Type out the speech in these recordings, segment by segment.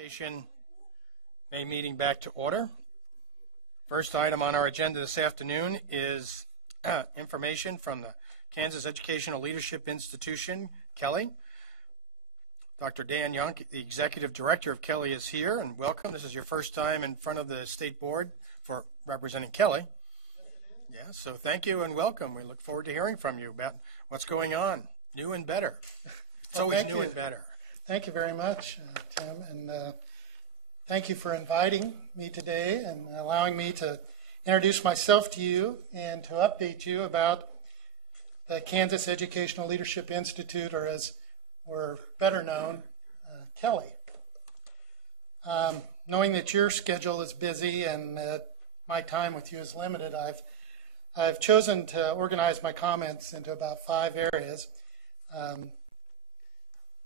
Education May meeting back to order. First item on our agenda this afternoon is information from the Kansas Educational Leadership Institution, Kelly. Dr. Dan Young, the Executive Director of Kelly, is here, and welcome. This is your first time in front of the State Board for representing Kelly. Yeah, so thank you and welcome. We look forward to hearing from you about what's going on, new and better. It's always new and better. Thank you very much, Tim, and thank you for inviting me today and allowing me to introduce myself to you and to update you about the Kansas Educational Leadership Institute, or as we're better known, Kelly. Knowing that your schedule is busy and my time with you is limited, I've chosen to organize my comments into about 5 areas.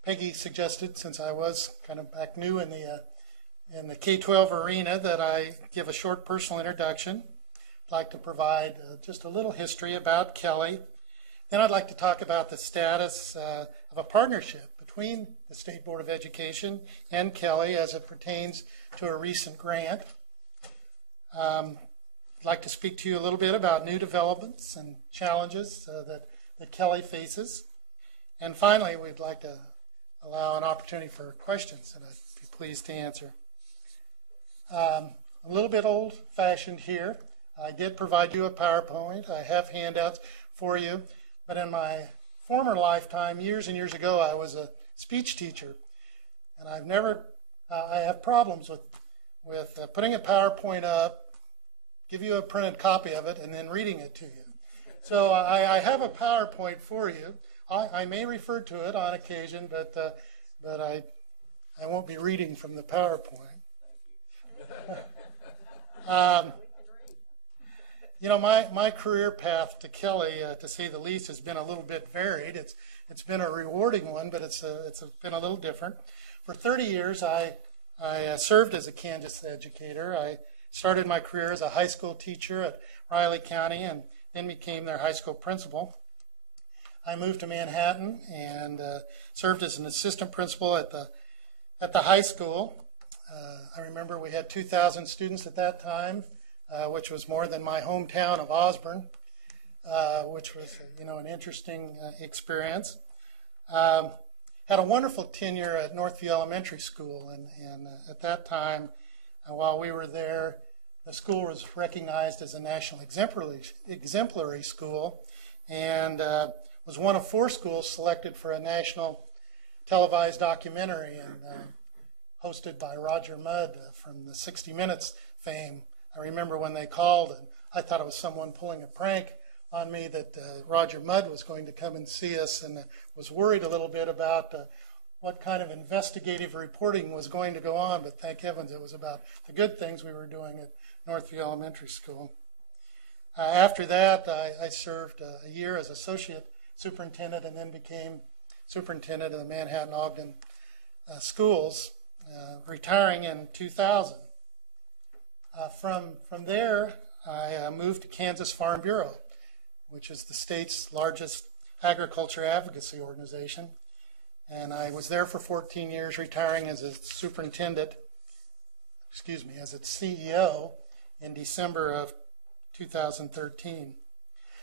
Peggy suggested, since I was kind of back new in the K-12 arena, that I give a short personal introduction. I'd like to provide just a little history about Kelly. Then I'd like to talk about the status of a partnership between the State Board of Education and Kelly as it pertains to a recent grant. I'd like to speak to you a little bit about new developments and challenges that Kelly faces. And finally, we'd like to allow an opportunity for questions that I'd be pleased to answer. A little bit old-fashioned here. I did provide you a PowerPoint. I have handouts for you. But in my former lifetime, years and years ago, I was a speech teacher. And I have problems with putting a PowerPoint up, give you a printed copy of it, and then reading it to you. So I have a PowerPoint for you. I may refer to it on occasion, but I won't be reading from the PowerPoint. You know, my career path to Kelly, to say the least, has been a little bit varied. It's been a rewarding one, but it's been a little different. For 30 years, I served as a Kansas educator. I started my career as a high school teacher at Riley County and then became their high school principal. I moved to Manhattan and served as an assistant principal at the high school. I remember we had 2,000 students at that time, which was more than my hometown of Osborne, which was an interesting experience. Had a wonderful tenure at Northview Elementary School, and at that time, while we were there, the school was recognized as a national exemplary school, and was one of 4 schools selected for a national televised documentary, and hosted by Roger Mudd from the 60 Minutes fame. I remember when they called, and I thought it was someone pulling a prank on me that Roger Mudd was going to come and see us, and was worried a little bit about what kind of investigative reporting was going to go on, but thank heavens it was about the good things we were doing at Northview Elementary School. After that, I served a year as associate superintendent and then became superintendent of the Manhattan-Ogden schools, retiring in 2000. From there, I moved to Kansas Farm Bureau, which is the state's largest agriculture advocacy organization. And I was there for 14 years, retiring as its as its CEO in December of 2013.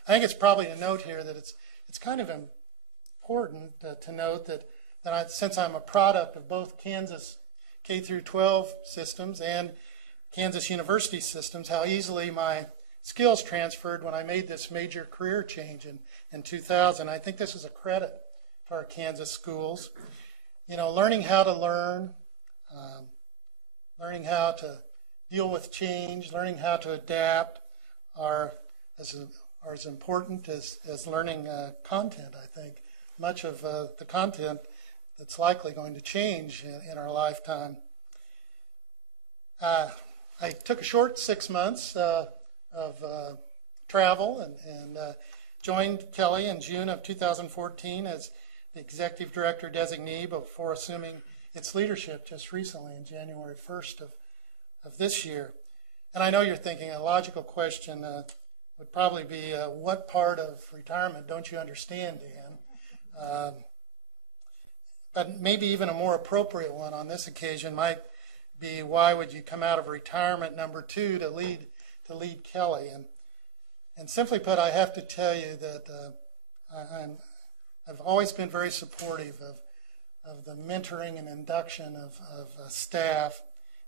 I think it's probably a note here that it's kind of important to note that since I'm a product of both Kansas K through 12 systems and Kansas University systems, how easily my skills transferred when I made this major career change in 2000. I think this is a credit to our Kansas schools. Learning how to learn, learning how to deal with change, learning how to adapt are as important as learning content, I think. Much of the content that's likely going to change in our lifetime. I took a short 6 months of travel and joined Kelly in June of 2014 as the Executive Director Designee before assuming its leadership just recently in January 1st of this year. And I know you're thinking a logical question would probably be, what part of retirement don't you understand, Dan? But maybe even a more appropriate one on this occasion might be why would you come out of retirement, number 2, to lead Kelly. And simply put, I have to tell you that I've always been very supportive of the mentoring and induction of staff.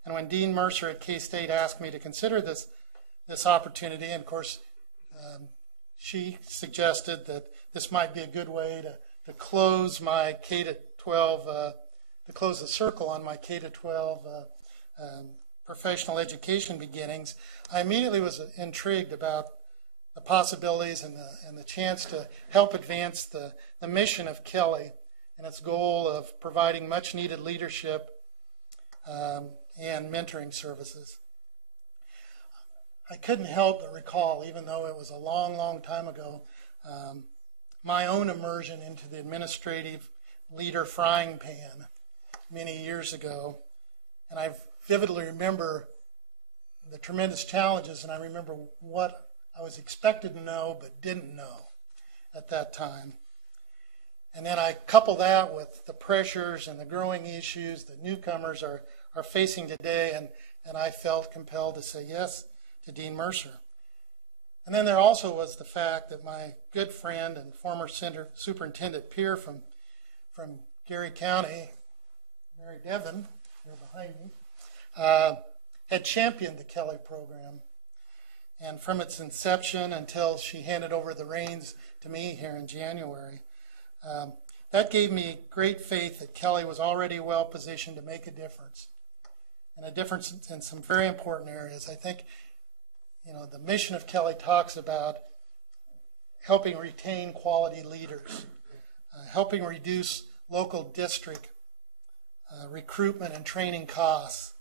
And when Dean Mercer at K-State asked me to consider this opportunity, and of course she suggested that this might be a good way to close my K-12, to close the circle on my K-12 professional education beginnings, I immediately was intrigued about the possibilities and the chance to help advance the mission of Kelly and its goal of providing much needed leadership and mentoring services. I couldn't help but recall, even though it was a long, long time ago, my own immersion into the administrative leader frying pan many years ago. And I vividly remember the tremendous challenges, and I remember what I was expected to know but didn't know at that time. And then I couple that with the pressures and the growing issues that newcomers are facing today, and I felt compelled to say yes to Dean Mercer. And then there also was the fact that my good friend and former superintendent peer from Gary County, Mary Devon, here behind me, had championed the Kelly program. And from its inception until she handed over the reins to me here in January, that gave me great faith that Kelly was already well positioned to make a difference, and a difference in some very important areas. I think, the mission of Kelly talks about helping retain quality leaders, helping reduce local district recruitment and training costs,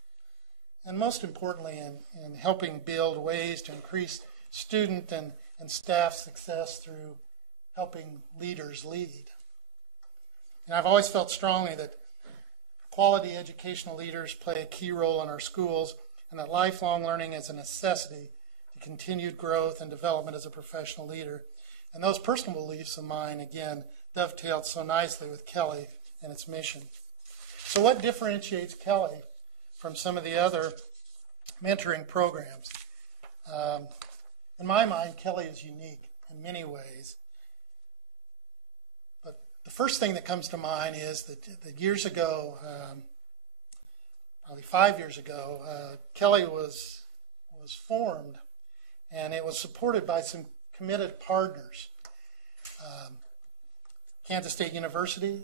and most importantly, in helping build ways to increase student and staff success through helping leaders lead. And I've always felt strongly that quality educational leaders play a key role in our schools, and that lifelong learning is a necessity to continued growth and development as a professional leader. And those personal beliefs of mine, again, dovetailed so nicely with Kelly and its mission. So what differentiates Kelly from some of the other mentoring programs? In my mind, Kelly is unique in many ways. But the first thing that comes to mind is that years ago, probably 5 years ago, Kelly was formed, and it was supported by some committed partners. Kansas State University,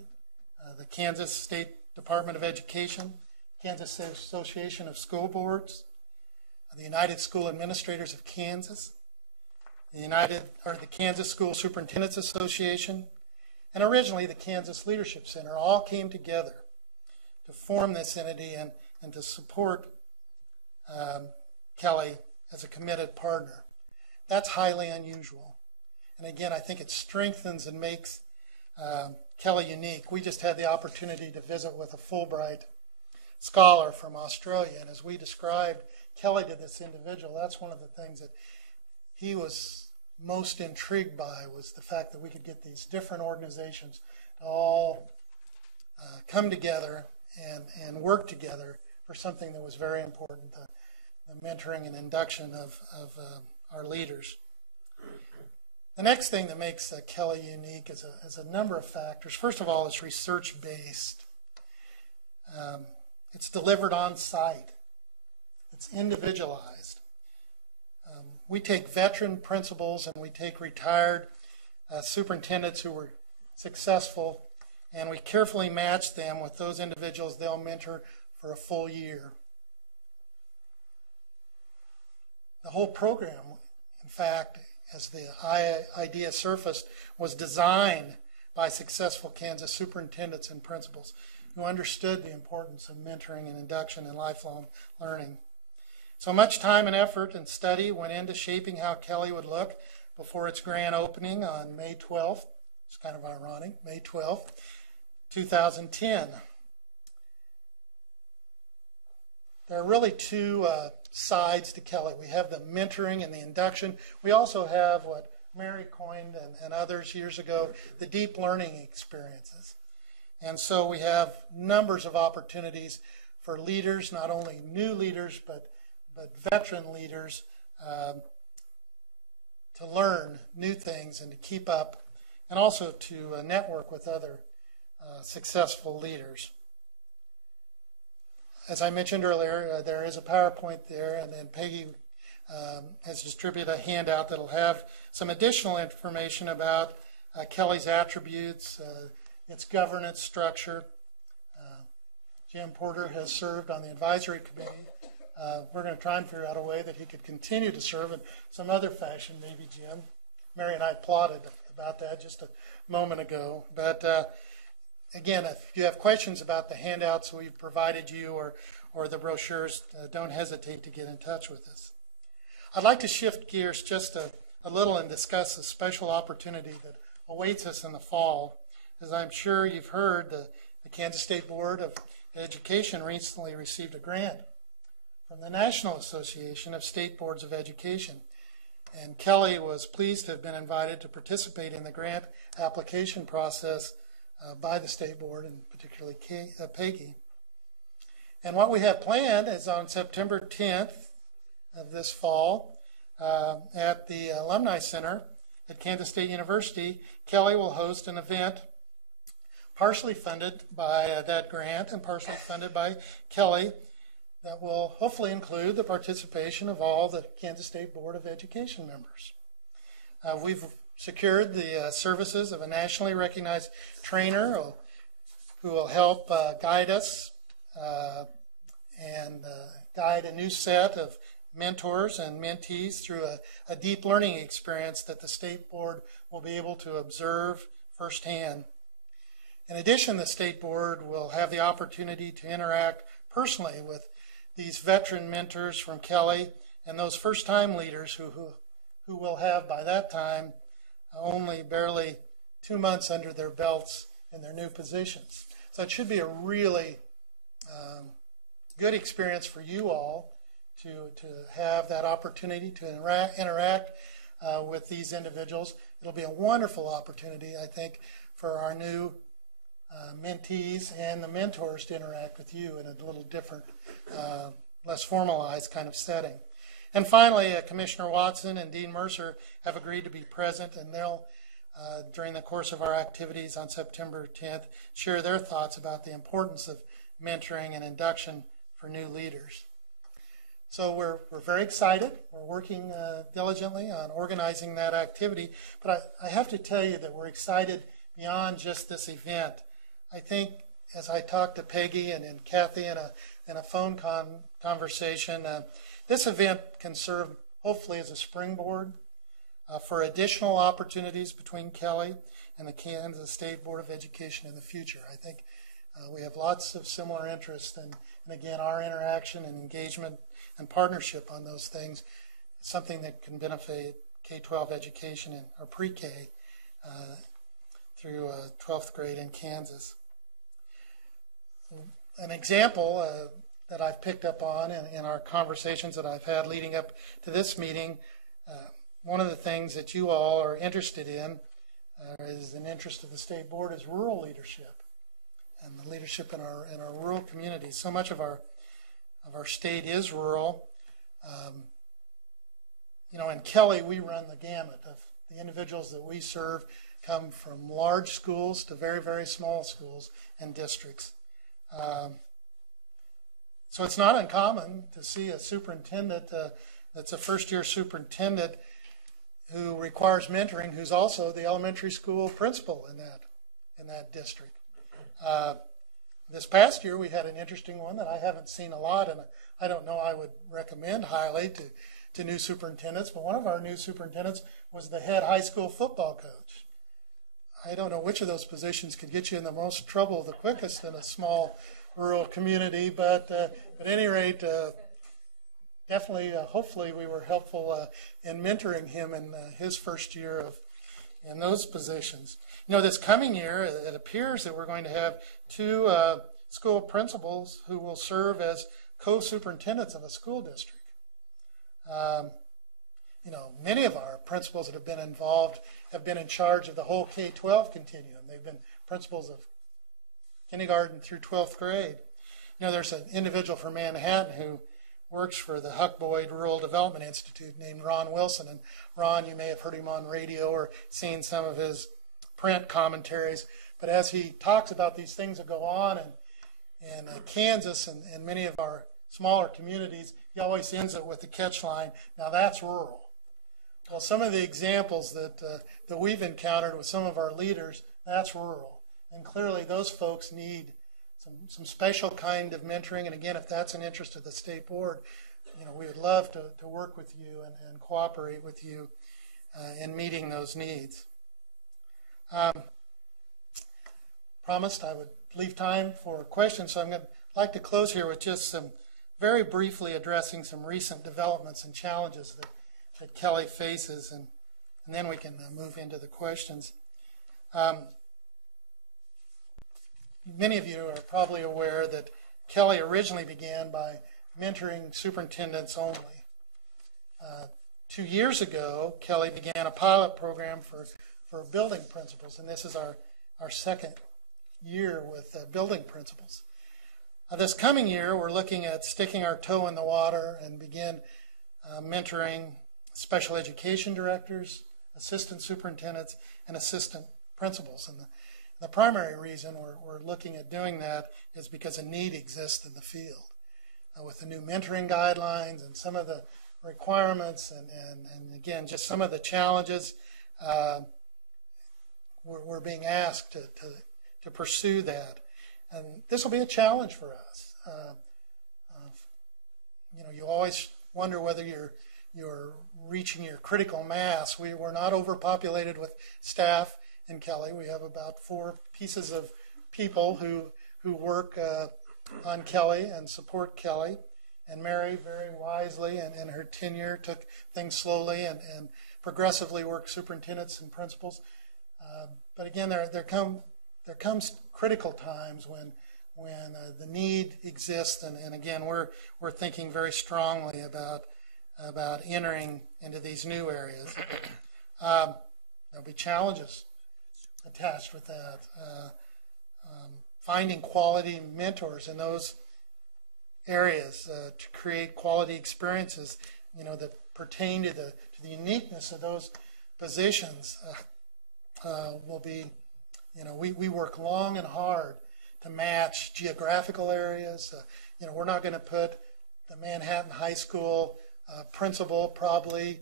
the Kansas State Department of Education, Kansas Association of School Boards, the United School Administrators of Kansas, the Kansas School Superintendents Association, and originally the Kansas Leadership Center all came together to form this entity and to support Kelly as a committed partner. That's highly unusual. And again, I think it strengthens and makes Kelly unique. We just had the opportunity to visit with a Fulbright scholar from Australia, and as we described Kelly to this individual, that's one of the things that he was most intrigued by, was the fact that we could get these different organizations to all come together and work together for something that was very important, the mentoring and induction of our leaders. The next thing that makes Kelly unique is a number of factors. First of all, it's research-based. It's delivered on site. It's individualized. We take veteran principals and we take retired superintendents who were successful, and we carefully match them with those individuals they'll mentor for a full year. The whole program, in fact, as the idea surfaced, was designed by successful Kansas superintendents and principals who understood the importance of mentoring and induction and lifelong learning. So much time and effort and study went into shaping how Kelly would look before its grand opening on May 12th. It's kind of ironic, May 12th, 2010. There are really two sides to Kelly. We have the mentoring and the induction. We also have what Mary coined and others years ago, the deep learning experiences. And so we have numbers of opportunities for leaders, not only new leaders, but veteran leaders, to learn new things and to keep up, and also to network with other successful leaders. As I mentioned earlier, there is a PowerPoint there, and then Peggy has distributed a handout that will have some additional information about Kelly's attributes, its governance structure. Jim Porter has served on the advisory committee. We're going to try and figure out a way that he could continue to serve in some other fashion, maybe, Jim. Mary and I plotted about that just a moment ago. But again, if you have questions about the handouts we've provided you or the brochures, don't hesitate to get in touch with us. I'd like to shift gears just a little and discuss a special opportunity that awaits us in the fall. As I'm sure you've heard, the Kansas State Board of Education recently received a grant from the National Association of State Boards of Education. And Kelly was pleased to have been invited to participate in the grant application process by the State Board, and particularly Peggy. And what we have planned is on September 10th of this fall at the Alumni Center at Kansas State University, Kelly will host an event partially funded by that grant and partially funded by Kelly that will hopefully include the participation of all the Kansas State Board of Education members. We've secured the services of a nationally recognized trainer who will help guide us and guide a new set of mentors and mentees through a deep learning experience that the State Board will be able to observe firsthand. In addition, the State Board will have the opportunity to interact personally with these veteran mentors from Kelly and those first-time leaders who will have, by that time, only barely 2 months under their belts in their new positions. So it should be a really good experience for you all to have that opportunity to interact with these individuals. It'll be a wonderful opportunity, I think, for our new mentees and the mentors to interact with you in a little different, less formalized kind of setting. And finally, Commissioner Watson and Dean Mercer have agreed to be present, and they'll, during the course of our activities on September 10th, share their thoughts about the importance of mentoring and induction for new leaders. So we're very excited. We're working diligently on organizing that activity. But I have to tell you that we're excited beyond just this event. I think as I talked to Peggy and Kathy in a phone conversation, this event can serve hopefully as a springboard for additional opportunities between Kelly and the Kansas State Board of Education in the future. I think we have lots of similar interests, and again, our interaction and engagement and partnership on those things is something that can benefit K-12 education or pre-K through 12th grade in Kansas. An example that I've picked up on in our conversations that I've had leading up to this meeting, one of the things that you all are interested in is an interest of the State Board is rural leadership and the leadership in our rural communities. So much of our state is rural. In Kelly, we run the gamut of the individuals that we serve come from large schools to very, very small schools and districts. So it's not uncommon to see a superintendent that's a first-year superintendent who requires mentoring, who's also the elementary school principal in that district. This past year, we had an interesting one that I haven't seen a lot, and I don't know I would recommend highly to new superintendents, but one of our new superintendents was the head high school football coach. I don't know which of those positions could get you in the most trouble the quickest in a small rural community, but at any rate, definitely, hopefully we were helpful in mentoring him in his first year in those positions. This coming year, it appears that we're going to have two school principals who will serve as co-superintendents of a school district. Many of our principals that have been involved have been in charge of the whole K-12 continuum. They've been principals of kindergarten through 12th grade. there's an individual from Manhattan who works for the Huck Boyd Rural Development Institute named Ron Wilson. And Ron, you may have heard him on radio or seen some of his print commentaries. But as he talks about these things that go on in Kansas and many of our smaller communities, he always ends it with the catch line, now that's rural. Well, some of the examples that we've encountered with some of our leaders, that's rural. And clearly those folks need some special kind of mentoring. And again, if that's an interest of the state board, we would love to work with you and cooperate with you in meeting those needs. Promised I would leave time for questions, so I'm going to like to close here with just some very briefly addressing some recent developments and challenges that Kelly faces, and then we can move into the questions. Many of you are probably aware that Kelly originally began by mentoring superintendents only. 2 years ago, Kelly began a pilot program for building principals, and this is our second year with building principals. This coming year, we're looking at sticking our toe in the water and begin mentoring special education directors, assistant superintendents, and assistant principals. And the primary reason we're looking at doing that is because a need exists in the field. With the new mentoring guidelines and some of the requirements and again, just some of the challenges, we're being asked to pursue that. And this will be a challenge for us. You always wonder whether you're reaching your critical mass. We're not overpopulated with staff in Kelly. We have about 4 pieces of people who work on Kelly and support Kelly. And Mary, very wisely, and in her tenure, took things slowly and progressively worked superintendents and principals. But again, there comes critical times when the need exists, and again, we're thinking very strongly about entering into these new areas. There'll be challenges attached with that. Finding quality mentors in those areas to create quality experiences, that pertain to the uniqueness of those positions will be, we work long and hard to match geographical areas. We're not going to put the Manhattan High School principal probably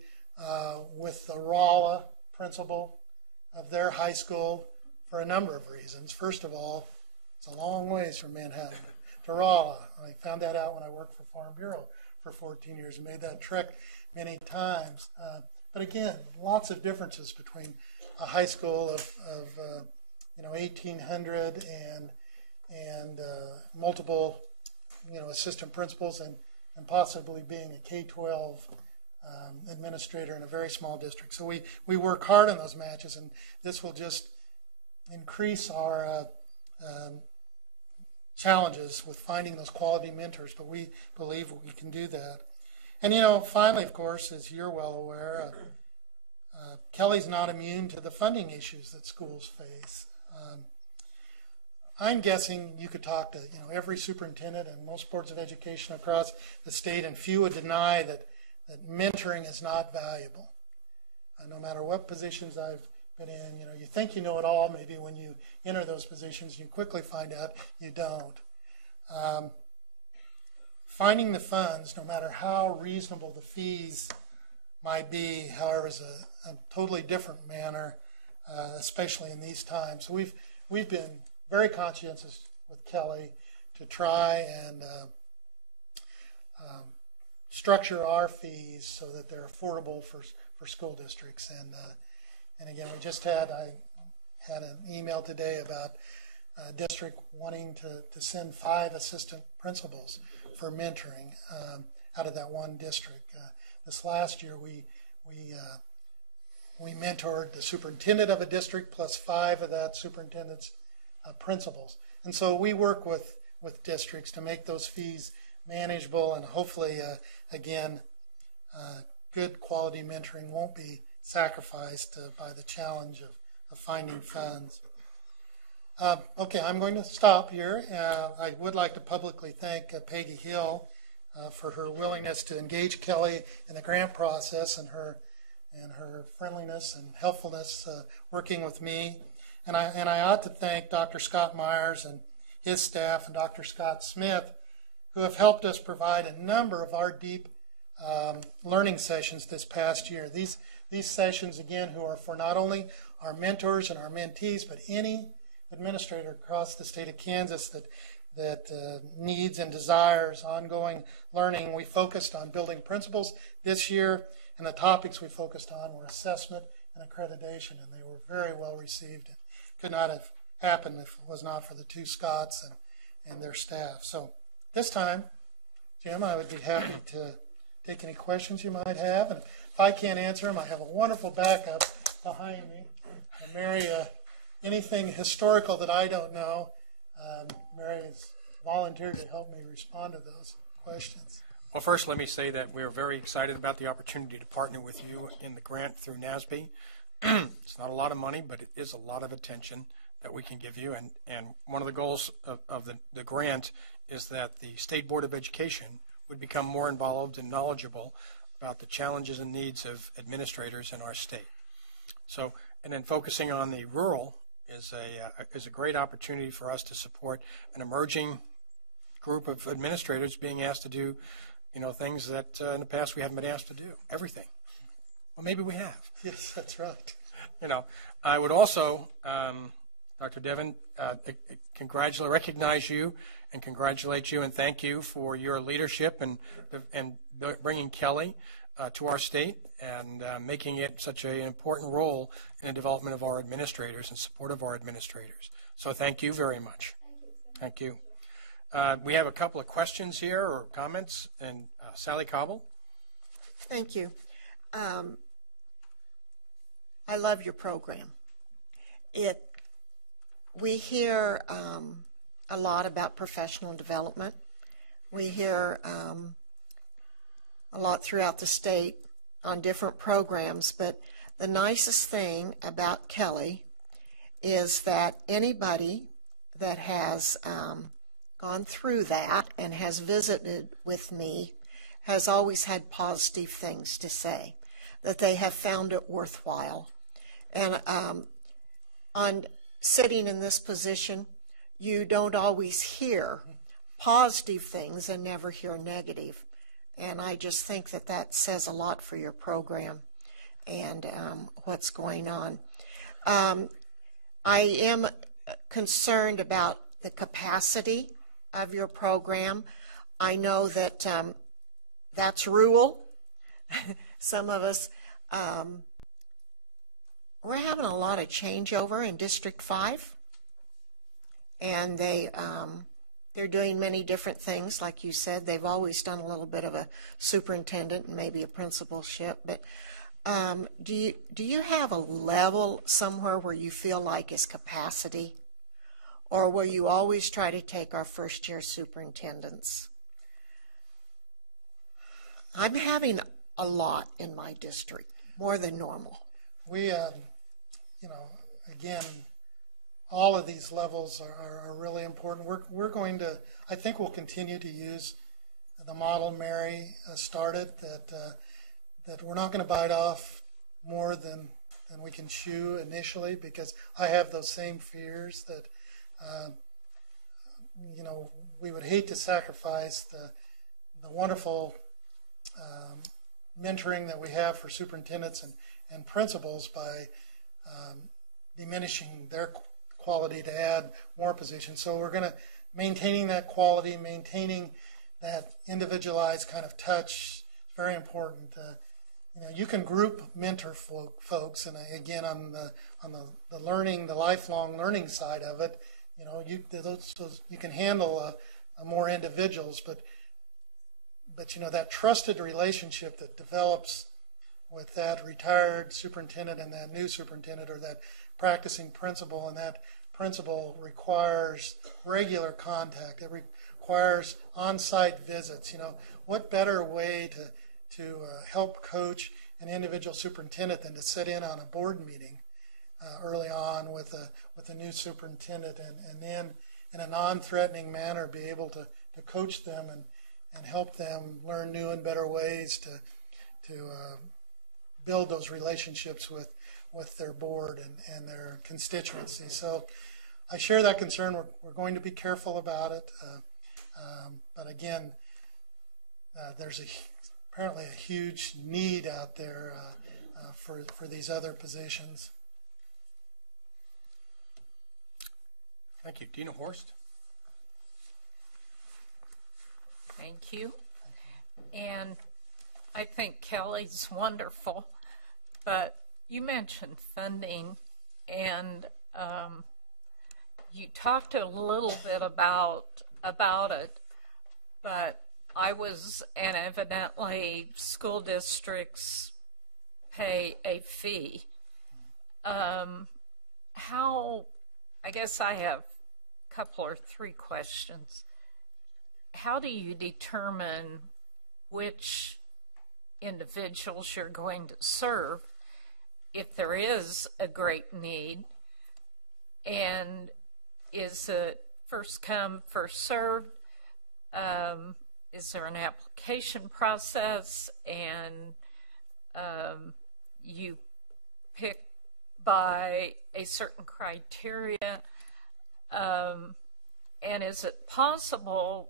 with the Rolla principal of their high school for a number of reasons. First of all, it's a long ways from Manhattan to Rolla. I found that out when I worked for Farm Bureau for 14 years and made that trek many times. But again, lots of differences between a high school of 1,800 and multiple assistant principals and possibly being a K-12 administrator in a very small district. So we work hard on those matches, and this will just increase our challenges with finding those quality mentors, but we believe we can do that. And finally, of course, as you're well aware, Kelly's not immune to the funding issues that schools face. I'm guessing you could talk to every superintendent and most boards of education across the state, and few would deny that mentoring is not valuable. No matter what positions I've been in, you think you know it all. Maybe when you enter those positions, you quickly find out you don't. Finding the funds, no matter how reasonable the fees might be, however, is a totally different manner, especially in these times. So we've been very conscientious with Kelly to try and structure our fees so that they're affordable for school districts. And again, I had an email today about a district wanting to send 5 assistant principals for mentoring out of that one district. This last year, we mentored the superintendent of a district plus 5 of that superintendent's principals. And so we work with districts to make those fees manageable, and hopefully, again, good quality mentoring won't be sacrificed by the challenge of finding funds. Okay, I'm going to stop here. I would like to publicly thank Peggy Hill for her willingness to engage Kelly in the grant process and her friendliness and helpfulness working with me. And I ought to thank Dr. Scott Myers and his staff and Dr. Scott Smith, who have helped us provide a number of our deep learning sessions this past year. These sessions, again, who are for not only our mentors and our mentees, but any administrator across the state of Kansas that needs and desires ongoing learning. We focused on building principles this year, and the topics we focused on were assessment and accreditation, and they were very well received. It could not have happened if it was not for the two Scotts and their staff. So this time, Jim, I would be happy to take any questions you might have, and if I can't answer them, I have a wonderful backup behind me. Mary, anything historical that I don't know, Mary has volunteered to help me respond to those questions. Well, first, let me say that we're very excited about the opportunity to partner with you in the grant through NASB. It's not a lot of money, but it is a lot of attention that we can give you. And one of the goals of the grant is that the State Board of Education would become more involved and knowledgeable about the challenges and needs of administrators in our state. So, and then focusing on the rural is a great opportunity for us to support an emerging group of administrators being asked to do, things that in the past we haven't been asked to do. Everything. Well, maybe we have. Yes, that's right. I would also, Dr. Devon, recognize you and congratulate you and thank you for your leadership and bringing Kelly to our state and making it such an important role in the development of our administrators and support of our administrators. So thank you very much. Thank you. We have a couple of questions here or comments, and Sally Cobble. Thank you. I love your program. We hear a lot about professional development. We hear a lot throughout the state on different programs, but the nicest thing about Kelly is that anybody that has gone through that and has visited with me has always had positive things to say, that they have found it worthwhile. And on sitting in this position, you don't always hear positive things and never hear negative. And I just think that that says a lot for your program and what's going on. I am concerned about the capacity of your program. I know that that's rural. Some of us, we're having a lot of changeover in District 5. And they're doing many different things. Like you said, they've always done a little bit of a superintendent and maybe a principalship. But do you have a level somewhere where you feel like is capacity? Or will you always try to take our first-year superintendents? I'm having a lot in my district, more than normal. We, again, all of these levels are really important. We're going to, I think we'll continue to use the model Mary started, that we're not going to bite off more than we can chew initially, because I have those same fears that, we would hate to sacrifice the wonderful mentoring that we have for superintendents and principals by diminishing their quality to add more positions. So we're going to maintaining that quality, maintaining that individualized kind of touch. It's very important. You can group mentor folks, and again on the learning, the lifelong learning side of it, you can handle more individuals, but that trusted relationship that develops with that retired superintendent and that new superintendent, or that practicing principal, and that principal requires regular contact. It requires on-site visits. What better way to help coach an individual superintendent than to sit in on a board meeting early on with a new superintendent, and then in a non-threatening manner be able to coach them and help them learn new and better ways to build those relationships with their board and their constituency. So I share that concern. We're going to be careful about it. But again, there's apparently a huge need out there for these other positions. Thank you. Dina Horst. Thank you. And I think Kelly's wonderful, but you mentioned funding, and you talked a little bit about it, but and evidently school districts pay a fee. I guess I have a couple or three questions. How do you determine which individuals you're going to serve if there is a great need? And is it first come, first served? Is there an application process, and you pick by a certain criteria? And is it possible,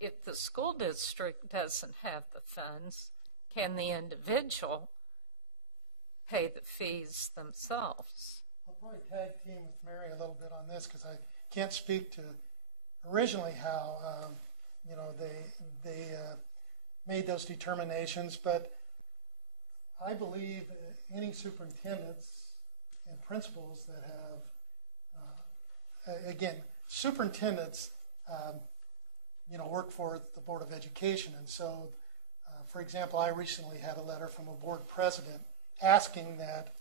if the school district doesn't have the funds, can the individual pay the fees themselves? I'll probably tag team with Mary a little bit on this because I can't speak to originally how they made those determinations, but I believe any superintendents and principals that have, again, superintendents, work for the Board of Education, and so, for example, I recently had a letter from a board president asking that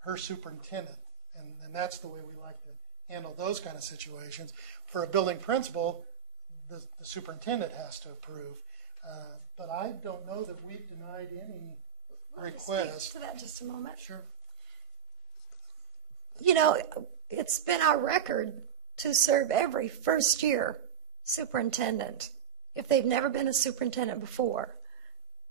her superintendent, and that's the way we like to handle those kind of situations. For a building principal, the superintendent has to approve. But I don't know that we've denied any request. To that just a moment. Sure. It's been our record to serve every first year superintendent. If they've never been a superintendent before,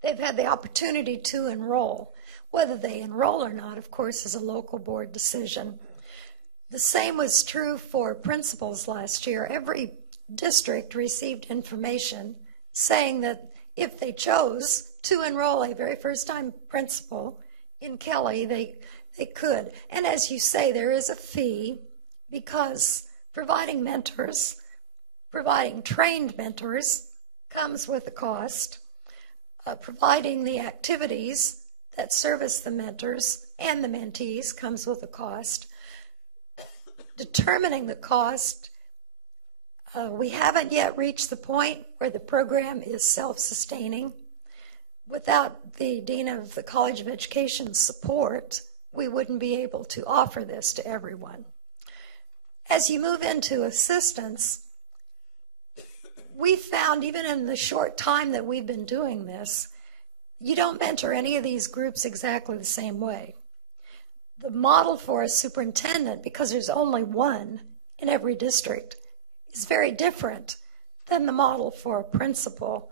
they've had the opportunity to enroll. Whether they enroll or not, of course, is a local board decision. The same was true for principals last year. Every district received information saying that if they chose to enroll a very first-time principal in Kelly, they could. And as you say, there is a fee because providing mentors, providing trained mentors comes with a cost. Providing the activities that service the mentors and the mentees comes with a cost. Determining the cost, we haven't yet reached the point where the program is self-sustaining. Without the Dean of the College of Education's support, we wouldn't be able to offer this to everyone. As you move into assistance, we found, even in the short time that we've been doing this, you don't mentor any of these groups exactly the same way. The model for a superintendent, because there's only one in every district, is very different than the model for a principal.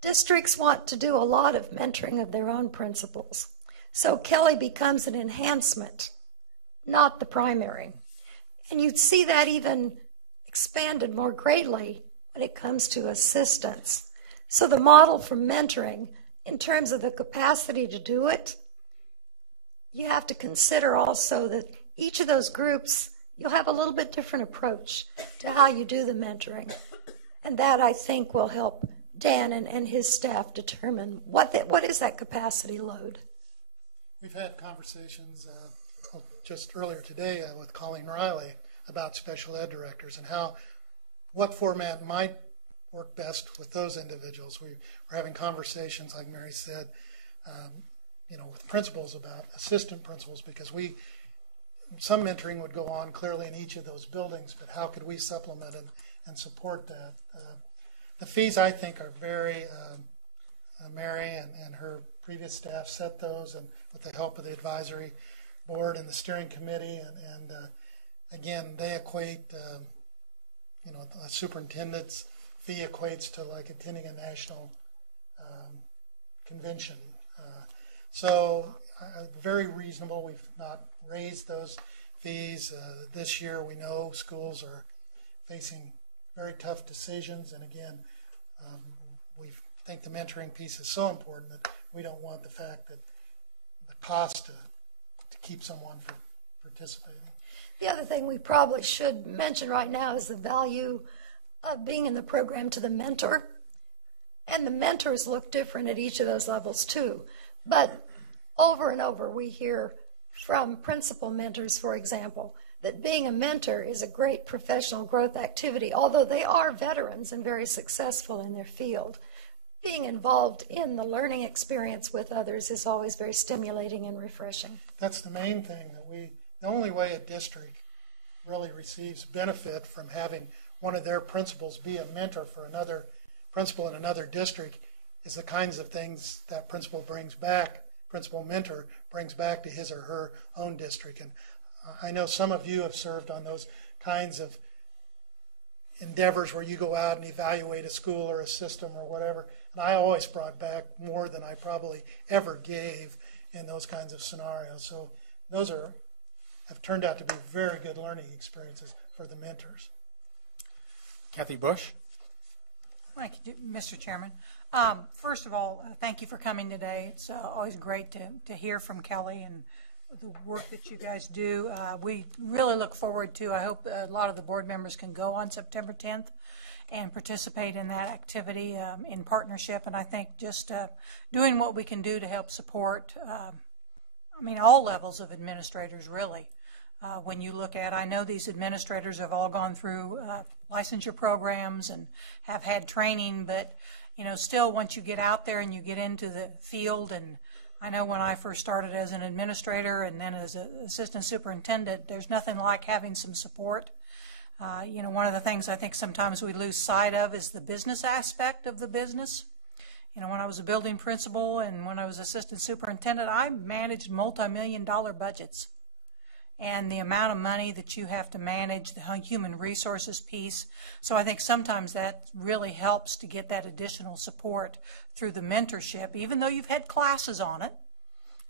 Districts want to do a lot of mentoring of their own principals. So Kelly becomes an enhancement, not the primary. And you'd see that even expanded more greatly when it comes to assistance. So the model for mentoring, in terms of the capacity to do it, you have to consider also that each of those groups, you'll have a little bit different approach to how you do the mentoring. And that, I think, will help Dan and his staff determine what is that capacity load. We've had conversations just earlier today with Colleen Riley about special ed directors and what format might work best with those individuals. We're having conversations, like Mary said, with principals about assistant principals, because some mentoring would go on clearly in each of those buildings, but how could we supplement and support that? The fees, I think, are very, Mary and her previous staff set those, and with the help of the advisory board and the steering committee, and again, they equate, a superintendent's fee equates to like attending a national convention. So very reasonable. We've not raised those fees. This year we know schools are facing very tough decisions, and again, we think the mentoring piece is so important that we don't want the fact that the cost to keep someone from participating. The other thing we probably should mention right now is the value of being in the program to the mentor. And the mentors look different at each of those levels too. But over and over we hear from principal mentors, for example, that being a mentor is a great professional growth activity, although they are veterans and very successful in their field. Being involved in the learning experience with others is always very stimulating and refreshing. That's the main thing, that the only way a district really receives benefit from having one of their principals be a mentor for another principal in another district is the kinds of things that principal mentor brings back to his or her own district. And I know some of you have served on those kinds of endeavors where you go out and evaluate a school or a system or whatever. And I always brought back more than I probably ever gave in those kinds of scenarios. So those have turned out to be very good learning experiences for the mentors. Kathy Bush. Thank you, Mr. Chairman. First of all, thank you for coming today. It's always great to hear from Kelly and the work that you guys do. We really look forward to, I hope a lot of the board members can go on September 10th and participate in that activity in partnership. And I think just doing what we can do to help support, all levels of administrators really. When you look at, I know these administrators have all gone through licensure programs and have had training, but still once you get out there and you get into the field, and I know when I first started as an administrator and then as an assistant superintendent, there's nothing like having some support. One of the things I think sometimes we lose sight of is the business aspect of the business. When I was a building principal and when I was assistant superintendent, I managed multi-million-dollar budgets. And the amount of money that you have to manage, the human resources piece. So I think sometimes that really helps to get that additional support through the mentorship, even though you've had classes on it,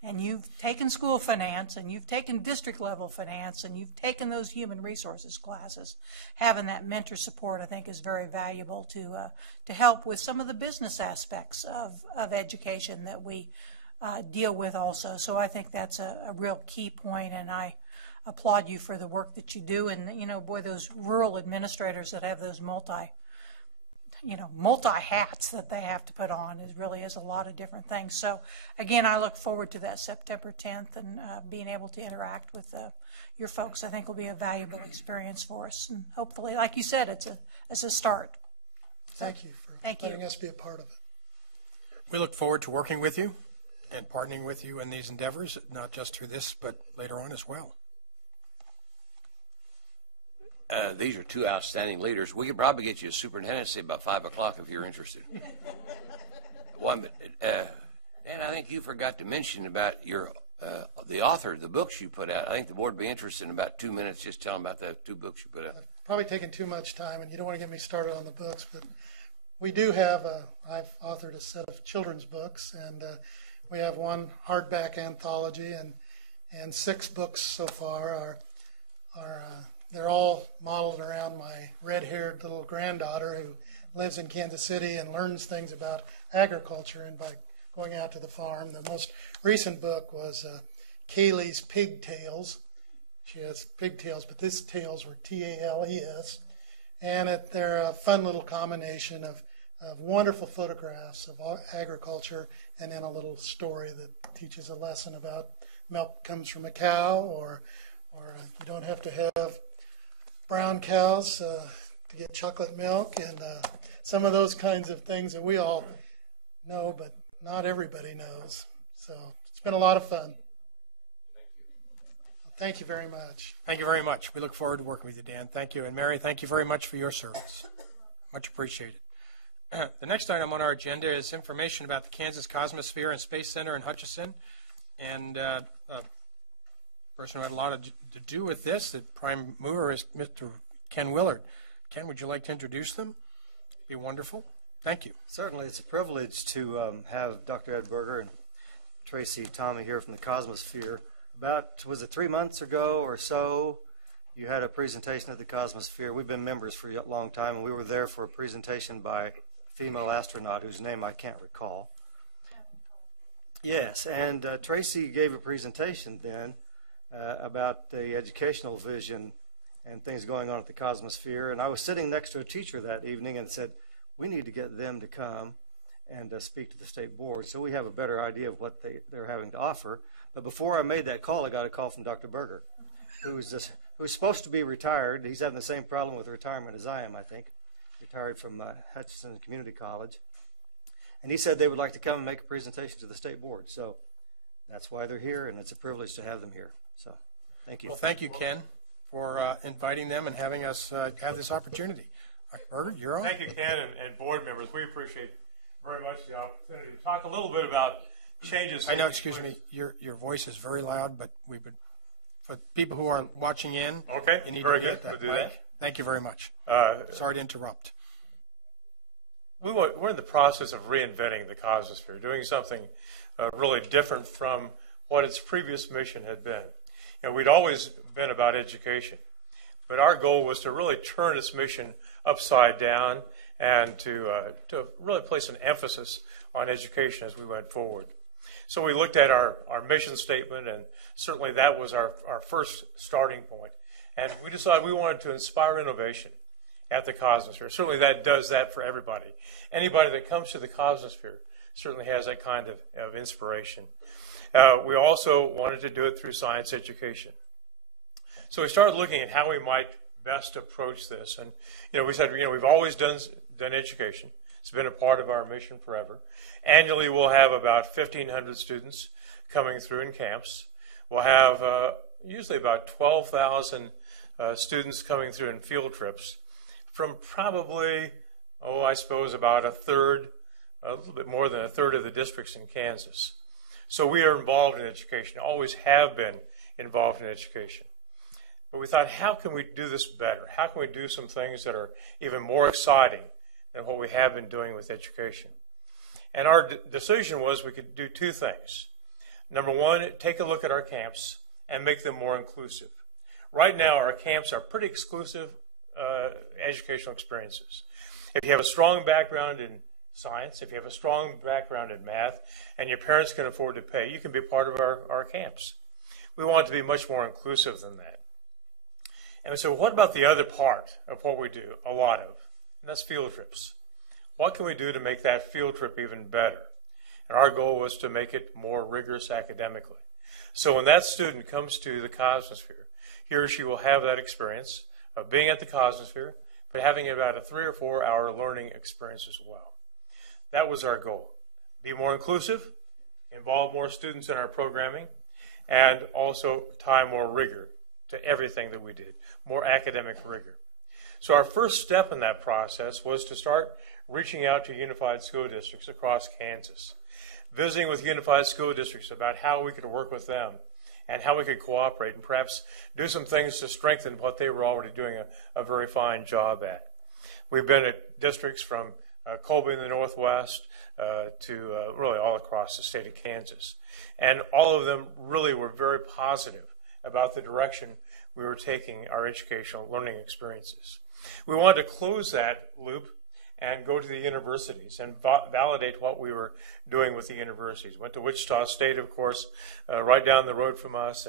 and you've taken school finance, and you've taken district level finance, and you've taken those human resources classes. Having that mentor support, I think, is very valuable to help with some of the business aspects of education that we deal with also. So I think that's a real key point, and I applaud you for the work that you do. And boy, those rural administrators that have those multi hats that they have to put on is a lot of different things. So again, I look forward to that September 10th and being able to interact with your folks. I think will be a valuable experience for us, and hopefully, like you said, it's a start. Thank you for letting us be a part of it. We look forward to working with you and partnering with you in these endeavors, not just through this, but later on as well. These are two outstanding leaders. We could probably get you a superintendency about 5 o'clock if you're interested. Dan, I think you forgot to mention about the author of the books you put out. I think the board would be interested in about 2 minutes just telling about the 2 books you put out. I've probably taken too much time, and you don't want to get me started on the books, but we do have I've authored a set of children's books, and we have one hardback anthology, and 6 books so far they're all modeled around my red-haired little granddaughter who lives in Kansas City and learns things about agriculture and by going out to the farm. The most recent book was Kaylee's Pigtails. She has pigtails, but these tails were Tales. And they're a fun little combination of wonderful photographs of agriculture and then a little story that teaches a lesson about milk comes from a cow, or you don't have to have brown cows to get chocolate milk, and some of those kinds of things that we all know, but not everybody knows. So it's been a lot of fun. Thank you very much. Thank you very much. We look forward to working with you, Dan. Thank you. And Mary, thank you very much for your service. Much appreciated. The next item on our agenda is information about the Kansas Cosmosphere and Space Center in Hutchinson. And person who had a lot to do with this, the prime mover, is Mr. Ken Willard. Ken, would you like to introduce them? Be wonderful. Thank you. Certainly, it's a privilege to have Dr. Ed Berger and Tracy Tommy here from the Cosmosphere. About, was it 3 months ago or so, you had a presentation at the Cosmosphere. We've been members for a long time, and we were there for a presentation by a female astronaut whose name I can't recall. Yes, and Tracy gave a presentation then about the educational vision and things going on at the Cosmosphere. And I was sitting next to a teacher that evening and said, we need to get them to come and speak to the state board so we have a better idea of what they're having to offer. But before I made that call, I got a call from Dr. Berger, who's supposed to be retired. He's having the same problem with retirement as I am, I think. Retired from Hutchinson Community College. And he said they would like to come and make a presentation to the state board. So that's why they're here, and it's a privilege to have them here. So thank you. Well, thank you, Ken, for inviting them and having us have this opportunity. Dr. Berger, you're on. Thank you, Ken, and board members. We appreciate very much the opportunity to talk a little bit about changes. I know, excuse me, your voice is very loud, but for people who are watching in, okay, you need very to get good. that We'll do mic. that. Thank you very much. Sorry to interrupt. We're in the process of reinventing the Cosmosphere, doing something really different from what its previous mission had been. You know, we'd always been about education, but our goal was to really turn its mission upside down and to really place an emphasis on education as we went forward. So we looked at our mission statement, and certainly that was our first starting point. And we decided we wanted to inspire innovation at the Cosmosphere. Certainly that does that for everybody. Anybody that comes to the Cosmosphere certainly has that kind of inspiration. We also wanted to do it through science education. So we started looking at how we might best approach this. And, we said, we've always done education. It's been a part of our mission forever. Annually, we'll have about 1,500 students coming through in camps. We'll have usually about 12,000 students coming through in field trips from probably, I suppose about a little bit more than a third of the districts in Kansas. So we are involved in education, always have been involved in education. But we thought, how can we do this better? How can we do some things that are even more exciting than what we have been doing with education? And our decision was we could do two things. Number one, take a look at our camps and make them more inclusive. Right now, our camps are pretty exclusive educational experiences. If you have a strong background in science, if you have a strong background in math, and your parents can afford to pay, you can be part of our camps. We want to be much more inclusive than that. And so what about the other part of what we do, a lot of? And that's field trips. What can we do to make that field trip even better? And our goal was to make it more rigorous academically. So when that student comes to the Cosmosphere, he or she will have that experience of being at the Cosmosphere, but having about a 3 or 4 hour learning experience as well. That was our goal. Be more inclusive, involve more students in our programming, and also tie more rigor to everything that we did, more academic rigor. So our first step in that process was to start reaching out to unified school districts across Kansas, visiting with unified school districts about how we could work with them and how we could cooperate and perhaps do some things to strengthen what they were already doing a very fine job at. We've been at districts from Colby in the Northwest to really all across the state of Kansas. And all of them really were very positive about the direction we were taking our educational learning experiences. We wanted to close that loop and go to the universities and validate what we were doing with the universities. Went to Wichita State, of course, right down the road from us,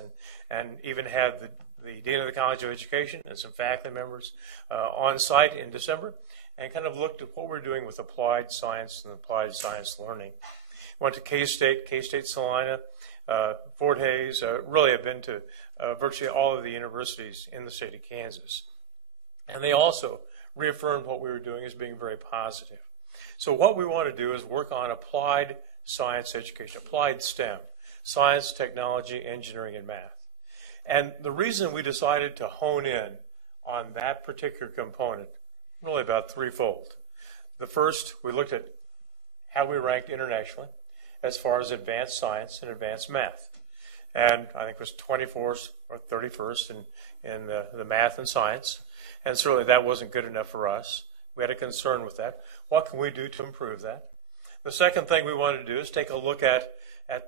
and even had the Dean of the College of Education and some faculty members on site in December, and kind of looked at what we're doing with applied science and applied science learning. Went to K-State Salina, Fort Hays, really have been to virtually all of the universities in the state of Kansas. And they also reaffirmed what we were doing as being very positive. So what we want to do is work on applied science education, applied STEM, science, technology, engineering, and math. And the reason we decided to hone in on that particular component, really about threefold. The first, we looked at how we ranked internationally as far as advanced science and advanced math. and I think it was 24th or 31st in the math and science. And certainly that wasn't good enough for us. We had a concern with that. What can we do to improve that? The second thing we wanted to do is take a look at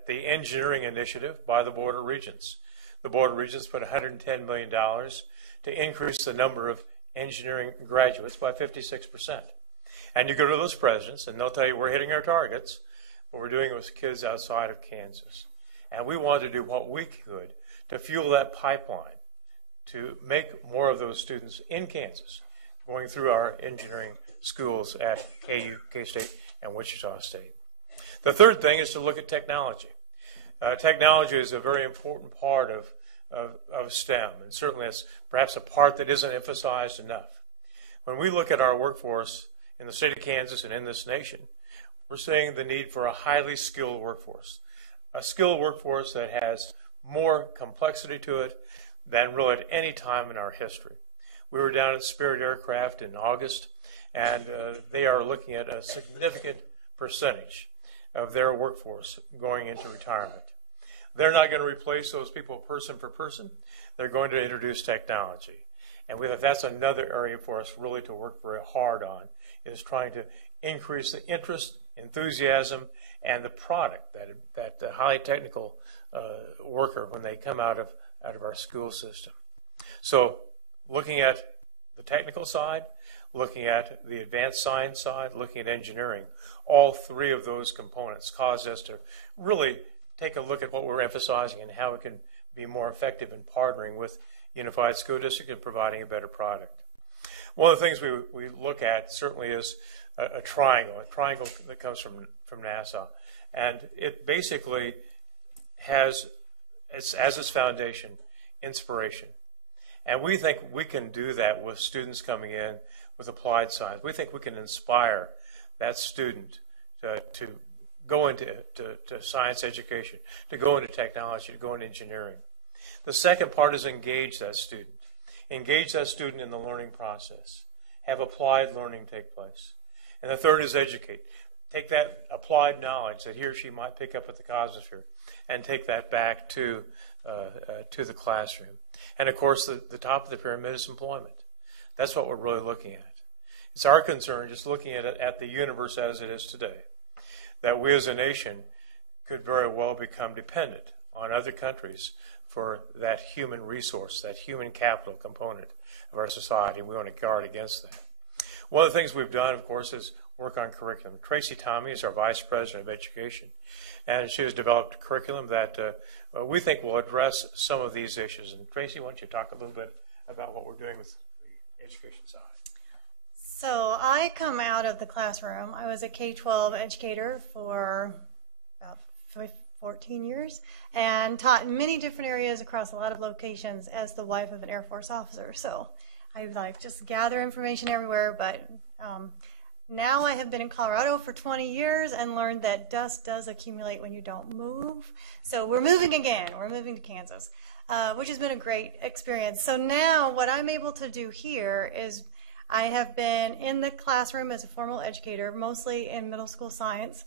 the engineering initiative by the Board of Regents. The Board of Regents put $110 million to increase the number of engineering graduates by 56%. And you go to those presidents, and they'll tell you we're hitting our targets, but we're doing it with kids outside of Kansas. And we wanted to do what we could to fuel that pipeline to make more of those students in Kansas going through our engineering schools at KU, K-State, and Wichita State. The third thing is to look at technology. Technology is a very important part of STEM, and certainly it's perhaps a part that isn't emphasized enough. When we look at our workforce in the state of Kansas and in this nation, we're seeing the need for a highly skilled workforce, a skilled workforce that has more complexity to it than really at any time in our history. We were down at Spirit Aircraft in August, and they are looking at a significant percentage of their workforce going into retirement. They're not going to replace those people person for person. They're going to introduce technology. And that's another area for us really to work very hard on, is trying to increase the interest, enthusiasm, and the product that the highly technical worker when they come out of our school system. So looking at the technical side, looking at the advanced science side, looking at engineering, all three of those components cause us to really take a look at what we're emphasizing and how we can be more effective in partnering with Unified School District and providing a better product. One of the things we look at certainly is a triangle that comes from NASA. And it basically has as its foundation inspiration. And we think we can do that with students coming in with applied science. We think we can inspire that student to go into science education, to go into technology, to go into engineering. The second part is engage that student. Engage that student in the learning process. Have applied learning take place. And the third is educate. Take that applied knowledge that he or she might pick up at the Cosmosphere and take that back to the classroom. And of course, the top of the pyramid is employment. That's what we're really looking at. It's our concern, just looking at the universe as it is today, that we as a nation could very well become dependent on other countries for that human resource, that human capital component of our society, and we want to guard against that. One of the things we've done, of course, is work on curriculum. Tracy Tommy is our Vice President of Education, and she has developed a curriculum that we think will address some of these issues. And Tracy, why don't you talk a little bit about what we're doing with the education side? So I come out of the classroom. I was a K-12 educator for about 14 years and taught in many different areas across a lot of locations as the wife of an Air Force officer. So I just gather information everywhere, but now I have been in Colorado for 20 years and learned that dust does accumulate when you don't move. So we're moving again. We're moving to Kansas, which has been a great experience. So now what I'm able to do here is I have been in the classroom as a formal educator, mostly in middle school science.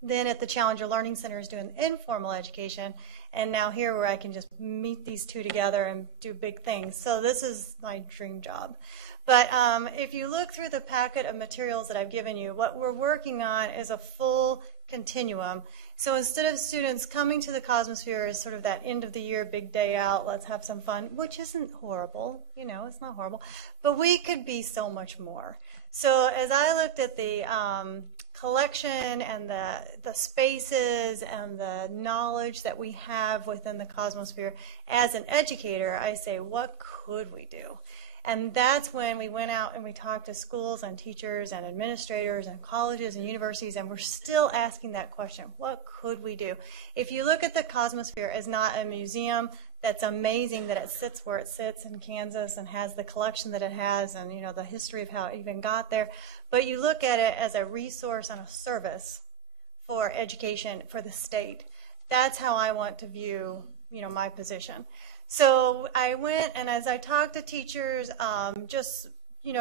Then at the Challenger Learning Centers doing informal education, and now here where I can just meet these two together and do big things. So this is my dream job. But if you look through the packet of materials that I've given you, what we're working on is a full continuum. So instead of students coming to the Cosmosphere as sort of that end of the year big day out, let's have some fun, which isn't horrible, it's not horrible, but we could be so much more. So as I looked at the collection and the spaces and the knowledge that we have within the Cosmosphere, as an educator, I say, what could we do? And that's when we went out and we talked to schools and teachers and administrators and colleges and universities, and we're still asking that question, what could we do? If you look at the Cosmosphere as not a museum, that's amazing that it sits where it sits in Kansas and has the collection that it has and, the history of how it even got there. But you look at it as a resource and a service for education for the state. That's how I want to view, my position. So I went, and as I talked to teachers, just,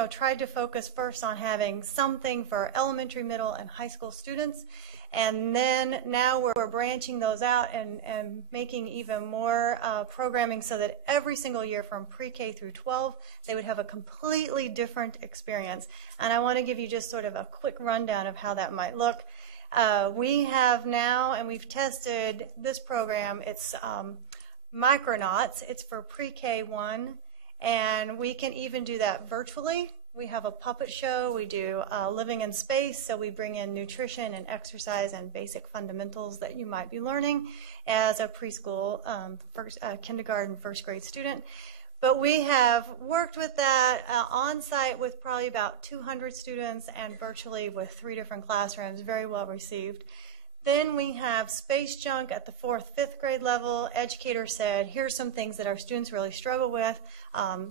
tried to focus first on having something for elementary, middle, and high school students. And then now we're branching those out and making even more programming so that every single year from pre-K through 12, they would have a completely different experience. And I want to give you just sort of a quick rundown of how that might look. We have now, and we've tested this program, it's Micronauts. It's for pre-K 1, and we can even do that virtually. We have a puppet show. We do living in space, so we bring in nutrition and exercise and basic fundamentals that you might be learning as a preschool, kindergarten, first grade student. But we have worked with that on site with probably about 200 students and virtually with 3 different classrooms, very well received. Then we have space junk at the 4th, 5th grade level. Educators said, here's some things that our students really struggle with,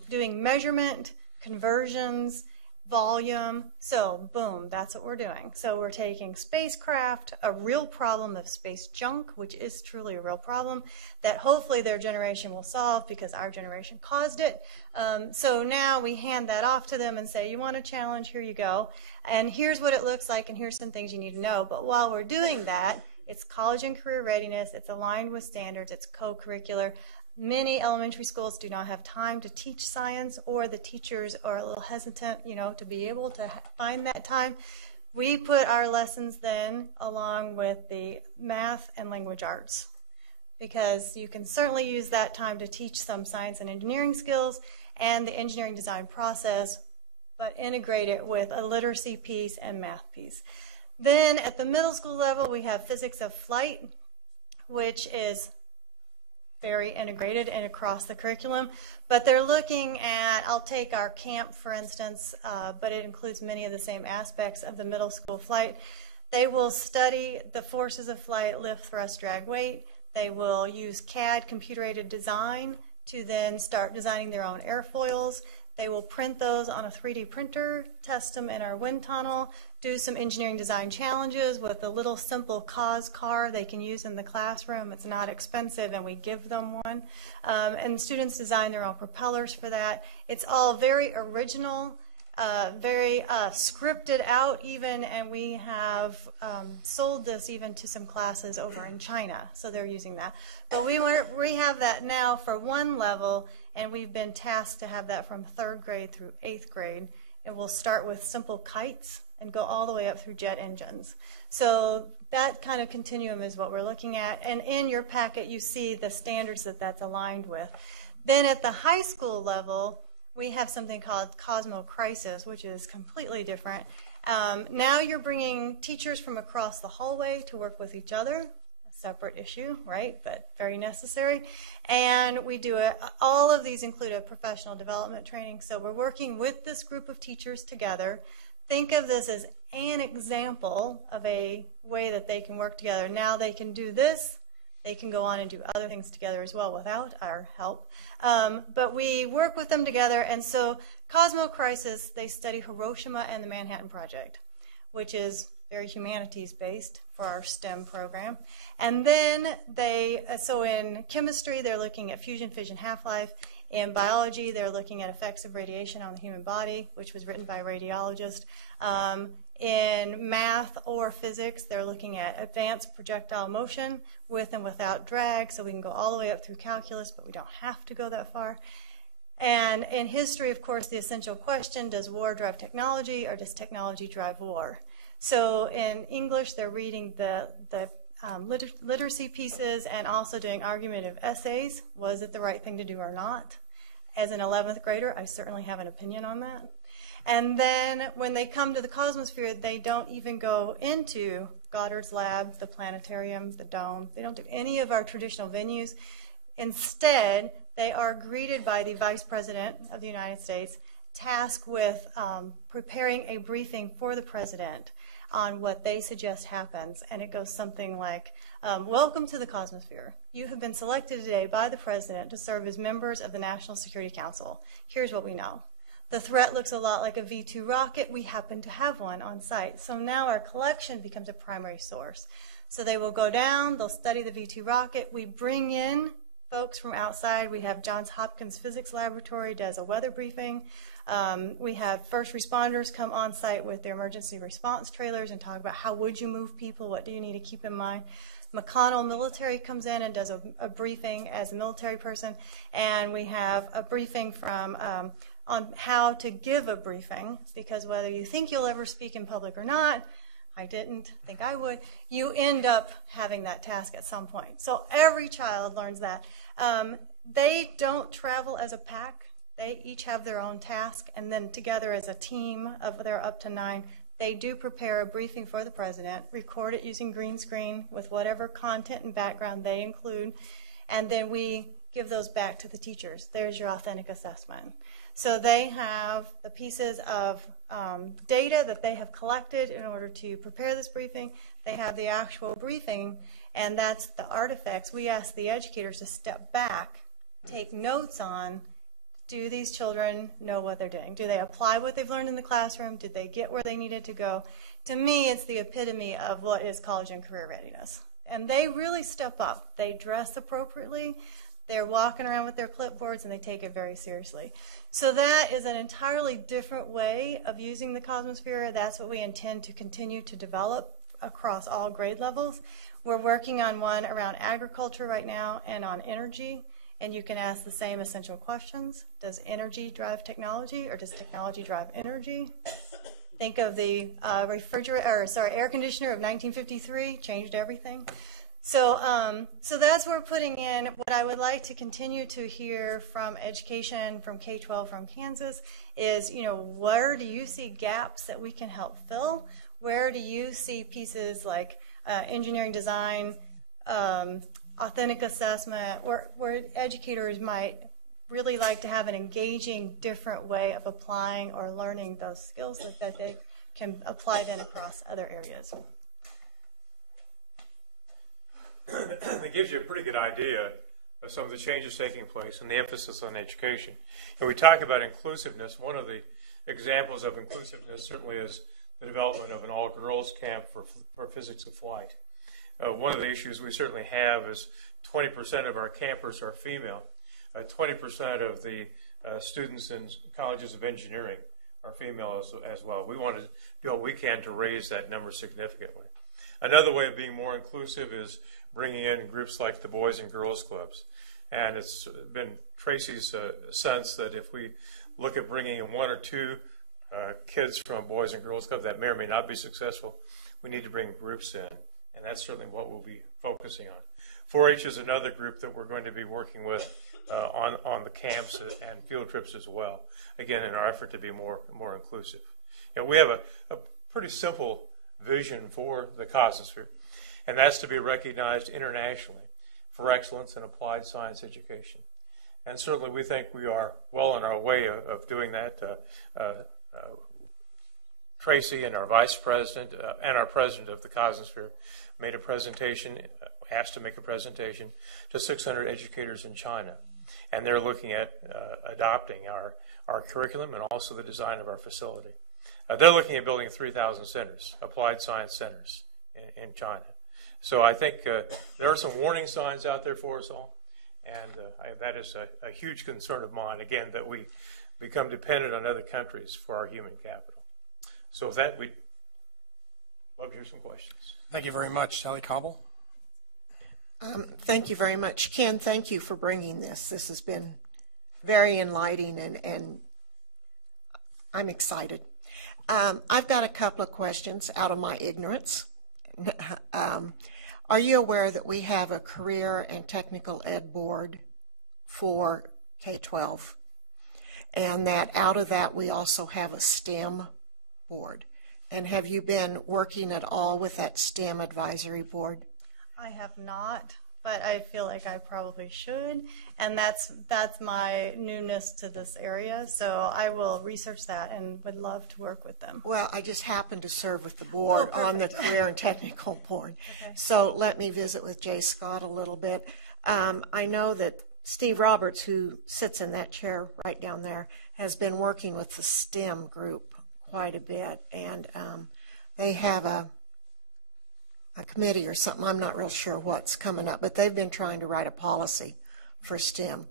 doing measurement, conversions, volume. So boom, that's what we're doing. So we're taking spacecraft, a real problem of space junk, which is truly a real problem that hopefully their generation will solve because our generation caused it. So now we hand that off to them and say, you want a challenge, here you go. And here's what it looks like, and here's some things you need to know. But while we're doing that, it's college and career readiness, it's aligned with standards, it's co-curricular. Many elementary schools do not have time to teach science, or the teachers are a little hesitant, to be able to find that time. We put our lessons then along with the math and language arts, because you can certainly use that time to teach some science and engineering skills and the engineering design process, but integrate it with a literacy piece and math piece. Then at the middle school level, we have physics of flight, which is very integrated and across the curriculum, but they're looking at, I'll take our camp for instance, but it includes many of the same aspects of the middle school flight. They will study the forces of flight, lift, thrust, drag, weight. They will use CAD, computer-aided design, to then start designing their own airfoils. They will print those on a 3D printer, test them in our wind tunnel, do some engineering design challenges with a little simple cause car they can use in the classroom. It's not expensive, and we give them one. And students design their own propellers for that. It's all very original, very scripted out even, and we have sold this even to some classes over in China, so they're using that. But we have that now for 1 level, and we've been tasked to have that from 3rd grade through 8th grade. And we'll start with simple kites and go all the way up through jet engines. So that kind of continuum is what we're looking at. And in your packet, you see the standards that that's aligned with. Then at the high school level, we have something called Cosmo Crisis, which is completely different. Now you're bringing teachers from across the hallway to work with each other. Separate issue, right, but very necessary. And we do it. All of these include a professional development training. So we're working with this group of teachers together. Think of this as an example of a way that they can work together. Now they can do this. They can go on and do other things together as well without our help. But we work with them together. And so Cosmo Crisis, they study Hiroshima and the Manhattan Project, which is very humanities-based for our STEM program. And then so in chemistry, they're looking at fusion, fission, half-life. In biology, they're looking at effects of radiation on the human body, which was written by a radiologist. In math or physics, they're looking at advanced projectile motion with and without drag, so we can go all the way up through calculus, but we don't have to go that far. And in history, of course, the essential question, does war drive technology, or does technology drive war? So in English, they're reading the literacy pieces and also doing argumentative essays. Was it the right thing to do or not? As an 11th grader, I certainly have an opinion on that. And then when they come to the Cosmosphere, they don't even go into Goddard's lab, the planetarium, the dome. They don't do any of our traditional venues. Instead, they are greeted by the Vice President of the United States, tasked with preparing a briefing for the President on what they suggest happens. And it goes something like, welcome to the Cosmosphere. You have been selected today by the President to serve as members of the National Security Council. Here's what we know. The threat looks a lot like a V-2 rocket. We happen to have one on site. So now our collection becomes a primary source. So they will go down, they'll study the V-2 rocket. We bring in folks from outside. We have Johns Hopkins Physics Laboratory does a weather briefing. We have first responders come on site with their emergency response trailers and talk about how would you move people, what do you need to keep in mind. McConnell Military comes in and does a briefing as a military person, and we have a briefing from on how to give a briefing, because whether you think you'll ever speak in public or not, I didn't think I would, you end up having that task at some point. So every child learns that. They don't travel as a pack. They each have their own task, and then together as a team of their up to 9, they do prepare a briefing for the president, record it using green screen with whatever content and background they include, and then we give those back to the teachers. There's your authentic assessment. So they have the pieces of data that they have collected in order to prepare this briefing. They have the actual briefing, and that's the artifacts. We ask the educators to step back, take notes on, do these children know what they're doing? Do they apply what they've learned in the classroom? Did they get where they needed to go? To me, it's the epitome of what is college and career readiness. And they really step up. They dress appropriately. They're walking around with their clipboards, and they take it very seriously. So that is an entirely different way of using the Cosmosphere. That's what we intend to continue to develop across all grade levels. We're working on one around agriculture right now and on energy, and you can ask the same essential questions. Does energy drive technology, or does technology drive energy? Think of the air conditioner of 1953, changed everything. So that's where we're putting in. What I would like to continue to hear from education, from K-12, from Kansas, is, where do you see gaps that we can help fill? Where do you see pieces like engineering design, authentic assessment, where educators might really like to have an engaging, different way of applying or learning those skills so that they can apply then across other areas? It gives you a pretty good idea of some of the changes taking place and the emphasis on education. And we talk about inclusiveness. One of the examples of inclusiveness certainly is the development of an all-girls camp for physics of flight. One of the issues we certainly have is 20% of our campers are female. 20% of the students in colleges of engineering are female as well. We want to do what we can to raise that number significantly. Another way of being more inclusive is bringing in groups like the Boys and Girls Clubs. And it's been Tracy's sense that if we look at bringing in 1 or 2 kids from Boys and Girls Club that may or may not be successful, we need to bring groups in. And that's certainly what we'll be focusing on. 4-H is another group that we're going to be working with on the camps and field trips as well, again, in our effort to be more inclusive. We have a pretty simple vision for the Cosmosphere, and that's to be recognized internationally for excellence in applied science education. And certainly we think we are well on our way of doing that. Tracy and our vice president and our president of the Cosmosphere made a presentation, asked to make a presentation to 600 educators in China. And they're looking at adopting our curriculum and also the design of our facility. They're looking at building 3,000 centers, applied science centers in China. So I think there are some warning signs out there for us all, and that is a huge concern of mine, again, that we become dependent on other countries for our human capital. So with that, we'd love to hear some questions. Thank you very much. Sally Cobble? Thank you very much. Ken, thank you for bringing this. This has been very enlightening, and I'm excited. I've got a couple of questions out of my ignorance. Are you aware that we have a career and technical ed board for K-12? And that out of that, we also have a STEM board. And have you been working at all with that STEM advisory board? I have not, but I feel like I probably should, and that's my newness to this area, so I will research that and would love to work with them. Well, I just happen to serve with the board on the career and technical board. Okay. So let me visit with Jay Scott a little bit. I know that Steve Roberts, who sits in that chair right down there, has been working with the STEM group quite a bit, and they have a committee or something. I'm not real sure what's coming up, but they've been trying to write a policy for STEM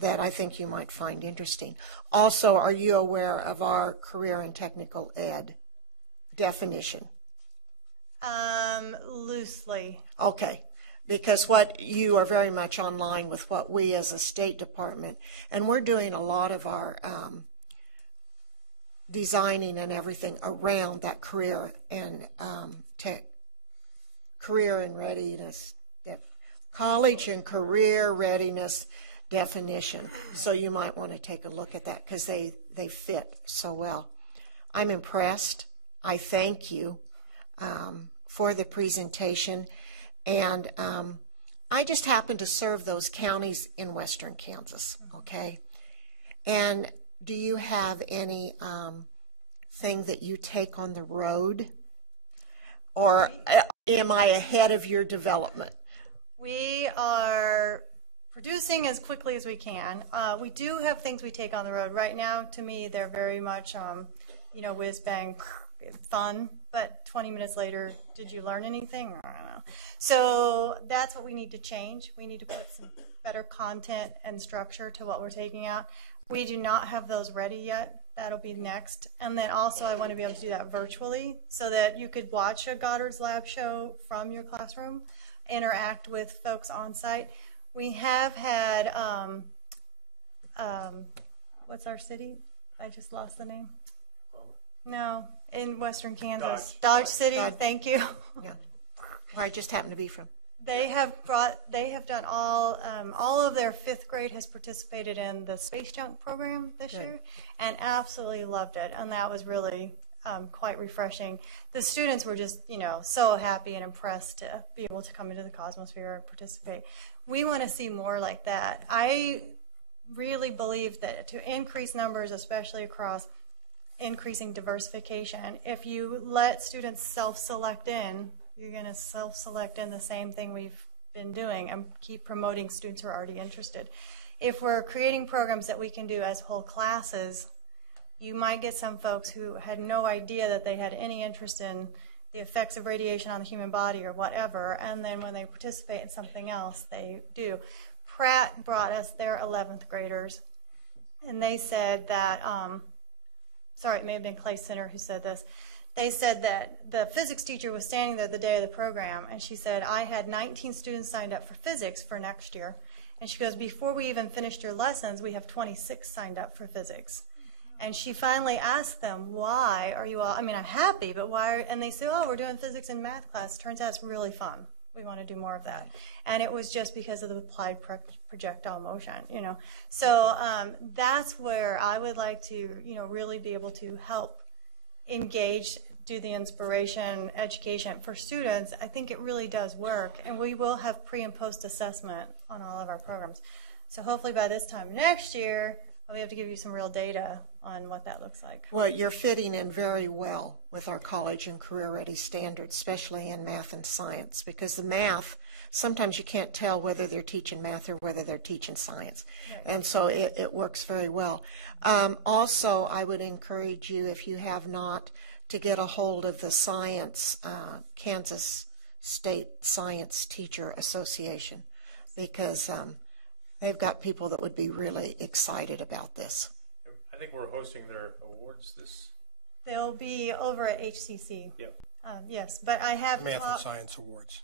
that I think you might find interesting. Also, are you aware of our career and technical ed definition? Loosely. Okay, because what you are very much online with what we as a State Department, and we're doing a lot of our designing and everything around that career and career and readiness, college and career readiness definition. So you might want to take a look at that because they fit so well. I'm impressed. I thank you for the presentation. And I just happen to serve those counties in western Kansas, okay? And do you have any thing that you take on the road? Or am I ahead of your development? We are producing as quickly as we can. We do have things we take on the road. Right now, to me, they're very much, whiz bang, fun. But 20 minutes later, did you learn anything? I don't know. So that's what we need to change. We need to put some better content and structure to what we're taking out. We do not have those ready yet. That'll be next. And then also I want to be able to do that virtually so that you could watch a Goddard's Lab show from your classroom, interact with folks on site. We have had, what's our city? I just lost the name. No, in western Kansas. Dodge City, thank you. Yeah, where I just happen to be from. They have done all of their fifth grade has participated in the Space Junk program this year and absolutely loved it. And that was really quite refreshing. The students were just, so happy and impressed to be able to come into the Cosmosphere and participate. We want to see more like that. I really believe that to increase numbers, especially across increasing diversification, if you let students self-select in, you're going to self-select in the same thing we've been doing and keep promoting students who are already interested. If we're creating programs that we can do as whole classes, you might get some folks who had no idea that they had any interest in the effects of radiation on the human body or whatever, and then when they participate in something else, they do. Pratt brought us their 11th graders, and they said that, sorry, it may have been Clay Center who said this. They said that the physics teacher was standing there the day of the program, and she said, I had 19 students signed up for physics for next year. And she goes, before we even finished your lessons, we have 26 signed up for physics. And she finally asked them, why are you all, I'm happy, but why? And they said, we're doing physics and math class. Turns out it's really fun. We want to do more of that. And it was just because of the applied projectile motion, So that's where I would like to, really be able to help engage, do the inspiration, education for students. I think it really does work. And we will have pre and post assessment on all of our programs. So hopefully by this time next year, I'll be able to give you some real data on what that looks like. Well, you're fitting in very well with our college and career ready standards, especially in math and science, because the math, sometimes you can't tell whether they're teaching math or whether they're teaching science. Right. And so it works very well. Also, I would encourage you, if you have not, to get a hold of the science, Kansas State Science Teacher Association, because they've got people that would be really excited about this. I think we're hosting their awards this. They'll be over at HCC. Yep. Yes, but I have Math and Science Awards.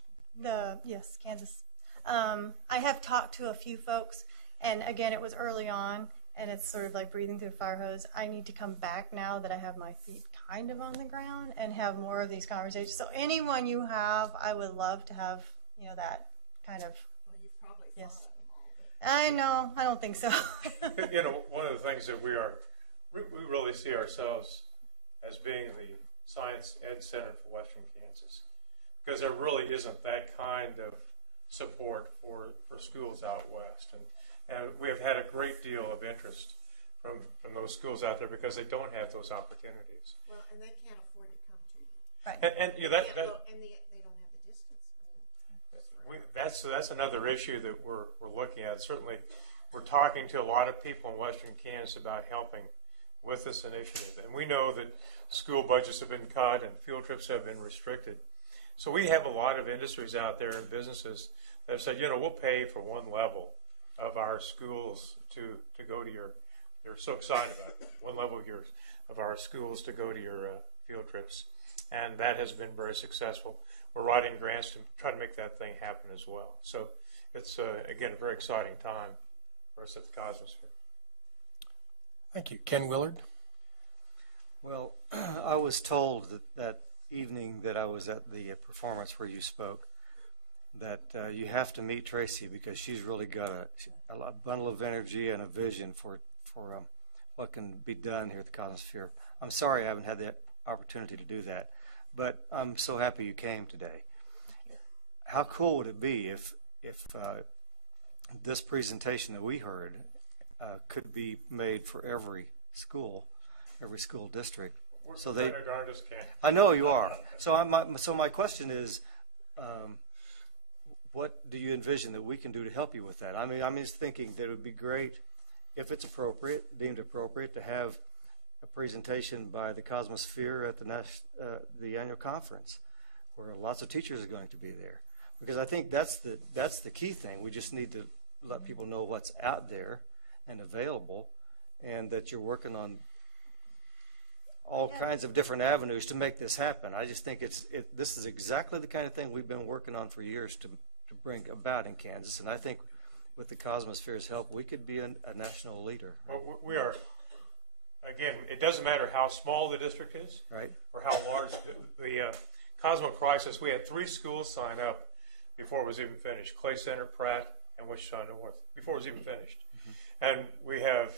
Yes, Kansas. I have talked to a few folks, and again, it was early on, and it's sort of like breathing through a fire hose. I need to come back now that I have my feet kind of on the ground and have more of these conversations. So anyone you have, I would love to have, that kind of. Well, you've probably yes. I know. I don't think so. One of the things that we really see ourselves as being the Science Ed Center for Western Kansas, because there really isn't that kind of support for schools out west, and we have had a great deal of interest from those schools out there because they don't have those opportunities. Well, and they can't afford to come to you. Right. And they don't have the distance. That's another issue that we're looking at. Certainly, we're talking to a lot of people in western Kansas about helping with this initiative. And we know that school budgets have been cut and field trips have been restricted. So we have a lot of industries out there and businesses that have said, we'll pay for one level of our schools to go to your, they're so excited about it. One level of our schools to go to your field trips. And that has been very successful. We're writing grants to try to make that thing happen as well. So it's, again, a very exciting time for us at the Cosmosphere. Thank you. Ken Willard? Well, I was told that evening that I was at the performance where you spoke that you have to meet Tracy because she's really got a bundle of energy and a vision for what can be done here at the Cosmosphere. I'm sorry I haven't had the opportunity to do that, but I'm so happy you came today. How cool would it be if this presentation that we heard could be made for every school district? So they, I know you are. So my question is, what do you envision that we can do to help you with that? I mean, I'm just thinking that it would be great if it's appropriate, deemed appropriate, to have a presentation by the Cosmosphere at the annual conference, where lots of teachers are going to be there. Because I think that's the key thing. We just need to let people know what's out there and available, and that you're working on all kinds of different avenues to make this happen. I just think this is exactly the kind of thing we've been working on for years to bring about in Kansas, and I think with the Cosmosphere's help, we could be a national leader. Well, we are. Again, it doesn't matter how small the district is, right, or how large the Cosmo Crisis. We had 3 schools sign up before it was even finished: Clay Center, Pratt, and Wichita North. Before it was even finished, and we have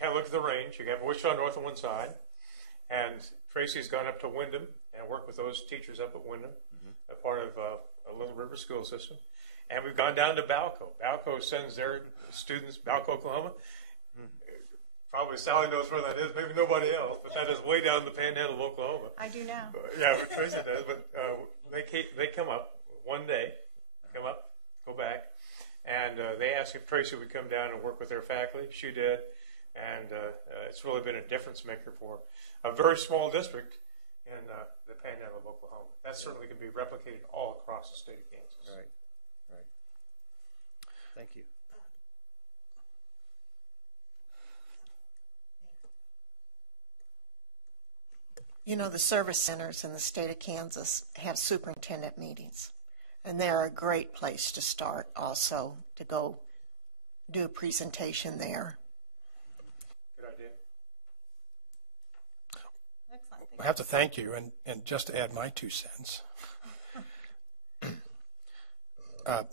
kind of looked at the range. You have Wichita North on one side, and Tracy's gone up to Wyndham and worked with those teachers up at Wyndham, a part of a Little River school system. And we've gone down to Balco. Balco sends their students, Balco, Oklahoma. Probably Sally knows where that is, maybe nobody else, but that is way down in the panhandle of Oklahoma. I do now. Yeah, Tracy does, but they come up one day, come up, go back, and they asked if Tracy would come down and work with their faculty. She did, and it's really been a difference maker for a very small district in the panhandle of Oklahoma. That certainly can be replicated all across the state of Kansas. Right. Thank you. You know, the service centers in the state of Kansas have superintendent meetings, and they're a great place to start also, to go do a presentation there. Good idea. I have to thank you, and just to add my 2 cents,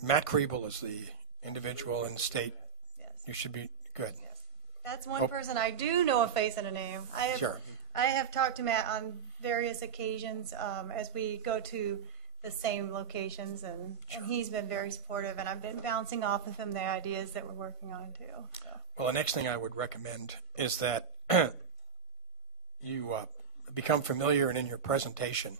Matt Kriebel is the individual in the state. Yes. You should be good. Yes. That's one person I do know a face and a name. Sure. I have talked to Matt on various occasions as we go to the same locations, and he's been very supportive, and I've been bouncing off of him the ideas that we're working on too. So. Well, the next thing I would recommend is that you become familiar, and in your presentation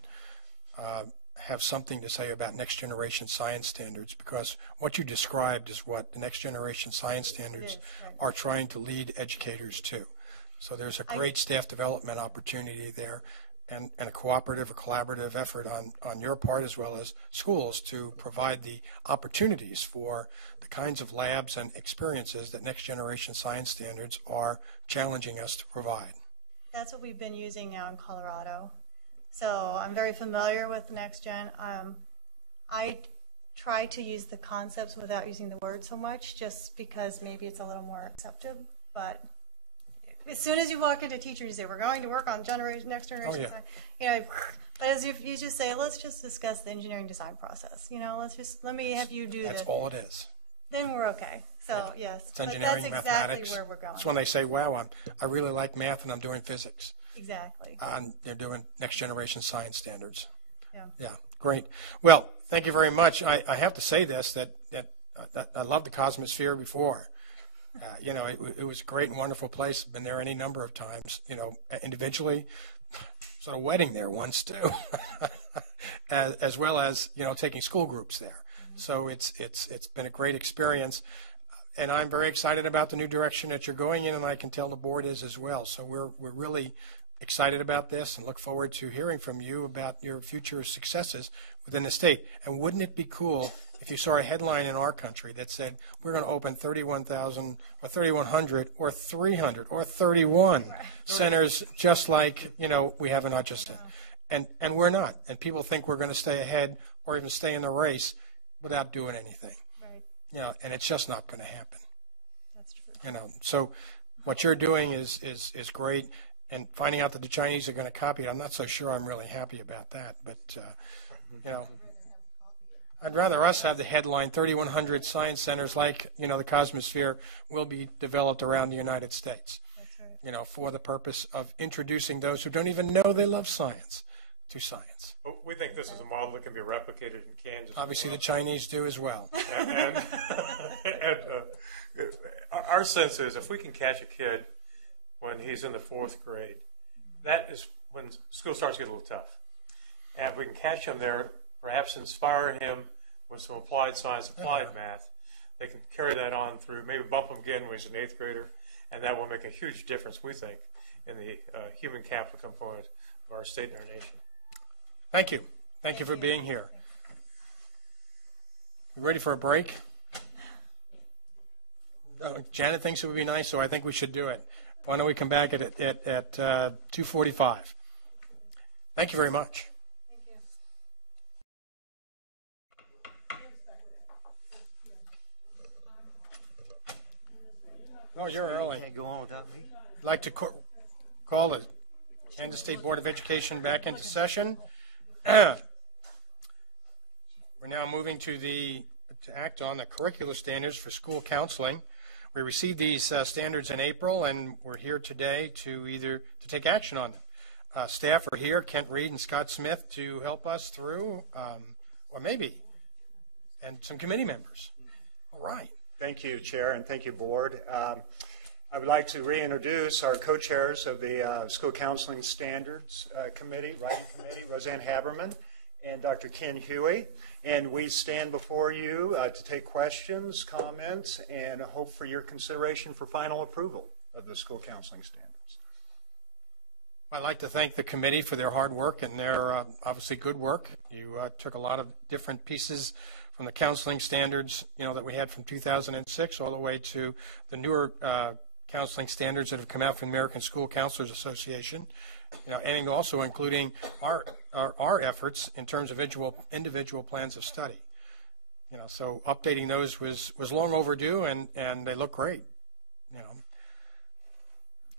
have something to say about next generation science standards, because what you described is what the next generation science standards are trying to lead educators to. So there's a great staff development opportunity there, and a cooperative or collaborative effort on your part as well as schools to provide the opportunities for the kinds of labs and experiences that next generation science standards are challenging us to provide. That's what we've been using now in Colorado. So I'm very familiar with Next Gen. I try to use the concepts without using the word so much, just because maybe it's a little more accepted. But as soon as you walk into teachers, you say, we're going to work on next generation design. You know, but as if you just say, let's just discuss the engineering design process. You know, let me have you do this. That's all it is. Then we're okay. So yes, it's engineering, that's mathematics. Exactly where we're going. It's when they say, wow, I really like math and I'm doing physics. Exactly. And they're doing next generation science standards. Yeah, great. Well, thank you very much. I have to say this, that I loved the Cosmosphere before. You know, it was a great and wonderful place. Been there any number of times, you know, individually. Sort of wedding there once too, as well as, you know, taking school groups there. Mm-hmm. So it's been a great experience. And I'm very excited about the new direction that you're going in, and I can tell the board is as well. So we're really excited about this and look forward to hearing from you about your future successes within the state. And wouldn't it be cool if you saw a headline in our country that said we're going to open 31,000 or 3,100 or 300 or 31 centers just like, we have in Hutchinson. And we're not. And people think we're going to stay ahead or even stay in the race without doing anything. Right. And it's just not going to happen. That's true. So what you're doing is great. And finding out that the Chinese are going to copy it, I'm not so sure I'm really happy about that. But, I'd rather us have the headline 3,100 science centers like, the Cosmosphere will be developed around the United States. That's right. For the purpose of introducing those who don't even know they love science to science. Well, we think this is a model that can be replicated in Kansas. Obviously, the Chinese do as well. And our sense is if we can catch a kid when he's in the 4th grade, that is when school starts to get a little tough. And if we can catch him there, perhaps inspire him with some applied science, applied math, they can carry that on through, maybe bump him again when he's an 8th grader, and that will make a huge difference, we think, in the human capital component of our state and our nation. Thank you. Thank you for being here. You ready for a break? Janet thinks it would be nice, so I think we should do it. Why don't we come back at 2:45? Thank you very much. Oh, you're early. Can't go on without me. I'd like to call the Kansas State Board of Education back into session. We're now moving to act on the curricular standards for school counseling. We received these standards in April, and we're here today to take action on them. Staff are here, Kent Reed and Scott Smith, to help us through, and some committee members. All right. Thank you, Chair, and thank you, Board. I would like to reintroduce our co-chairs of the School Counseling Standards Committee, Writing Committee, Roseanne Haberman and Dr. Ken Huey. And we stand before you to take questions, comments, and hope for your consideration for final approval of the School Counseling Standards. I'd like to thank the committee for their hard work and their obviously good work. You took a lot of different pieces from the counseling standards, that we had from 2006 all the way to the newer counseling standards that have come out from the American School Counselors Association, and also including our efforts in terms of individual plans of study. So updating those was long overdue, and they look great.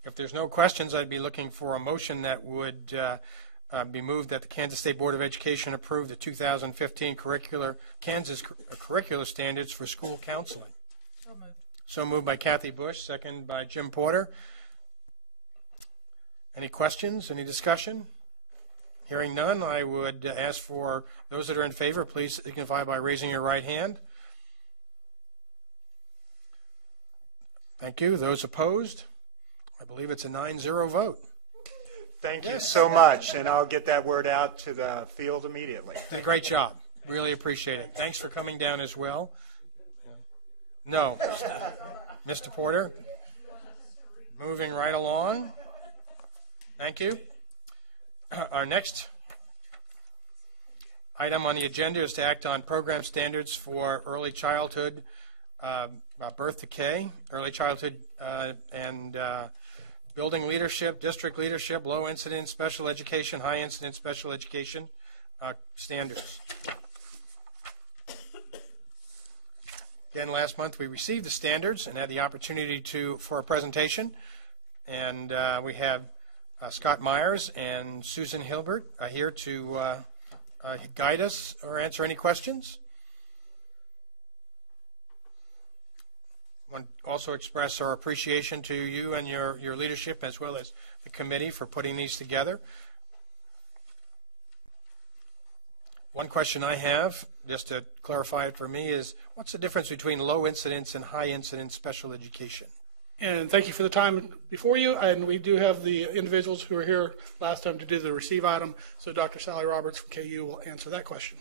If there's no questions, I'd be looking for a motion that would be moved that the Kansas State Board of Education approve the 2015 Kansas curricular standards for school counseling. So moved. So moved by Kathy Bush, second by Jim Porter. Any questions? Any discussion? Hearing none, I would ask for those that are in favor, please signify by raising your right hand. Thank you. Those opposed? I believe it's a 9-0 vote. Thank you so much, and I'll get that word out to the field immediately. Great job. Really appreciate it. Thanks for coming down as well. No. Mr. Porter? Moving right along. Thank you. Our next item on the agenda is to act on program standards for early childhood, birth to K, early childhood and building leadership, district leadership, low incidence special education, high incidence special education standards. Again, last month we received the standards and had the opportunity for a presentation. And we have Scott Myers and Susan Hilbert here to guide us or answer any questions. I want to also express our appreciation to you and your leadership as well as the committee for putting these together. One question I have, just to clarify it for me, is what's the difference between low incidence and high incidence special education? And thank you for the time before you. And we do have the individuals who were here last time to do the receive item. So Dr. Sally Roberts from KU will answer that question.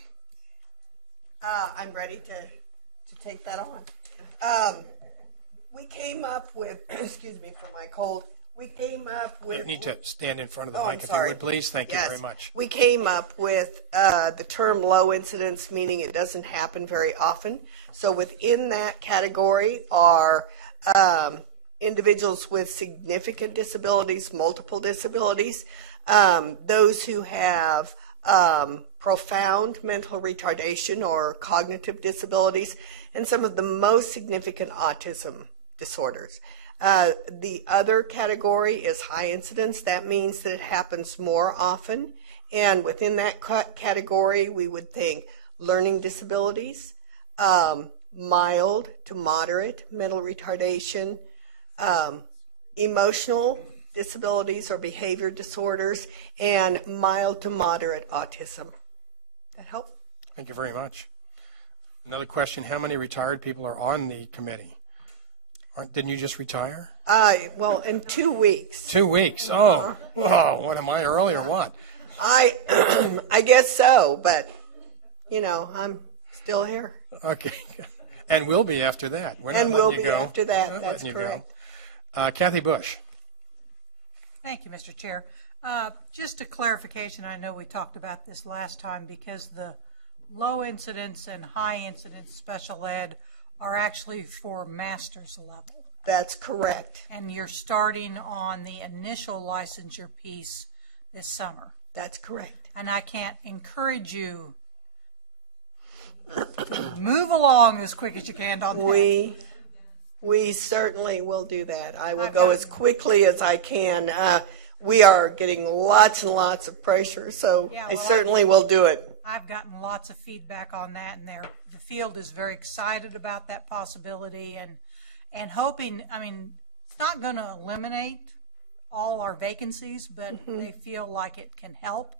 I'm ready to take that on. We came up with, excuse me for my cold, We came up You with. need to stand in front of the Oh, I'm mic if you sorry. would, please. Thank you Yes. very much. We came up with the term low incidence, meaning it doesn't happen very often. So within that category are individuals with significant disabilities, multiple disabilities, those who have profound mental retardation or cognitive disabilities, and some of the most significant autism disorders. The other category is high incidence. That means that it happens more often. And within that category, we would think learning disabilities, mild to moderate mental retardation, emotional disabilities or behavior disorders, and mild to moderate autism. That help? Thank you very much. Another question, how many retired people are on the committee? Didn't you just retire? Well, in 2 weeks. 2 weeks. Oh, whoa, what am I, early or what? I guess so, but, you know, I'm still here. Okay. And will be after that. We're not And will letting you be go. after that. We're not That's letting you go. correct. Kathy Bush. Thank you, Mr. Chair. Just a clarification, I know we talked about this last time, because the low incidence and high incidence special ed are actually for master's level. That's correct. And you're starting on the initial licensure piece this summer. That's correct. And I can't encourage you to move along as quick as you can on that. We certainly will do that. I will go as quickly as I can. We are getting lots and lots of pressure, so I certainly will do it. I've gotten lots of feedback on that, and the field is very excited about that possibility and hoping, I mean, it's not going to eliminate all our vacancies, but they feel like it can help.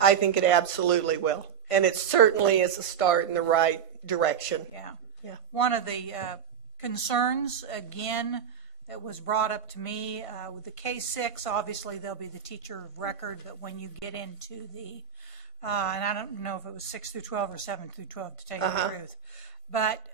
I think it absolutely will. And it certainly is a start in the right direction. Yeah. One of the concerns, again, that was brought up to me with the K-6, obviously there'll be the teacher of record, but when you get into the and I don't know if it was 6 through 12 or 7 through 12 to tell you the truth. But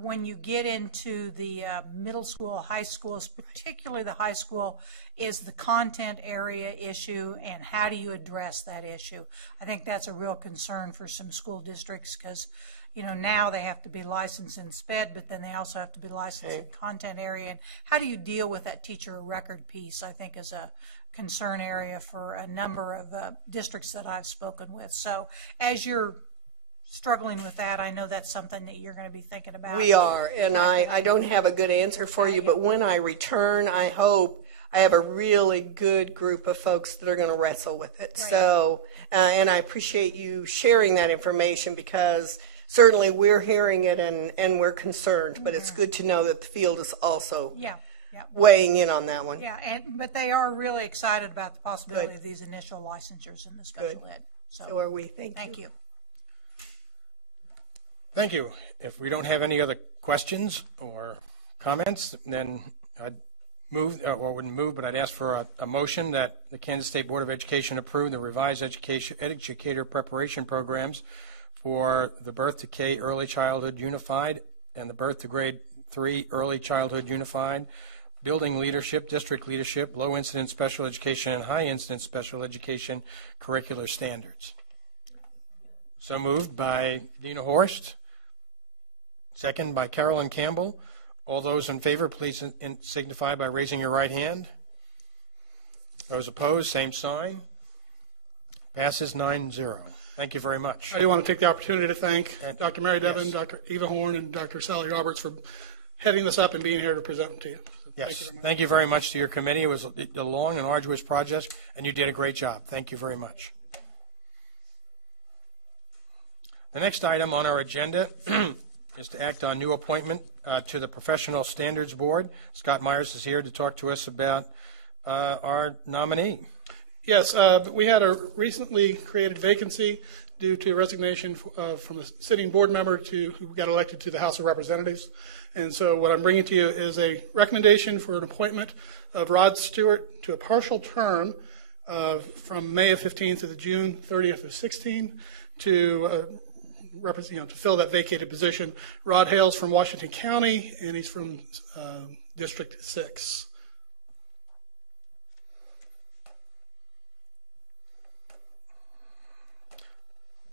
when you get into the middle school, high schools, particularly the high school, is the content area issue, and how do you address that issue? I think that's a real concern for some school districts because, you know, now they have to be licensed in SPED, but then they also have to be licensed in content area. And how do you deal with that teacher record piece, I think, is a concern area for a number of districts that I've spoken with. So as you're struggling with that, I know that's something that you're going to be thinking about. We are, and I don't have a good answer for you, but when I return, I hope I have a really good group of folks that are going to wrestle with it. Right. So, and I appreciate you sharing that information because certainly we're hearing it and we're concerned, but it's good to know that the field is also weighing in on that one. Yeah, but they are really excited about the possibility of these initial licensures in the special ed. So are we. Thank you. Thank you. If we don't have any other questions or comments, then I'd move, or wouldn't move, but I'd ask for a motion that the Kansas State Board of Education approve the revised educator preparation programs for the Birth to K Early Childhood Unified and the Birth to Grade 3 Early Childhood Unified, Building Leadership, District Leadership, Low Incidence Special Education, and High Incidence Special Education Curricular Standards. So moved by Dina Horst. Second by Carolyn Campbell. All those in favor, please signify by raising your right hand. Those opposed, same sign. Passes 9-0. Thank you very much. I do want to take the opportunity to thank Dr. Mary Devon, Dr. Eva Horn, and Dr. Sally Roberts for heading this up and being here to present them to you. So yes, thank you very much to your committee. It was a long and arduous project, and you did a great job. Thank you very much. The next item on our agenda is to act on new appointment to the Professional Standards Board. Scott Myers is here to talk to us about our nominee. Yes, we had a recently created vacancy due to a resignation from a sitting board member who got elected to the House of Representatives. And so what I'm bringing to you is a recommendation for an appointment of Rod Stewart to a partial term from May of 15 to the June 30th of 16 to fill that vacated position. Rod hails from Washington County, and he's from District 6.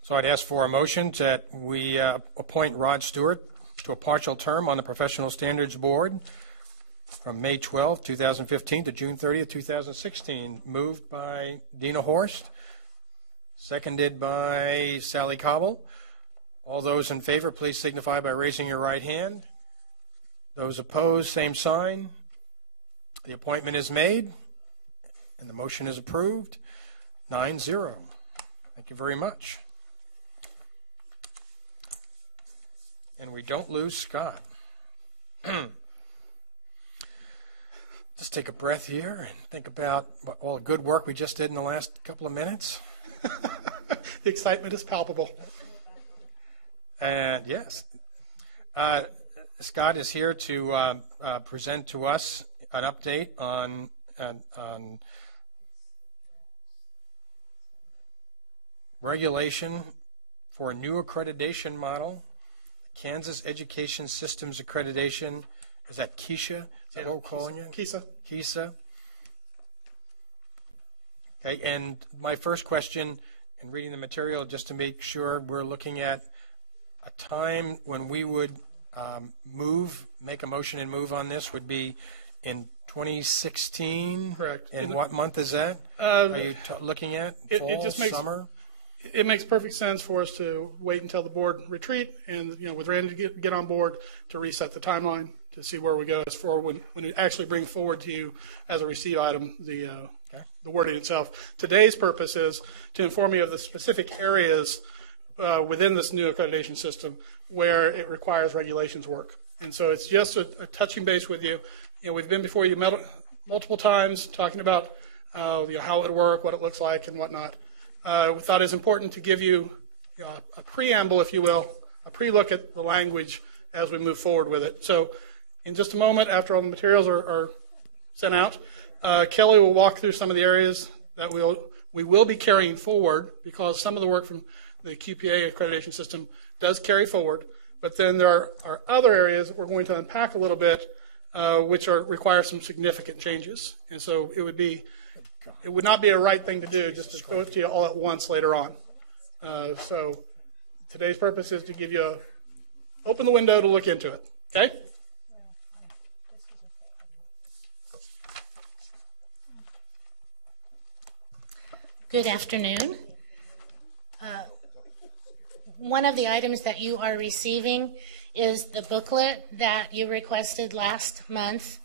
So I'd ask for a motion that we appoint Rod Stewart to a partial term on the Professional Standards Board from May 12, 2015 to June 30, 2016. Moved by Dina Horst, seconded by Sally Cobble. All those in favor, please signify by raising your right hand. Those opposed, same sign. The appointment is made, and the motion is approved. 9-0. Thank you very much. And we don't lose Scott. Just take a breath here and think about all the good work we just did in the last couple of minutes. The excitement is palpable. And yes, Scott is here to present to us an update on regulation for a new accreditation model, Kansas Education Systems Accreditation. Is that KESA? Is that what we're calling it? KESA. KESA. Okay, and my first question in reading the material, just to make sure we're looking at a time when we would make a motion and move on this would be in 2016? Correct. And what month is that? Are you looking at fall, summer? It makes perfect sense for us to wait until the board retreat and, with Randy to get on board to reset the timeline to see where we go as for when we actually bring forward to you as a receive item the wording itself. Today's purpose is to inform you of the specific areas within this new accreditation system where it requires regulations work. And so it's just a touching base with you. We've been before you multiple times talking about how it would work, what it looks like, and whatnot. We thought it was important to give you a preamble, if you will, a pre-look at the language as we move forward with it. So in just a moment, after all the materials are sent out, Kelly will walk through some of the areas that we will be carrying forward, because some of the work from the QPA accreditation system does carry forward. But then there are other areas that we're going to unpack a little bit, which require some significant changes. And so it would not be a right thing to do just to throw it to you all at once later on. So today's purpose is to give you open the window to look into it. Okay? Good afternoon. One of the items that you are receiving is the booklet that you requested last month.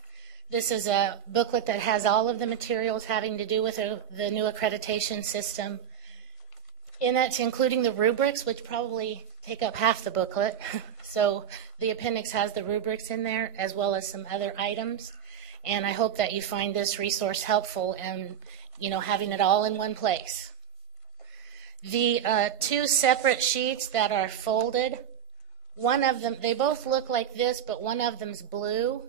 This is a booklet that has all of the materials having to do with the new accreditation system. In it, including the rubrics, which probably take up half the booklet. So the appendix has the rubrics in there, as well as some other items. And I hope that you find this resource helpful and, having it all in one place. The two separate sheets that are folded, one of them, they both look like this, but one of them's blue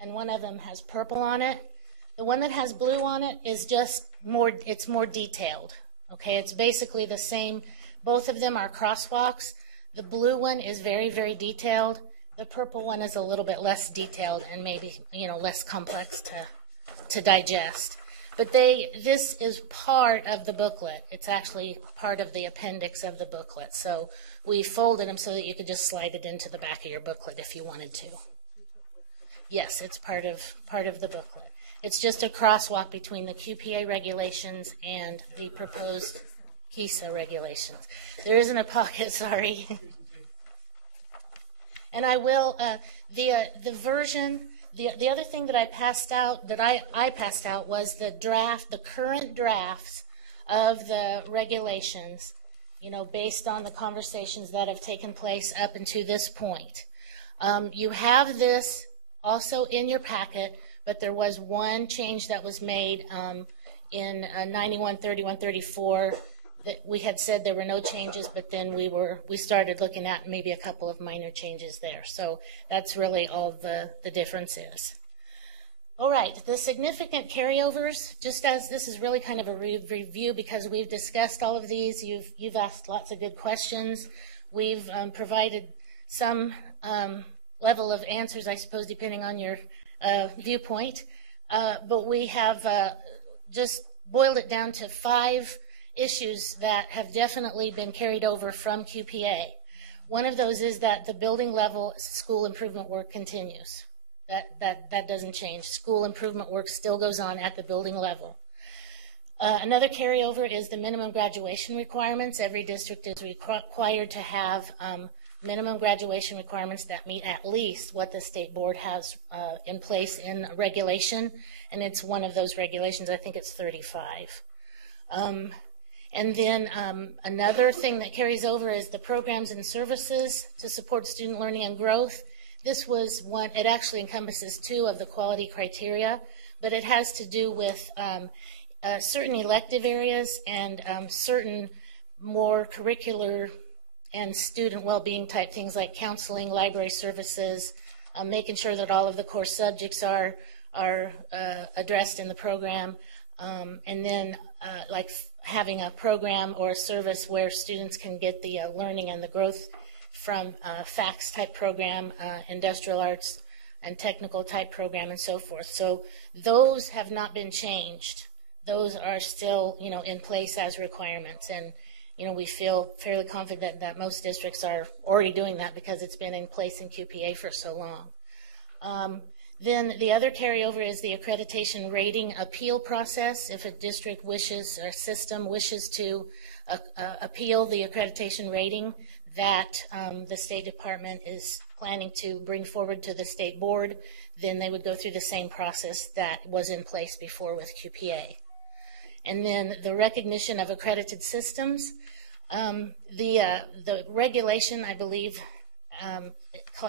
and one of them has purple on it. The one that has blue on it is just it's more detailed. Okay, it's basically the same. Both of them are crosswalks. The blue one is very, very detailed. The purple one is a little bit less detailed and maybe, less complex to digest. But this is part of the booklet. It's actually part of the appendix of the booklet. So we folded them so that you could just slide it into the back of your booklet if you wanted to. Yes, it's part of the booklet. It's just a crosswalk between the QPA regulations and the proposed KESA regulations. There isn't a pocket, sorry. And I will, the version, the other thing that I passed out, I passed out was the current drafts of the regulations, based on the conversations that have taken place up until this point. You have this also in your packet, but there was one change that was made in 91, 31, 34 that we had said there were no changes, but then we started looking at maybe a couple of minor changes there. So that's really all the difference is. All right, the significant carryovers, just as this is really kind of a review because we've discussed all of these, you've asked lots of good questions. We've provided some level of answers, I suppose, depending on your viewpoint. But we have just boiled it down to 5 issues that have definitely been carried over from QPA. One of those is that the building level school improvement work continues. That doesn't change. School improvement work still goes on at the building level. Another carryover is the minimum graduation requirements. Every district is required to have minimum graduation requirements that meet at least what the state board has in place in regulation, and it's one of those regulations. I think it's 35. And then another thing that carries over is the programs and services to support student learning and growth. This was one, it actually encompasses 2 of the quality criteria, but it has to do with certain elective areas and certain more curricular and student well-being type things like counseling, library services, making sure that all of the core subjects are addressed in the program, and then like having a program or a service where students can get the learning and the growth from FACS type program, industrial arts and technical type program, and so forth. So those have not been changed. Those are still, in place as requirements, and we feel fairly confident that most districts are already doing that because it's been in place in QPA for so long. Then the other carryover is the accreditation rating appeal process. If a district wishes, or system wishes to appeal the accreditation rating that the State Department is planning to bring forward to the state board, then they would go through the same process that was in place before with QPA. And then the recognition of accredited systems. The regulation, I believe,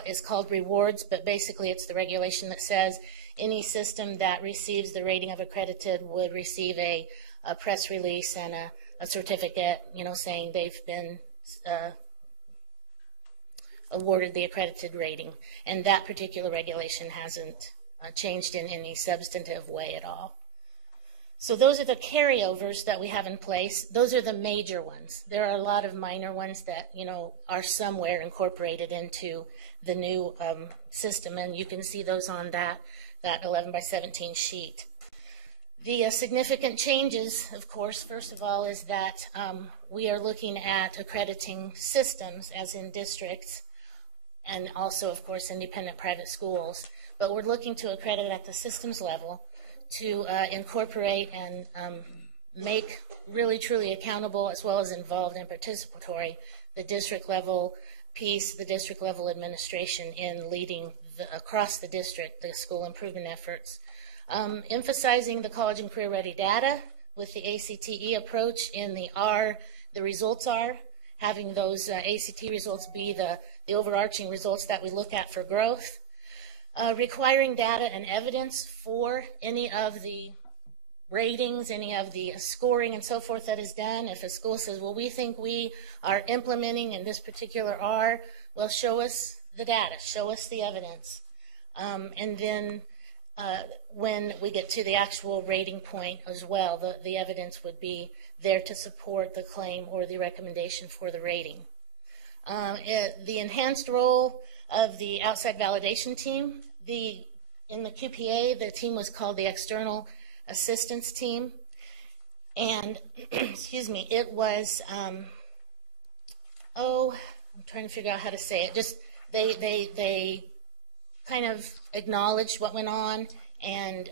is called rewards, but basically it's the regulation that says any system that receives the rating of accredited would receive a press release and a certificate, saying they've been awarded the accredited rating. And that particular regulation hasn't changed in any substantive way at all. So those are the carryovers that we have in place. Those are the major ones. There are a lot of minor ones that, are somewhere incorporated into the new system, and you can see those on that 11 by 17 sheet. The significant changes, of course, first of all, is that we are looking at accrediting systems, as in districts, and also, of course, independent private schools. But we're looking to accredit at the systems level to incorporate and make really truly accountable as well as involved and participatory the district level piece, the district level administration in leading across the district the school improvement efforts. Emphasizing the college and career ready data with the ACTE approach in the results are, having those ACT results be the overarching results that we look at for growth. Requiring data and evidence for any of the ratings, any of the scoring and so forth that is done. If a school says, well, we think we are implementing in this particular R, well, show us the data, show us the evidence. And then when we get to the actual rating point as well, the evidence would be there to support the claim or the recommendation for the rating. The enhanced role of the outside validation team. In the QPA, the team was called the External Assistance Team, and excuse me, it was I'm trying to figure out how to say it. Just they kind of acknowledged what went on and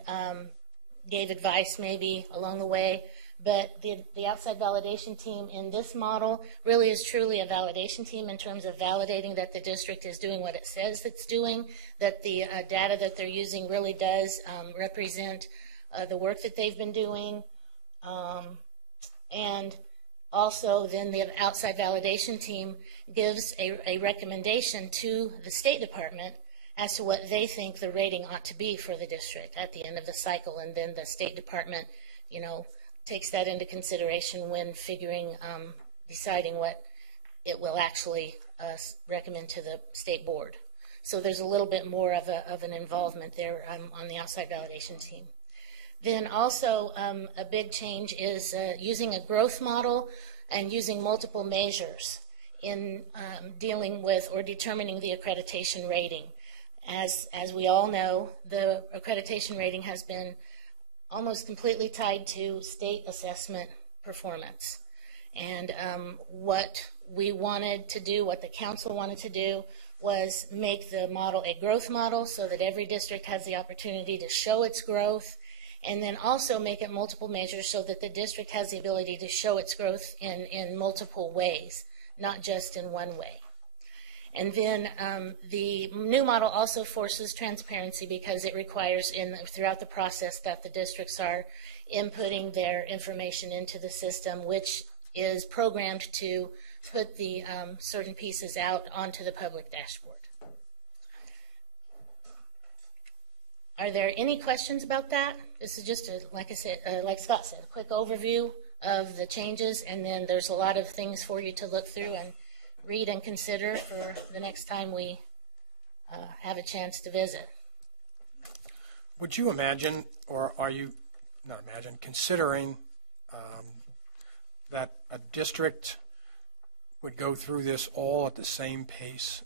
gave advice maybe along the way. But the outside validation team in this model really is truly a validation team in terms of validating that the district is doing what it says it's doing, that the data that they're using really does represent the work that they've been doing. And also then the outside validation team gives a recommendation to the State Department as to what they think the rating ought to be for the district at the end of the cycle. And then the State Department, takes that into consideration when deciding what it will actually recommend to the state board. So there's a little bit more of an involvement there on the outside validation team. Then also a big change is using a growth model and using multiple measures in dealing with or determining the accreditation rating. As we all know, the accreditation rating has been almost completely tied to state assessment performance. And what we wanted to do, what the council wanted to do, was make the model a growth model so that every district has the opportunity to show its growth, and then also make it multiple measures so that the district has the ability to show its growth in multiple ways, not just in one way. And then the new model also forces transparency because it requires throughout the process that the districts are inputting their information into the system, which is programmed to put the certain pieces out onto the public dashboard. Are there any questions about that? This is just, like I said, like Scott said, a quick overview of the changes, and then there's a lot of things for you to look through and read and consider for the next time we have a chance to visit. Would you imagine, or are you not imagine, considering that a district would go through this all at the same pace?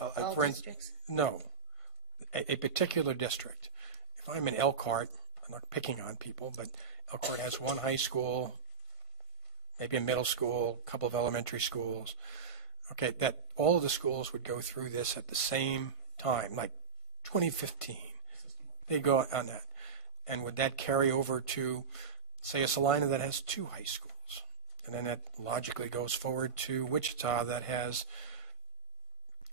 All districts? No, a particular district. If I'm in Elkhart, I'm not picking on people, but Elkhart has one high school, maybe a middle school, a couple of elementary schools. Okay, that all of the schools would go through this at the same time, like 2015. They go on that. And would that carry over to, say, a Salina that has 2 high schools? And then that logically goes forward to Wichita that has,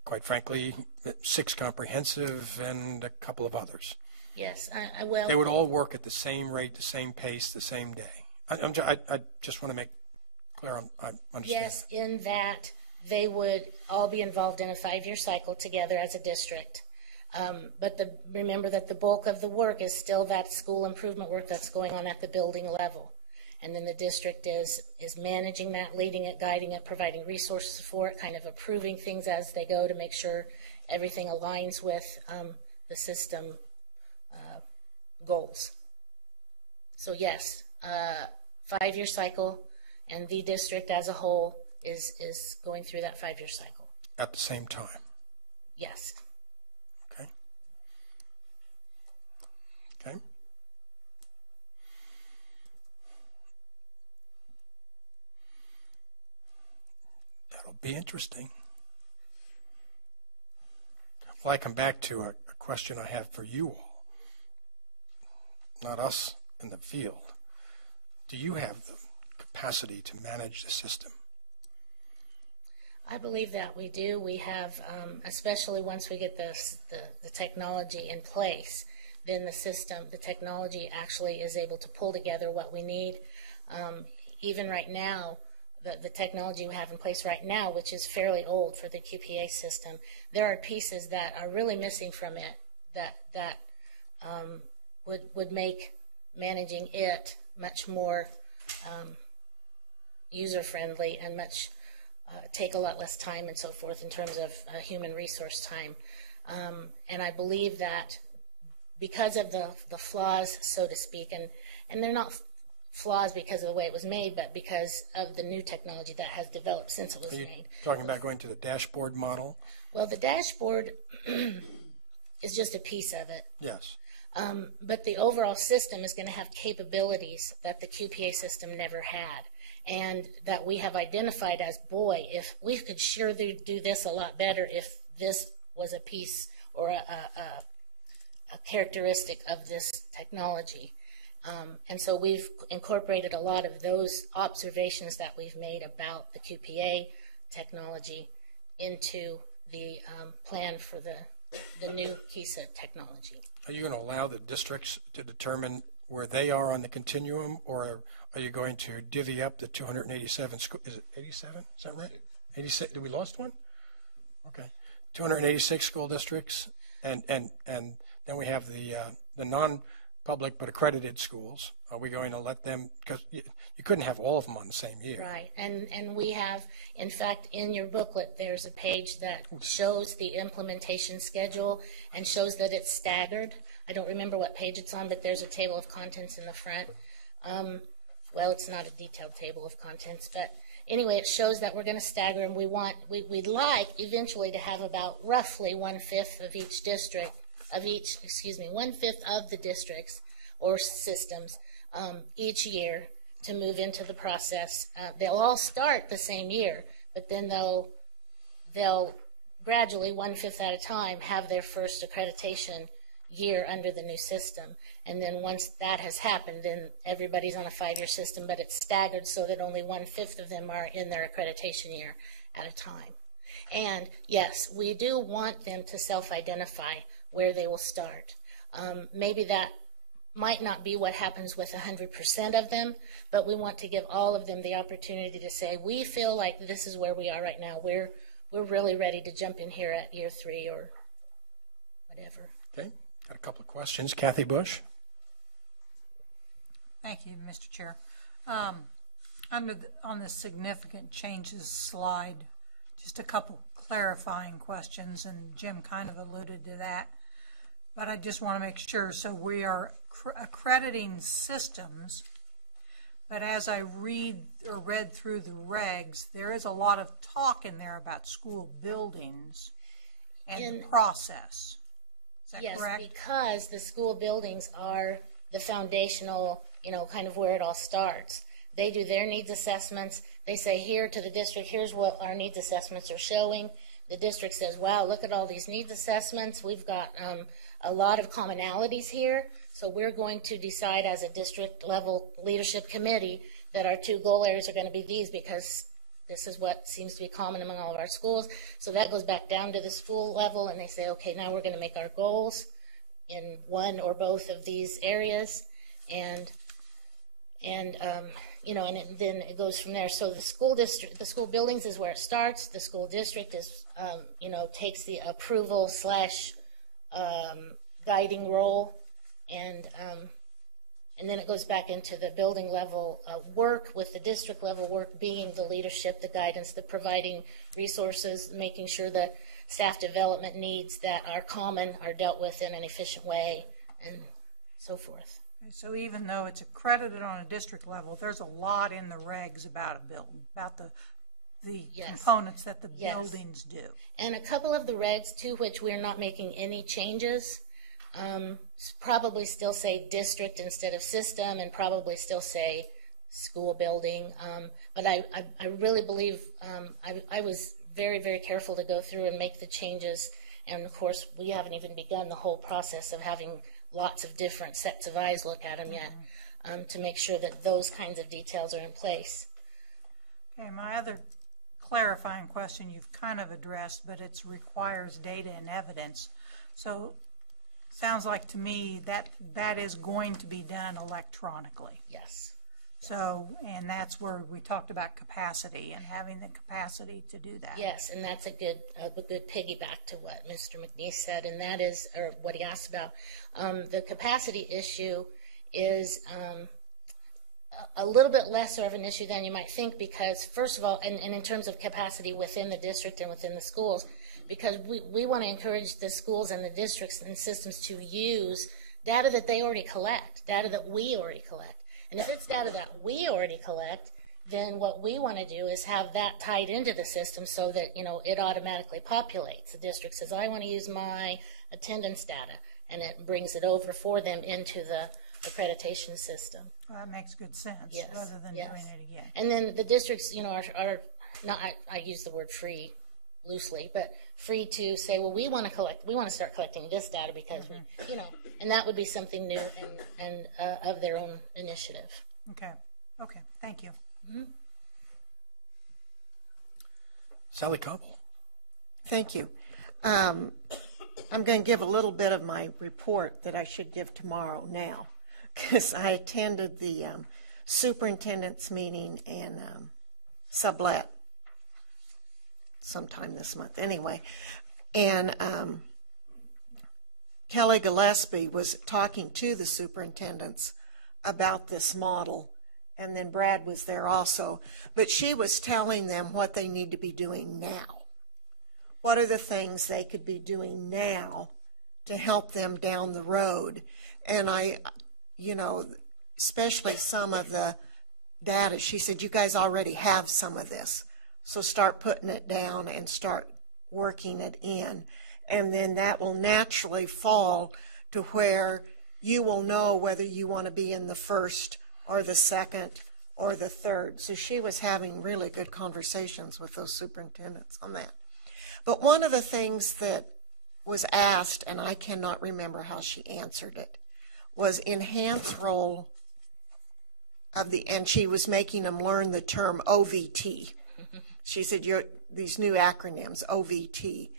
quite frankly, 6 comprehensive and a couple of others. Yes, well. They would all work at the same rate, the same pace, the same day. I just want to make clear I understand. Yes, in that they would all be involved in a 5-year cycle together as a district. But remember that the bulk of the work is still that school improvement work that's going on at the building level. And then the district is managing that, leading it, guiding it, providing resources for it, kind of approving things as they go to make sure everything aligns with the system goals. So yes, 5-year cycle, and the district as a whole is going through that 5-year cycle. At the same time? Yes. Okay. Okay. That'll be interesting. Well, I come back to a question I have for you all, not us in the field. Do you have the capacity to manage the system? I believe that we do. We have, especially once we get the technology in place, then the technology actually is able to pull together what we need. Even right now, the technology we have in place right now, which is fairly old for the QPA system, there are pieces that are really missing from it that would make managing it much more user-friendly and take a lot less time and so forth in terms of human resource time. And I believe that because of the flaws, so to speak, and they're not flaws because of the way it was made, but because of the new technology that has developed since it was made. Are you talking about going to the dashboard model? Well, the dashboard is just a piece of it. Yes. But the overall system is going to have capabilities that the QPA system never had, and that we have identified as, boy, if we could sure do this a lot better if this was a piece or a characteristic of this technology. And so we've incorporated a lot of those observations that we've made about the QPA technology into the plan for the new KISA technology. Are you going to allow the districts to determine where they are on the continuum, or are you going to divvy up the 287 schools? Is it 87? Is that right? 86? Did we lost one? Okay. 286 school districts, and then we have the non-public but accredited schools. Are we going to let them, because you couldn't have all of them on the same year. Right, and we have, in fact, in your booklet, there's a page that shows the implementation schedule and shows that it's staggered. I don't remember what page it's on, but there's a table of contents in the front. Well, it's not a detailed table of contents, but anyway, it shows that we're going to stagger, and we'd like eventually to have about roughly 1/5 of each district, 1/5 of the districts or systems each year to move into the process. They'll all start the same year, but then they'll gradually, 1/5 at a time, have their first accreditation year under the new system. And then once that has happened, then everybody's on a 5-year system, but it's staggered so that only 1/5 of them are in their accreditation year at a time. And yes, we do want them to self-identify where they will start. Maybe that might not be what happens with 100% of them, but we want to give all of them the opportunity to say, we feel like this is where we are right now. We're really ready to jump in here at year 3 or whatever. Okay, got a couple of questions. Kathy Bush. Thank you, Mr. Chair. On the significant changes slide, just a couple clarifying questions, and Jim kind of alluded to that. But I just want to make sure. So we are accrediting systems, but as I read through the regs, there is a lot of talk in there about school buildings and the process. Is that correct? Yes, because the school buildings are the foundational, kind of where it all starts. They do their needs assessments. They say here to the district, here's what our needs assessments are showing. The district says, wow, look at all these needs assessments. We've got a lot of commonalities here. So we're going to decide as a district level leadership committee that our 2 goal areas are going to be these, because this is what seems to be common among all of our schools. So that goes back down to the school level, and they say, okay, now we're going to make our goals in one or both of these areas. And then it goes from there. So the school district, the school buildings is where it starts. The school district is, takes the approval / guiding role, and then it goes back into the building level work, with the district level work being the leadership, the guidance, the providing resources, making sure that staff development needs that are common are dealt with in an efficient way, and so forth. So even though it's accredited on a district level, there's a lot in the regs about a building, about the components that the buildings do. And a couple of the regs to which we're not making any changes probably still say district instead of system, and probably still say school building. But I really believe I was very, very careful to go through and make the changes. And of course, we haven't even begun the whole process of having lots of different sets of eyes look at them yet, to make sure that those kinds of details are in place. Okay, my other clarifying question you've kind of addressed, but it requires data and evidence. So sounds like to me that is going to be done electronically. Yes. So, and that's where we talked about capacity and having the capacity to do that. Yes, and that's a good piggyback to what Mr. McNeese said, and that is, or what he asked about. The capacity issue is a little bit lesser of an issue than you might think, because first of all, and in terms of capacity within the district and within the schools, because we want to encourage the schools and the districts and systems to use data that they already collect, data that we already collect. And if it's data that we already collect, then what we want to do is have that tied into the system so that, it automatically populates. The district says, I want to use my attendance data, and it brings it over for them into the accreditation system. Well, that makes good sense, yes, rather than yes. doing it again. And then the districts, are not, I use the word free loosely, but free to say, well, we want to start collecting this data because we, and that would be something new and of their own initiative. Okay. Thank you. Mm-hmm. Sally Cobble. Thank you. I'm going to give a little bit of my report that I should give tomorrow now, because I attended the superintendent's meeting in Sublet sometime this month. Anyway, and Kelly Gillespie was talking to the superintendents about this model, and then Brad was there also. But she was telling them what they need to be doing now. What are the things they could be doing now to help them down the road? And I, especially some of the data, she said, you guys already have some of this. So start putting it down and start working it in. And then that will naturally fall to where you will know whether you want to be in the first or the second or the third. So she was having really good conversations with those superintendents on that. But one of the things that was asked, and I cannot remember how she answered it, was enhanced role of the, and she was making them learn the term OVT. She said, these new acronyms, OVT.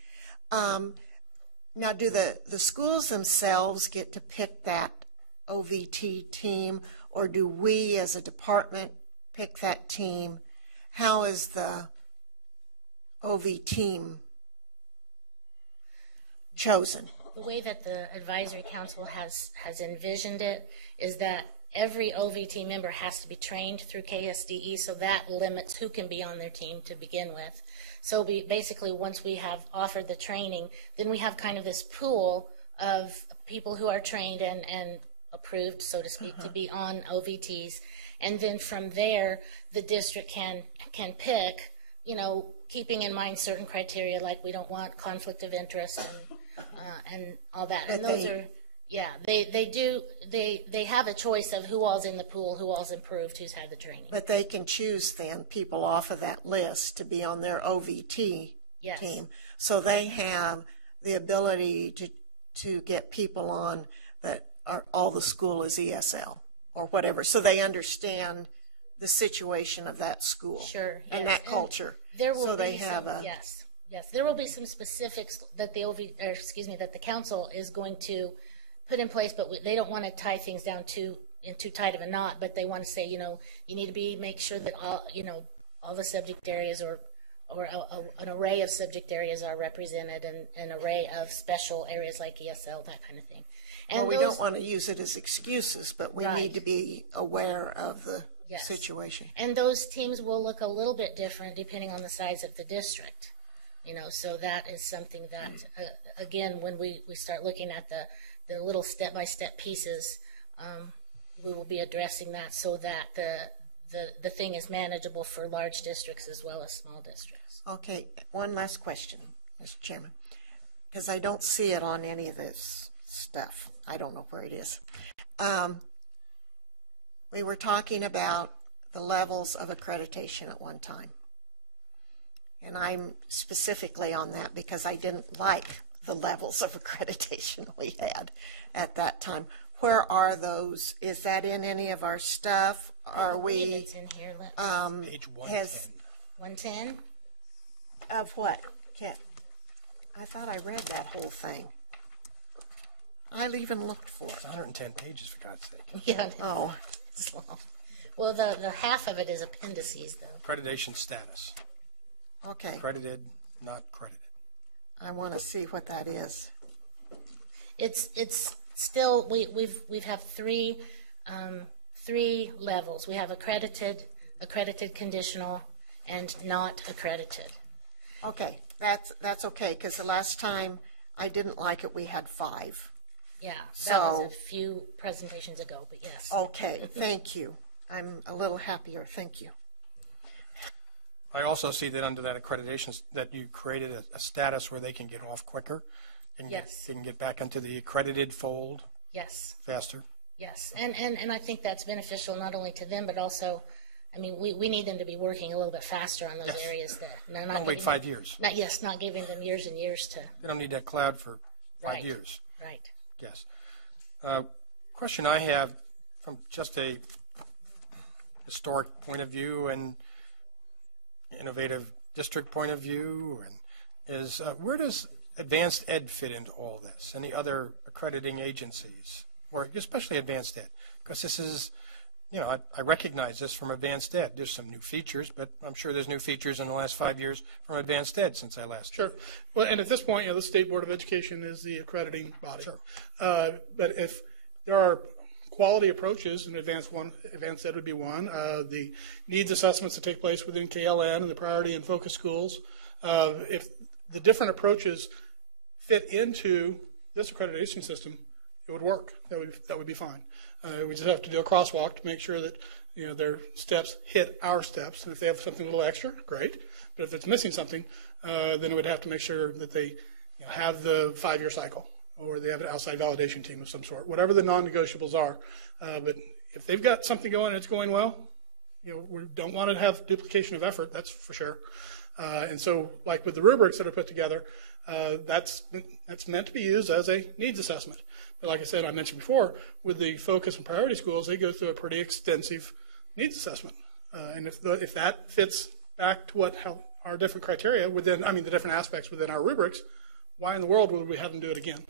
Now, do the schools themselves get to pick that OVT team, or do we as a department pick that team? How is the OV team chosen? The way that the advisory council has envisioned it is that every OVT member has to be trained through KSDE, so that limits who can be on their team to begin with. So basically, once we have offered the training, then we have kind of this pool of people who are trained and approved, so to speak, to be on OVTs. And then from there, the district can pick, keeping in mind certain criteria, like we don't want conflict of interest and all that. And those are... Yeah, they have a choice of who all's in the pool, who all's improved, who's had the training. But they can choose then people off of that list to be on their OVT Yes. team. So they have the ability to get people on that are all the school is ESL or whatever. So they understand the situation of that school. Sure. And yes. that culture. There will so be they have some, yes, there will be some specifics that that the council is going to put in place, but they don't want to tie things down too tight of a knot. But they want to say, you need to make sure that all the subject areas or an array of subject areas are represented, and an array of special areas like ESL, that kind of thing. And we don't want to use it as excuses, but we Right. need to be aware of the Yes. situation. And those teams will look a little bit different depending on the size of the district. So that is something that, again, when we start looking at the little step-by-step pieces, we will be addressing that so that the thing is manageable for large districts as well as small districts. Okay, one last question, Mr. Chairman, because I don't see it on any of this stuff. I don't know where it is. We were talking about the levels of accreditation at one time. And I'm specifically on that because I didn't like the levels of accreditation we had at that time. Where are those? Is that in any of our stuff? Are we? It's in here. Page 110. 110? Of what? I thought I read that whole thing. I even looked for it. It's 110 pages, for God's sake. Yeah. Oh, it's long. Well, the half of it is appendices, though. Accreditation status. Okay. Credited, not credited. I want to see what that is. It's still we've have three levels. We have accredited, conditional, and not accredited. Okay, that's okay, because the last time I didn't like it, we had 5. Yeah, that was a few presentations ago, but yes. Okay, thank you. I'm a little happier. Thank you. I also see that under that accreditation that you created a status where they can get off quicker. Yes. They can get back into the accredited fold. Yes. Faster. Yes, and I think that's beneficial not only to them, but also, we need them to be working a little bit faster on those areas. Don't wait 5 years. Not giving them years and years to. They don't need that cloud for 5 Right. years. Right. Yes. Question I have from just a historic point of view and innovative district point of view is where does advanced ed fit into all this? Any other accrediting agencies, or especially advanced ed? Because this is, I recognize this from advanced ed. There's some new features, but I'm sure there's new features in the last 5 years from advanced ed since I last. Sure. Well, and at this point, the State Board of Education is the accrediting body. Sure. But if there are quality approaches, and advanced ed would be one. The needs assessments that take place within KLN and the priority and focus schools. If the different approaches fit into this accreditation system, it would work. That would be fine. We just have to do a crosswalk to make sure that their steps hit our steps. And if they have something a little extra, great. But if it's missing something, then it would have to make sure that they have the 5-year cycle, or they have an outside validation team of some sort, whatever the non-negotiables are. But if they've got something going and it's going well, We don't want to have duplication of effort, that's for sure. And so, like with the rubrics that are put together, that's meant to be used as a needs assessment. But like I said, I mentioned before, with the focus and priority schools, they go through a pretty extensive needs assessment. And if that fits back to how our different criteria within, the different aspects within our rubrics, why in the world would we have them do it again?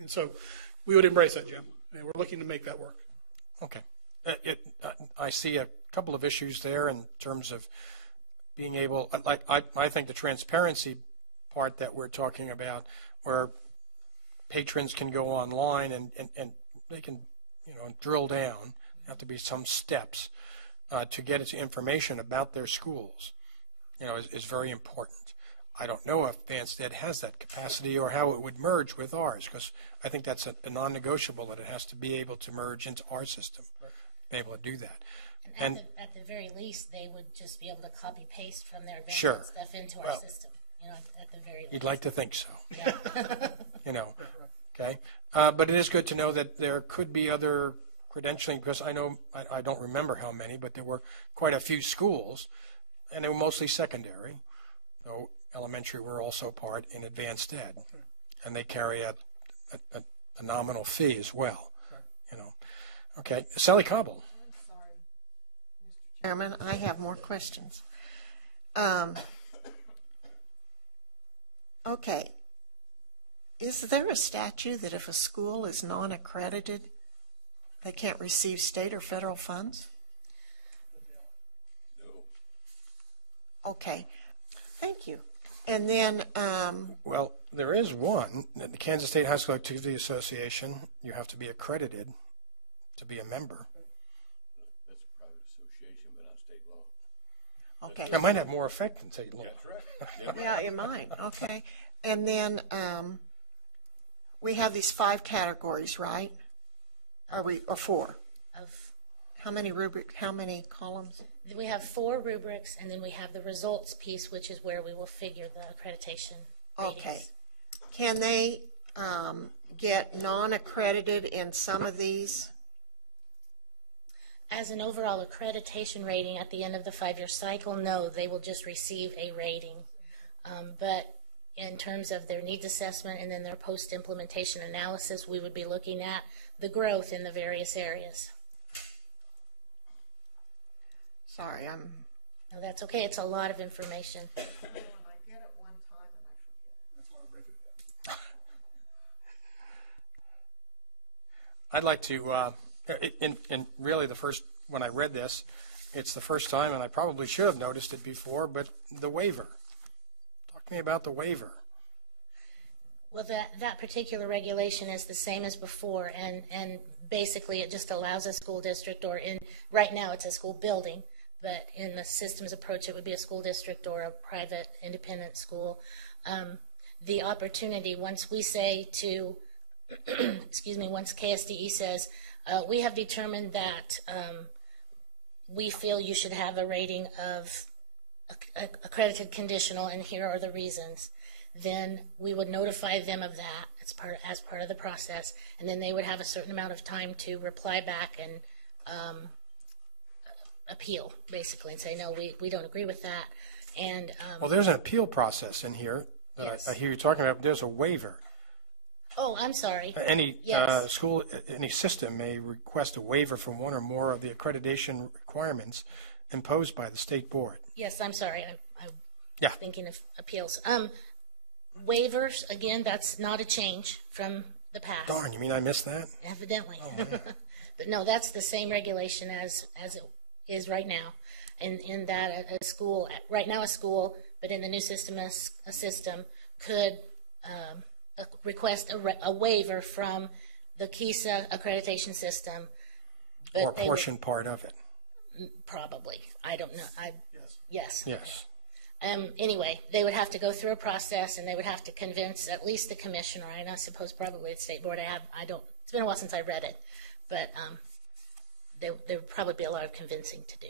And so we would embrace that, Jim. And we're looking to make that work. Okay. I see a couple of issues there in terms of being able, I think the transparency part that we're talking about, where patrons can go online and they can, drill down. There have to be some steps to get its information about their schools, is very important. I don't know if Advanced Ed has that capacity or how it would merge with ours, because I think that's a non-negotiable, that it has to be able to merge into our system, be able to do that. And at the very least, they would just be able to copy paste from their Advanced Sure. stuff into our system. At the very least. You'd like to think so. Yeah. Okay. But it is good to know that there could be other credentialing, because I know, I don't remember how many, but there were quite a few schools, and they were mostly secondary. So elementary were also part in Advanced Ed, and they carry a nominal fee as well. Okay. Sally Cobble. Chairman, I have more questions. Okay. Is there a statute that if a school is non-accredited, they can't receive state or federal funds? No. Okay. Thank you. And then... well, there is one. The Kansas State High School Activity Association, you have to be accredited to be a member. That's a private association, but not state law. Okay. That might have more effect than state law. That's right. Yeah, it might. Okay. And then we have these 5 categories, right? Or 4? Of How many columns? We have 4 rubrics, and then we have the results piece, which is where we will figure the accreditation ratings. Okay. Can they get non-accredited in some of these? As an overall accreditation rating at the end of the 5-year cycle, no, they will just receive a rating. But in terms of their needs assessment and then their post-implementation analysis, we would be looking at the growth in the various areas. Sorry, No, that's okay. It's a lot of information. When I get it one time and I forget it. That's why I break it down. I'd like to, in really when I read this, it's the first time, and I probably should have noticed it before, but the waiver. Talk to me about the waiver. Well, that particular regulation is the same as before, and basically it just allows a school district, right now it's a school building, but in the systems approach it would be a school district or a private independent school. The opportunity, once we say to, once KSDE says, we have determined that we feel you should have a rating of accredited conditional, and here are the reasons, then we would notify them of that as part of the process, and then they would have a certain amount of time to reply back and appeal, basically, and say, no, we don't agree with that. And well, there's an appeal process in here that yes. I hear you talking about. There's a waiver. Oh, I'm sorry. Any yes. school, any system may request a waiver from one or more of the accreditation requirements imposed by the state board. Yes, I'm sorry. I'm thinking of appeals. Waivers, again, that's not a change from the past. Darn, you mean I missed that? Evidently. Oh, But no, that's the same regulation as it is right now. In that a school, right now a school, but in the new system, a system could request a waiver from the KISA accreditation system. But or a portion part of it. Probably. I don't know. Yes. Yes. Anyway, they would have to go through a process, and they would have to convince at least the commissioner, and I suppose probably the state board. It's been a while since I read it, but there would probably be a lot of convincing to do.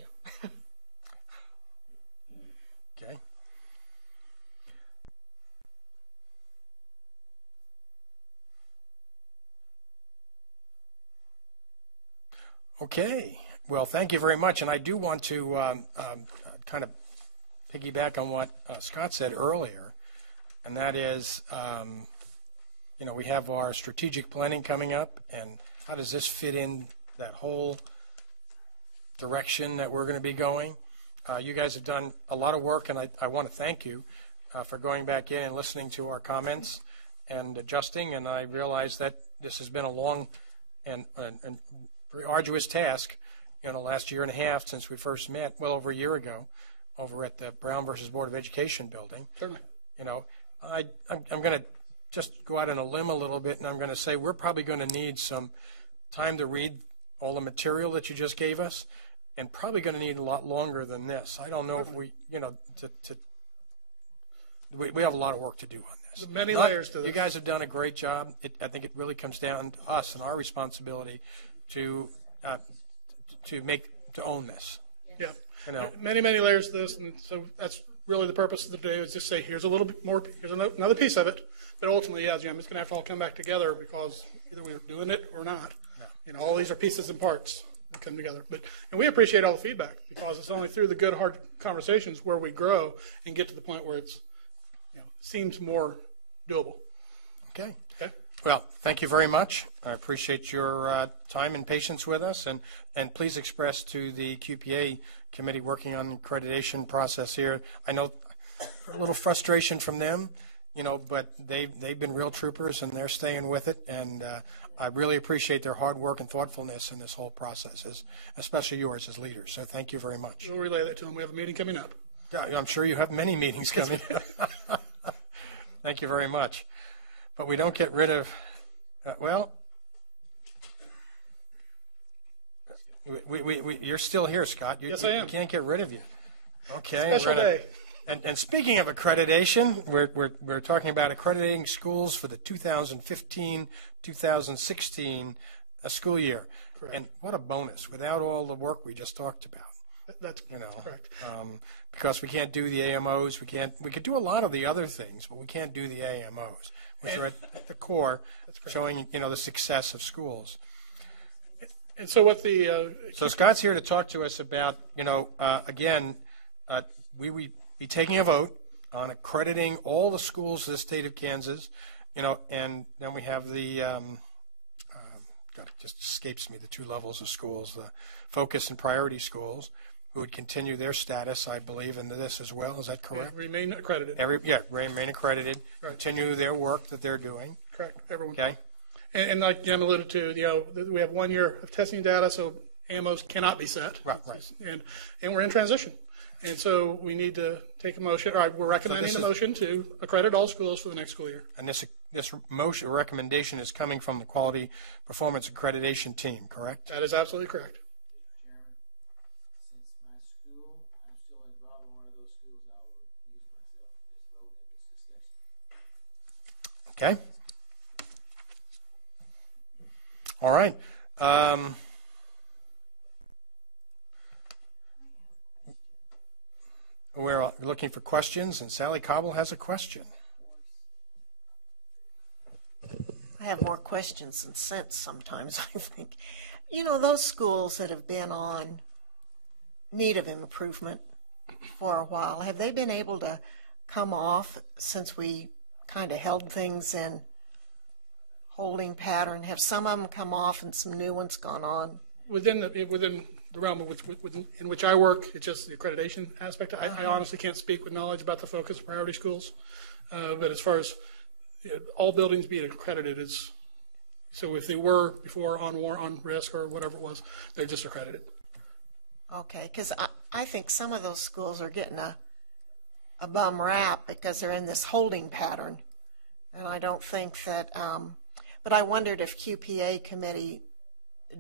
Okay. Okay. Well, thank you very much. And I do want to kind of piggyback on what Scott said earlier, and that is, we have our strategic planning coming up, and how does this fit in that whole direction that we're going to be going? You guys have done a lot of work, and I want to thank you for going back in and listening to our comments and adjusting, and I realize that this has been a long and very arduous task in the last year and a half since we first met, well over a year ago, over at the Brown versus Board of Education building. Certainly. I'm going to just go out on a limb a little bit, and I'm going to say we're probably going to need some time to read all the material that you just gave us, and probably going to need a lot longer than this. I don't know if we have a lot of work to do on this. Many layers to this. You guys have done a great job. I think it really comes down to us and our responsibility to own this. Yeah. Many layers to this, and so that's really the purpose of the day, is just say, here's a little bit more, here's another piece of it, but ultimately, yeah, Jim, it's going to have to all come back together, because either we're doing it or not. Yeah. All these are pieces and parts that come together. And we appreciate all the feedback, because it's only through the good, hard conversations where we grow and get to the point where it's seems more doable. Okay. Well, thank you very much. I appreciate your time and patience with us, and please express to the QPA committee working on the accreditation process here. I know a little frustration from them, but they've been real troopers, and they're staying with it, and I really appreciate their hard work and thoughtfulness in this whole process, especially yours as leaders. So thank you very much. We'll relay that to them. We have a meeting coming up. I'm sure you have many meetings coming up. Thank you very much. But we don't get rid of, you're still here, Scott. Yes, I am. We can't get rid of you. Okay. Special day. And speaking of accreditation, we're talking about accrediting schools for the 2015-2016 school year. Correct. And what a bonus, without all the work we just talked about. That's correct. Because we can't do the AMOs, we could do a lot of the other things, but we can't do the AMOs, which are at the core, showing the success of schools. And so what the so Scott's here to talk to us about again, we be taking a vote on accrediting all the schools of the state of Kansas, and then we have the God, it just escapes me, the two levels of schools, the focus and priority schools, who would continue their status, I believe, into this as well. Is that correct? Remain accredited. Remain accredited. Right. Continue their work that they're doing. Correct. Everyone. Okay. And like Jim alluded to, we have 1 year of testing data, so AMOs cannot be set. Right. And we're in transition. And so we need to take a motion, or we're recommending a motion to accredit all schools for the next school year. And this motion recommendation is coming from the Quality Performance Accreditation team, correct? That is absolutely correct. Okay. All right. We're looking for questions, and Sally Cobble has a question. I have more questions than sense sometimes, I think. Those schools that have been on need of improvement for a while, have they been able to come off since we kind of held things in holding pattern? Have some of them come off and some new ones gone on? Within the realm in which I work, it's just the accreditation aspect. I honestly can't speak with knowledge about the focus priority schools, but as far as all buildings being accredited, so if they were before on risk or whatever it was, they're just accredited. Okay, because I think some of those schools are getting a bum rap because they're in this holding pattern, and I don't think that. But I wondered if QPA committee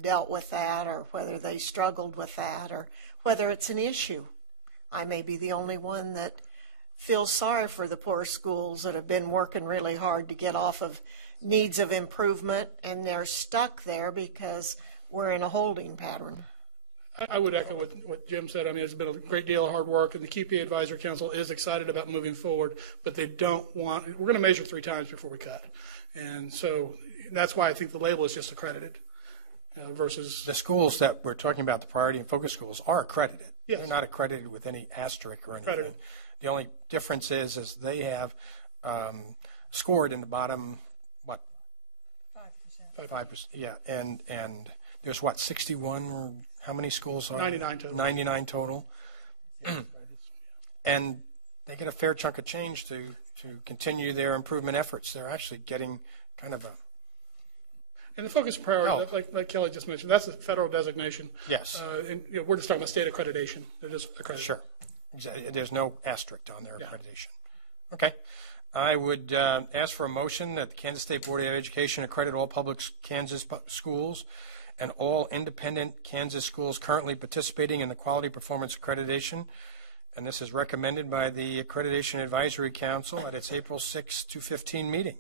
dealt with that, or whether they struggled with that, or whether it's an issue. I may be the only one that feels sorry for the poor schools that have been working really hard to get off of needs of improvement, and they're stuck there because we're in a holding pattern. I would echo what Jim said. I mean, it's been a great deal of hard work, and the QPA Advisory Council is excited about moving forward, but they don't want, we're going to measure 3 times before we cut. And so that's why I think the label is just accredited. versus The schools that we're talking about, the priority and focus schools, are accredited. Yes. They're not accredited with any asterisk or anything. Accredited. The only difference is they have scored in the bottom, what? 5%. Yeah, and there's what, 61 or how many schools are 99 total. 99 total. And they get a fair chunk of change to continue their improvement efforts. They're actually getting kind of a... And the focus priority, Oh. like Kelly just mentioned, that's a federal designation. Yes. And we're just talking about state accreditation. They're just accredited. Sure. Exactly. There's no asterisk on their Yeah. accreditation. Okay. I would ask for a motion that the Kansas State Board of Education accredit all public Kansas schools and all independent Kansas schools currently participating in the Quality Performance Accreditation. And this is recommended by the Accreditation Advisory Council at its April 6 to 15 meeting.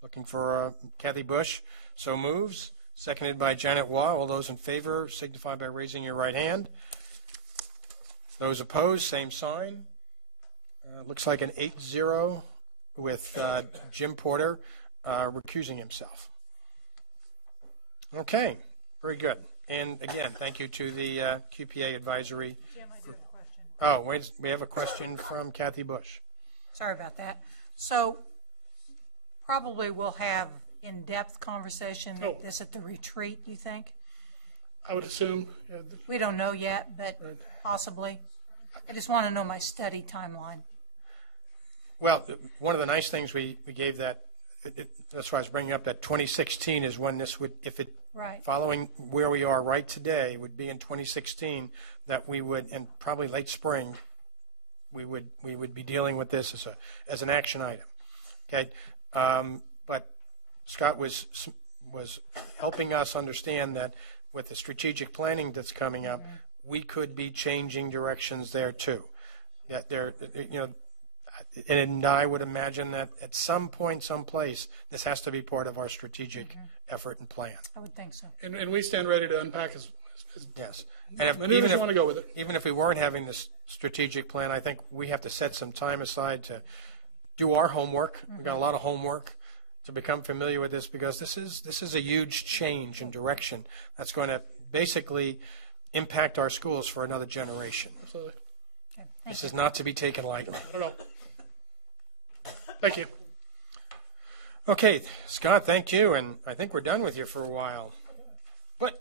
Looking for Kathy Bush. So moves. Seconded by Janet Waugh. All those in favor signify by raising your right hand. Those opposed, same sign. Looks like an 8-0 with Jim Porter recusing himself. Okay, very good. And again, thank you to the QPA advisory. Jim, I do have a question. Oh, wait, we have a question from Kathy Bush. Sorry about that. So probably we'll have in-depth conversation like this at the retreat, you think? I would assume. We don't know yet, but possibly. I just want to know my study timeline. Well, one of the nice things we gave that, that's why I was bringing up that 2016 is when this would, if it, Right. following where we are right today, would be in 2016, that we would, and probably late spring, we would be dealing with this as an action item. Okay, but Scott was helping us understand that with the strategic planning that's coming up, we could be changing directions there too. That there, you know, and I would imagine that at some point, someplace, this has to be part of our strategic effort and plan. I would think so. And we stand ready to unpack as Yes. And if, many of us want to go with it. Even if we weren't having this strategic plan, I think we have to set some time aside to do our homework. We've got a lot of homework to become familiar with this, because this is a huge change in direction that's going to basically impact our schools for another generation. Absolutely. Okay, This is not to be taken lightly. Not at all. Thank you. Okay, Scott, thank you, and I think we're done with you for a while. But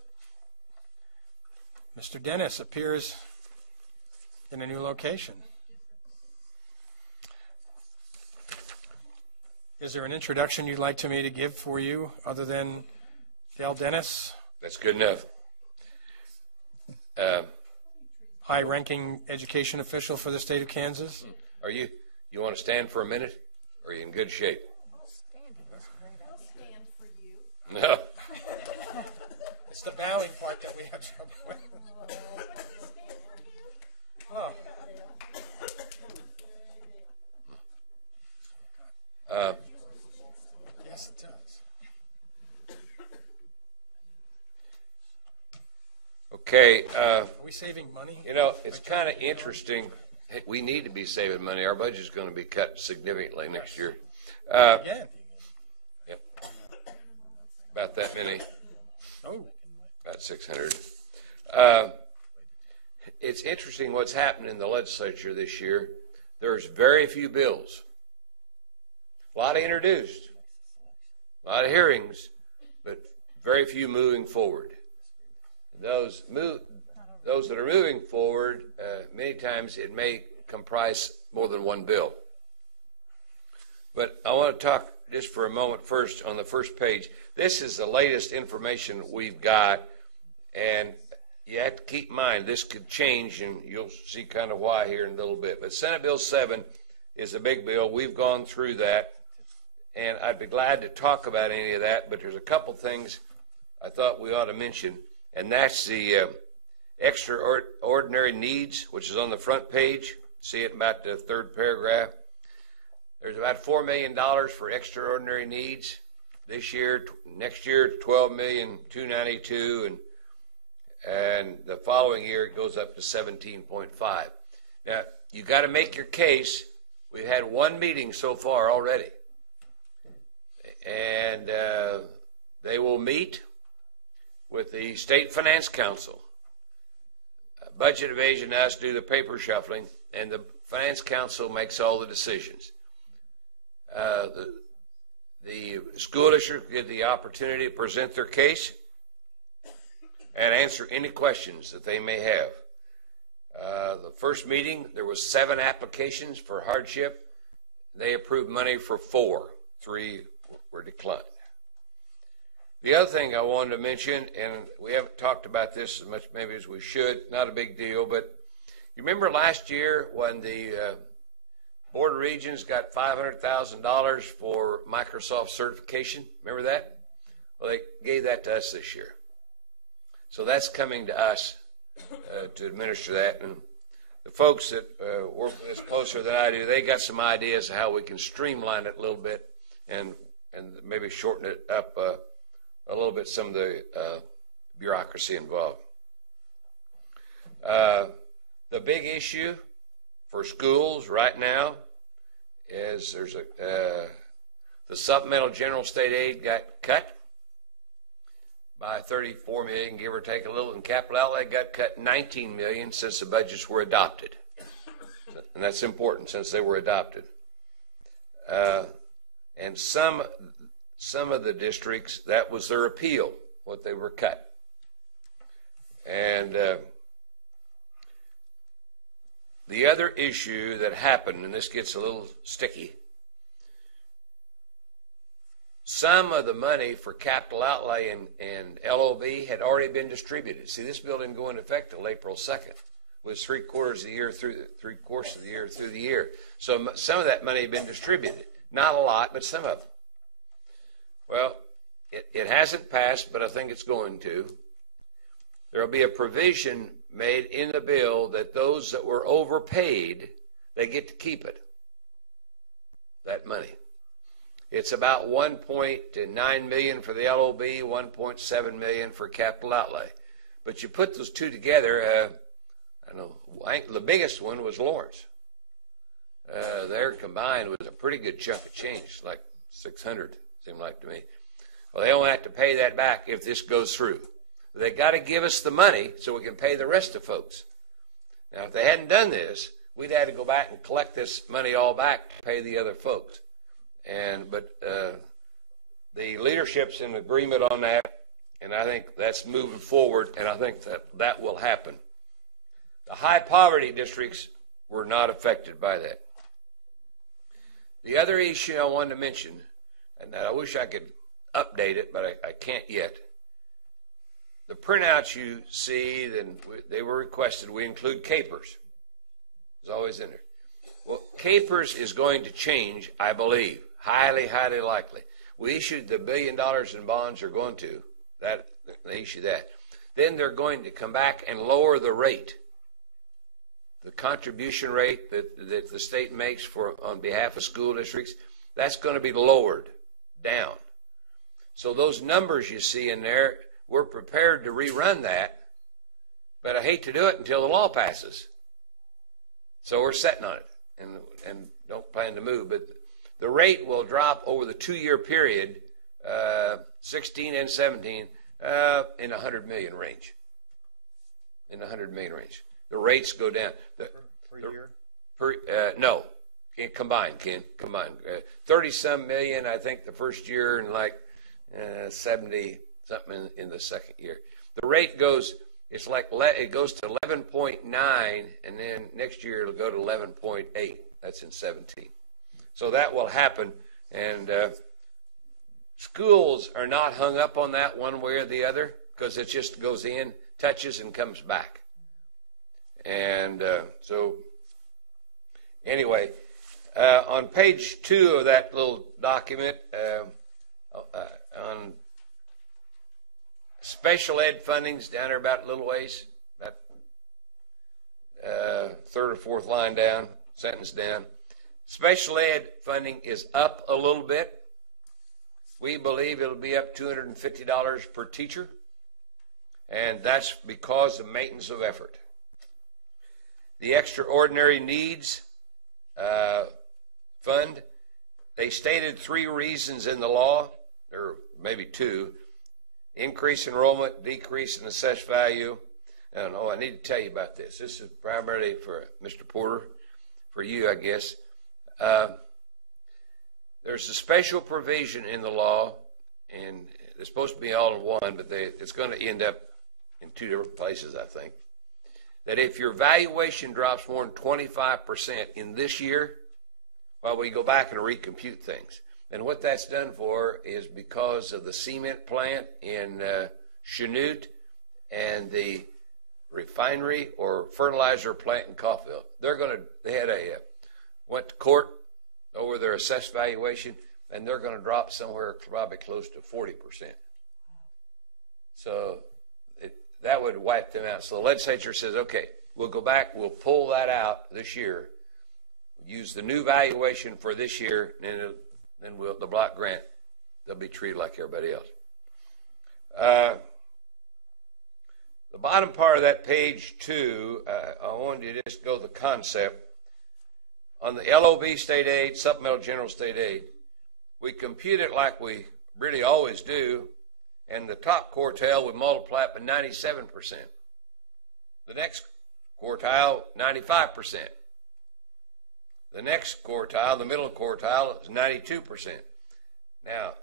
Mr. Dennis appears in a new location. Is there an introduction you'd like me to give for you other than Dale Dennis? That's good enough. High-ranking education official for the state of Kansas. You want to stand for a minute? Or are you in good shape? No. It's the bowing part that we have trouble with. Yes, it does. Okay. Are we saving money? You know, it's kind of interesting. We need to be saving money. Our budget's going to be cut significantly next year. Again. Yep. About that many. Oh. About 600. It's interesting what's happened in the legislature this year. There's very few bills. A lot introduced. A lot of hearings, but very few moving forward. Those that are moving forward, many times it may comprise more than one bill. But I want to talk just for a moment first on the first page. This is the latest information we've got, and you have to keep in mind this could change, and you'll see kind of why here in a little bit. But Senate Bill 7 is a big bill. We've gone through that, and I'd be glad to talk about any of that, but there's a couple things I thought we ought to mention, and that's the extraordinary needs, which is on the front page. See it about the third paragraph. There's about $4 million for extraordinary needs this year. Next year, $12,292,000, and the following year it goes up to 17.5. Now you got to make your case. We've had one meeting so far already, and they will meet with the State Finance Council. Budget evasion us do the paper shuffling, and the Finance Council makes all the decisions. The school district get the opportunity to present their case and answer any questions that they may have. The first meeting, there was 7 applications for hardship. They approved money for 4. 3 were declined. The other thing I wanted to mention, and we haven't talked about this as much maybe as we should, not a big deal, but you remember last year when the Board of Regents got $500,000 for Microsoft certification? Remember that? Well, they gave that to us this year. So that's coming to us to administer that. And the folks that work with us closer than I do, they got some ideas of how we can streamline it a little bit and maybe shorten it up a little bit, some of the bureaucracy involved. The big issue for schools right now is there's the supplemental general state aid got cut by $34 million, give or take a little, and capital outlay got cut $19 million since the budgets were adopted. And that's important since they were adopted. And some of the districts, that was their appeal, what they were cut. And the other issue that happened, and this gets a little sticky, some of the money for capital outlay and LOB had already been distributed. See, this bill didn't go into effect until April 2nd. It was 3/4 of the year through the year. So some of that money had been distributed. Not a lot, but some of it. Well, it hasn't passed, but I think it's going to. There will be a provision made in the bill that those that were overpaid, they get to keep it, that money. It's about $1.9 million for the LOB, $1.7 million for capital outlay. But you put those two together, I think the biggest one was Lawrence. Their combined was a pretty good chunk of change, like $600, seemed like to me. Well, they only have to pay that back if this goes through. They got to give us the money so we can pay the rest of folks. Now, if they hadn't done this, we'd have to go back and collect this money all back to pay the other folks. But the leadership's in agreement on that, and I think that's moving forward, and I think that will happen. The high poverty districts were not affected by that. The other issue I wanted to mention, and I wish I could update it, but I can't yet. The printouts you see, then they were requested, we include capers. It's always in there. Well, capers is going to change, I believe. Highly, highly likely. We issued the $1 billion in bonds they're going to. They issued that. Then they're going to come back and lower the rate. The contribution rate that the state makes on behalf of school districts, that's going to be lowered down. So those numbers you see in there, we're prepared to rerun that, but I hate to do it until the law passes. So we're sitting on it and don't plan to move. But the rate will drop over the 2-year period, 16 and 17, in the $100 million range. In the $100 million range. The rates go down. Per year? No. Combined. 30-some million, I think, the first year, and like 70 something in the second year. The rate goes, it goes to 11.9, and then next year it'll go to 11.8. That's in 17. So that will happen, and schools are not hung up on that one way or the other, because it just goes in, touches, and comes back. And so anyway, on page 2 of that little document, on special ed funding's down there about a little ways, about 3rd or 4th line down, sentence down. Special ed funding is up a little bit. We believe it'll be up $250 per teacher, and that's because of maintenance of effort. The extraordinary needs fund, they stated 3 reasons in the law, or maybe 2. increase enrollment, decrease in assessed value. And I need to tell you about this. This is primarily for Mr. Porter, for you, I guess. There's a special provision in the law, and it's supposed to be all in one, but it's going to end up in two different places, I think, that if your valuation drops more than 25% in this year, well, we go back and recompute things. And what that's done for is because of the cement plant in Chanute and the refinery or fertilizer plant in Coffeyville. They went to court over their assessed valuation, and they're going to drop somewhere probably close to 40%. So that would wipe them out. So the legislature says, okay, we'll go back, we'll pull that out this year, use the new valuation for this year, and then the block grant, they'll be treated like everybody else. The bottom part of that page 2, I wanted you to just go to the concept. On the LOB state aid, supplemental general state aid, we compute it like we really always do, and the top quartile we multiply it by 97%. The next quartile, 95%. The next quartile, the middle quartile, is 92%. Now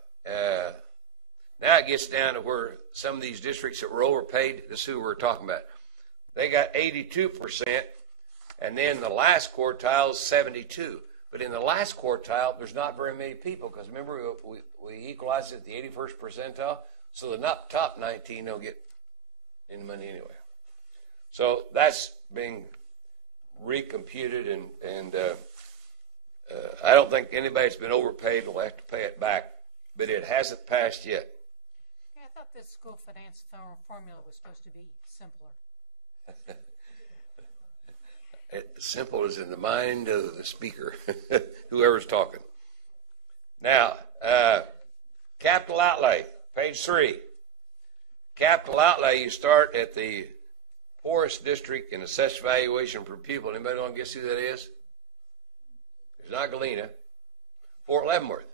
it gets down to where some of these districts that were overpaid, this is who we're talking about. They got 82%, and then the last quartile is 72%. But in the last quartile, there's not very many people, because remember, we equalized it at the 81st percentile, so the top 19 don't get any money anyway. So that's being recomputed, and I don't think anybody's been overpaid will have to pay it back, but it hasn't passed yet. Yeah, I thought this school finance formula was supposed to be simpler. Simple is in the mind of the speaker, whoever's talking. Now, capital outlay, page 3. Capital outlay, you start at the poorest district in assessed valuation per pupil. Anybody want to guess who that is? It's not Galena. Fort Leavenworth.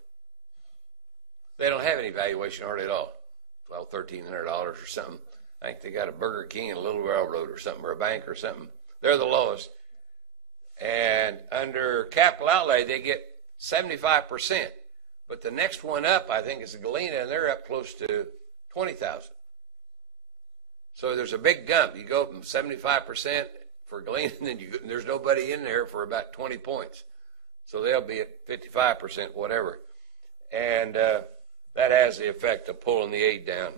They don't have any valuation hardly at all. $1,300 or something. I think they got a Burger King and a Little Railroad or something, or a bank or something. They're the lowest. And under capital outlay, they get 75%. But the next one up, I think, is the Galena, and they're up close to $20,000. So there's a big gump. You go from 75% for Galena, and then there's nobody in there for about 20 points. So they'll be at 55%, whatever. And that has the effect of pulling the aid down.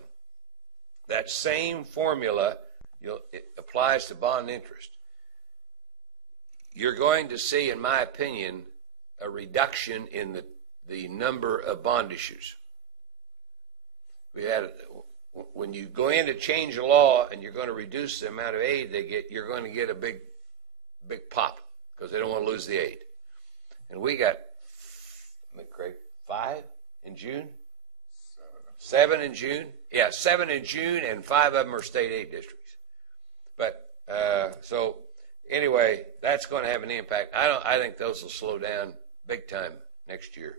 That same formula it applies to bond interest. You're going to see, in my opinion, a reduction in the number of bond issues. When you go in to change the law and you're going to reduce the amount of aid they get, you're going to get a big pop because they don't want to lose the aid. And we got, Craig, 5 in June? 7 in June? Yeah, 7 in June, and 5 of them are state aid districts. But, so anyway, that's going to have an impact. I think those will slow down big time next year.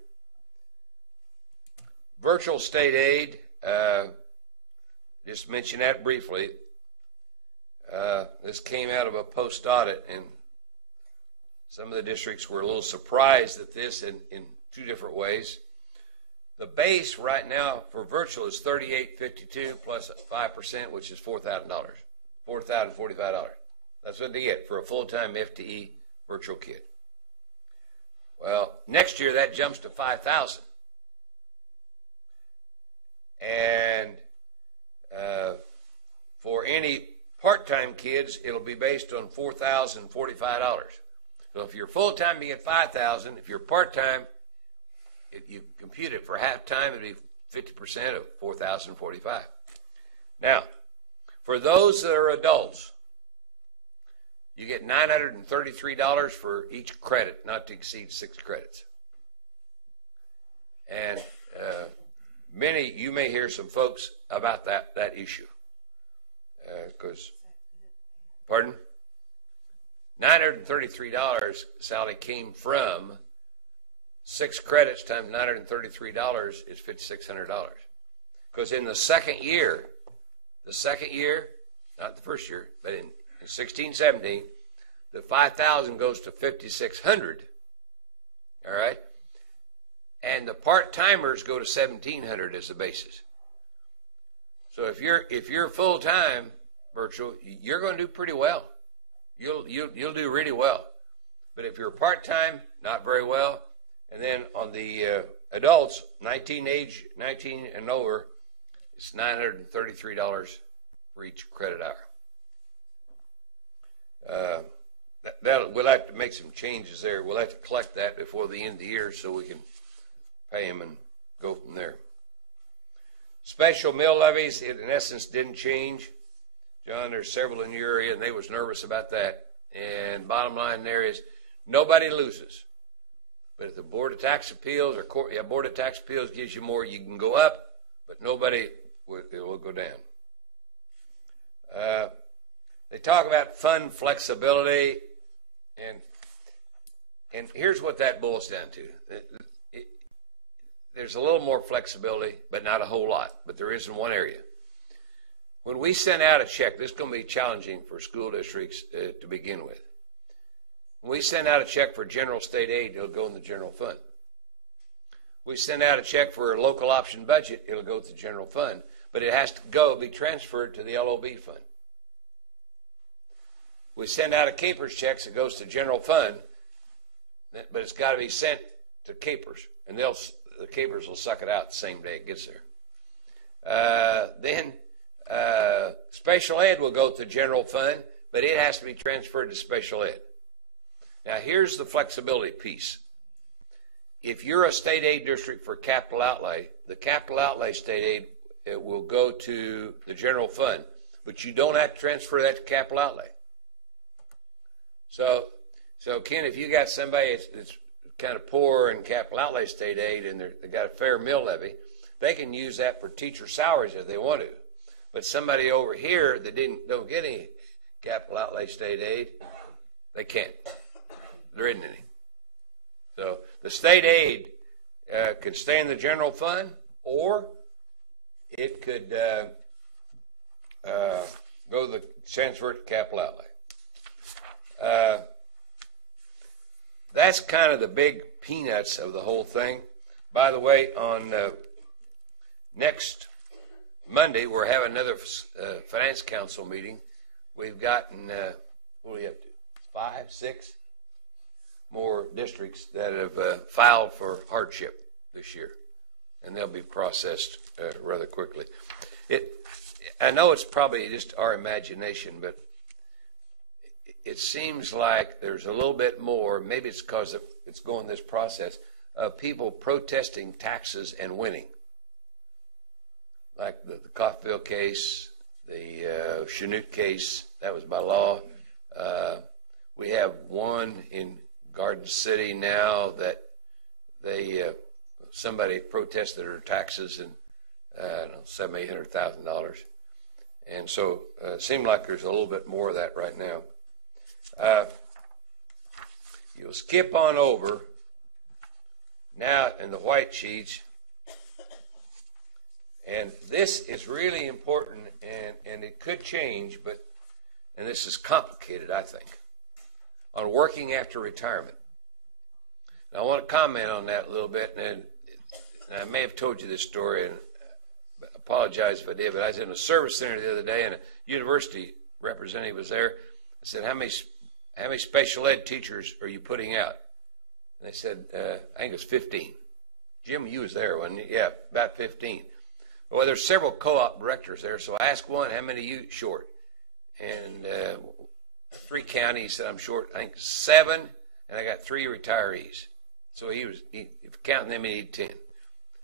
Virtual state aid, just mention that briefly. This came out of a post-audit, and some of the districts were a little surprised at this in 2 different ways. The base right now for virtual is $3,852 plus 5%, which is $4,000, $4,045. That's what they get for a full-time FTE virtual kid. Well, next year that jumps to $5,000, and for any part-time kids, it'll be based on $4,045. So if you're full-time, you get $5,000. If you're part-time, you compute it for half-time, it'd be 50% of $4,045. Now, for those that are adults, you get $933 for each credit, not to exceed 6 credits. And you may hear some folks about that issue. Pardon? $933, Sally, came from 6 credits times $933 is $5,600. Because in the second year, not the first year, but in 16, 17, the 5,000 goes to 5,600. All right? And the part-timers go to 1,700 as the basis. So if you're full-time virtual, you're going to do pretty well. You'll do really well. But if you're part-time, not very well. And then on the adults, 19 and over, it's $933 for each credit hour. We'll have to make some changes there. We'll have to collect that before the end of the year so we can pay them and go from there. Special mill levies, in essence, didn't change. John, there's several in your area, and they was nervous about that. And bottom line there is nobody loses. But if the Board of Tax Appeals or Board of Tax Appeals gives you more, you can go up, but nobody will go down. They talk about fund flexibility, and here's what that boils down to. There's a little more flexibility, but not a whole lot, but there is in one area. When we send out a check, this is going to be challenging for school districts to begin with. When we send out a check for general state aid, it'll go in the general fund. We send out a check for a local option budget, it'll go to the general fund, but it has to be transferred to the LOB fund. We send out a Capers check, it goes to general fund, but it's got to be sent to Capers, and the Capers will suck it out the same day it gets there. Then special ed will go to general fund, but it has to be transferred to special ed. Now, here's the flexibility piece. If you're a state aid district for capital outlay, the capital outlay state aid will go to the general fund, but you don't have to transfer that to capital outlay. So Ken, if you got somebody that's kind of poor in capital outlay state aid and they got a fair mill levy, they can use that for teacher salaries if they want to. But somebody over here that don't get any capital outlay state aid, they can't. There isn't any. So the state aid could stay in the general fund, or it could go the transfer to capital outlay. That's kind of the big peanuts of the whole thing. By the way, on next Monday, we're having another Finance Council meeting. We've gotten, what are we up to, 5, 6 more districts that have filed for hardship this year, and they'll be processed rather quickly. I know it's probably just our imagination, but it seems like there's a little bit more, maybe it's because it's going this process, of people protesting taxes and winning. Like the Coffeyville case, the Chanute case, that was by law. We have one in Garden City now that somebody protested their taxes and $700,000-800,000. And so it seemed like there's a little bit more of that right now. You'll skip on over now in the white sheets, and this is really important, and it could change, and this is complicated, I think, on working after retirement. Now, I want to comment on that a little bit, and I may have told you this story, and I apologize if I did, but I was in a service center the other day, and a university representative was there. I said, how many special ed teachers are you putting out? And they said, I think it was 15. Jim, you was there, wasn't you? Yeah, about 15. Well, there's several co-op directors there, so I asked one, how many are you short? And 3 counties said I'm short, I think 7, and I got 3 retirees. So if counting them, he needed 10.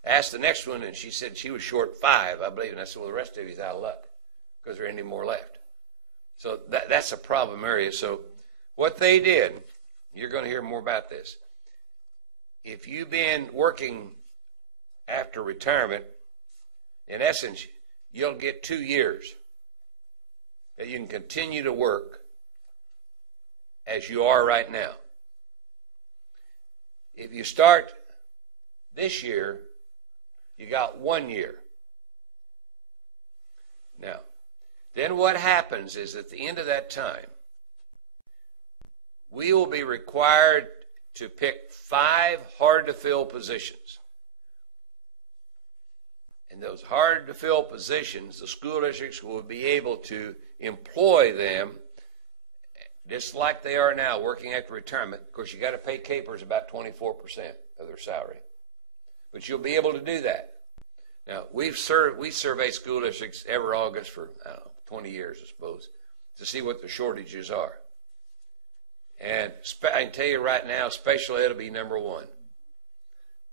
I asked the next one, and she said she was short 5, I believe, and I said, well, the rest of you's out of luck because there ain't any more left. So that's a problem area. So what they did, you're going to hear more about this. If you've been working after retirement, in essence, you'll get 2 years that you can continue to work as you are right now. If you start this year, you got 1 year. Now, then what happens is at the end of that time, we will be required to pick 5 hard-to-fill positions. And those hard-to-fill positions, the school districts will be able to employ them just like they are now, working after retirement. Of course, you got to pay capers about 24% of their salary. But you'll be able to do that. Now, we survey school districts every August for, I don't know, 20 years, I suppose, to see what the shortages are. And I can tell you right now, special ed will be number 1.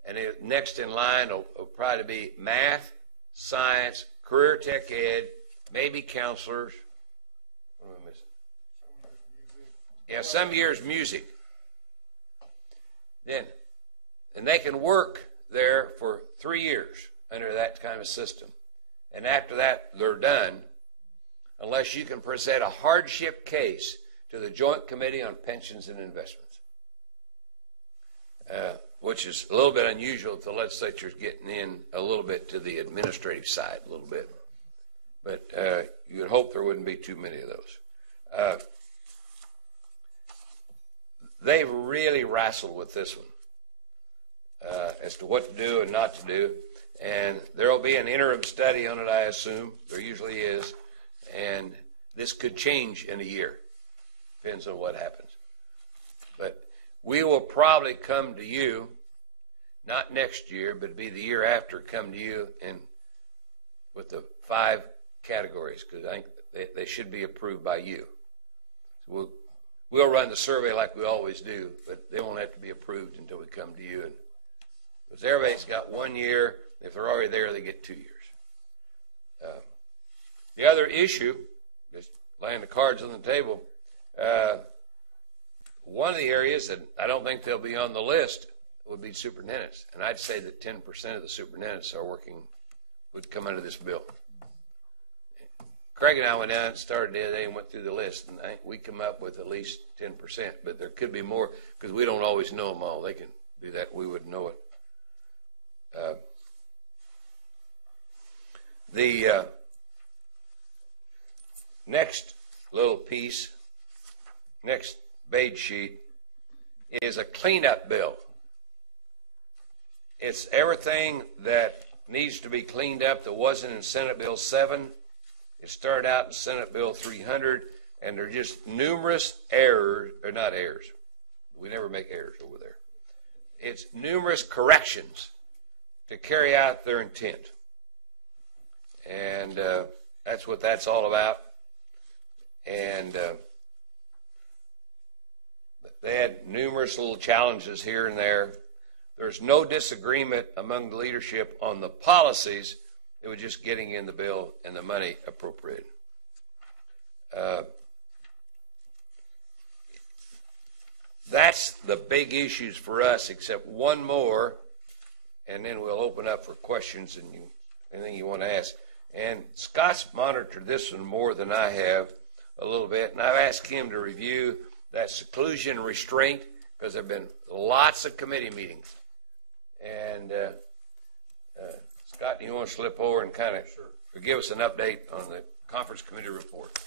And next in line will probably be math, science, career tech ed, maybe counselors. What am I missing? Yeah, some years music. Then, and they can work there for 3 years under that kind of system. And after that, they're done, unless you can present a hardship case to the Joint Committee on Pensions and Investments, which is a little bit unusual if the legislature's getting in a little bit to the administrative side a little bit. But you would hope there wouldn't be too many of those. They've really wrestled with this one as to what to do and not to do. And there will be an interim study on it, I assume. There usually is. And this could change in a year. Depends on what happens. But we will probably come to you, not next year, but be the year after, come to you and with the 5 categories, because I think they should be approved by you. So we'll run the survey like we always do, but they won't have to be approved until we come to you. And because everybody's got 1 year. If they're already there, they get 2 years. The other issue, just laying the cards on the table, one of the areas that I don't think they'll be on the list would be superintendents. And I'd say that 10% of the superintendents would come under this bill. Craig and I went down and started the other day and went through the list, and I think we come up with at least 10%, but there could be more because we don't always know them all. They can do that. We wouldn't know it. The next little piece, next beige sheet, is a cleanup bill. It's everything that needs to be cleaned up that wasn't in Senate Bill 7. It started out in Senate Bill 300, and there are just numerous errors, or not errors. We never make errors over there. It's numerous corrections to carry out their intent. And that's what that's all about. And they had numerous little challenges here and there. There's no disagreement among the leadership on the policies. It was just getting in the bill and the money appropriated. That's the big issues for us, except one more, and then we'll open up for questions and anything you want to ask. And Scott's monitored this one more than I have a little bit, and I've asked him to review that seclusion restraint because there have been lots of committee meetings. And Scott, do you want to slip over and kind of give us an update on the conference committee report?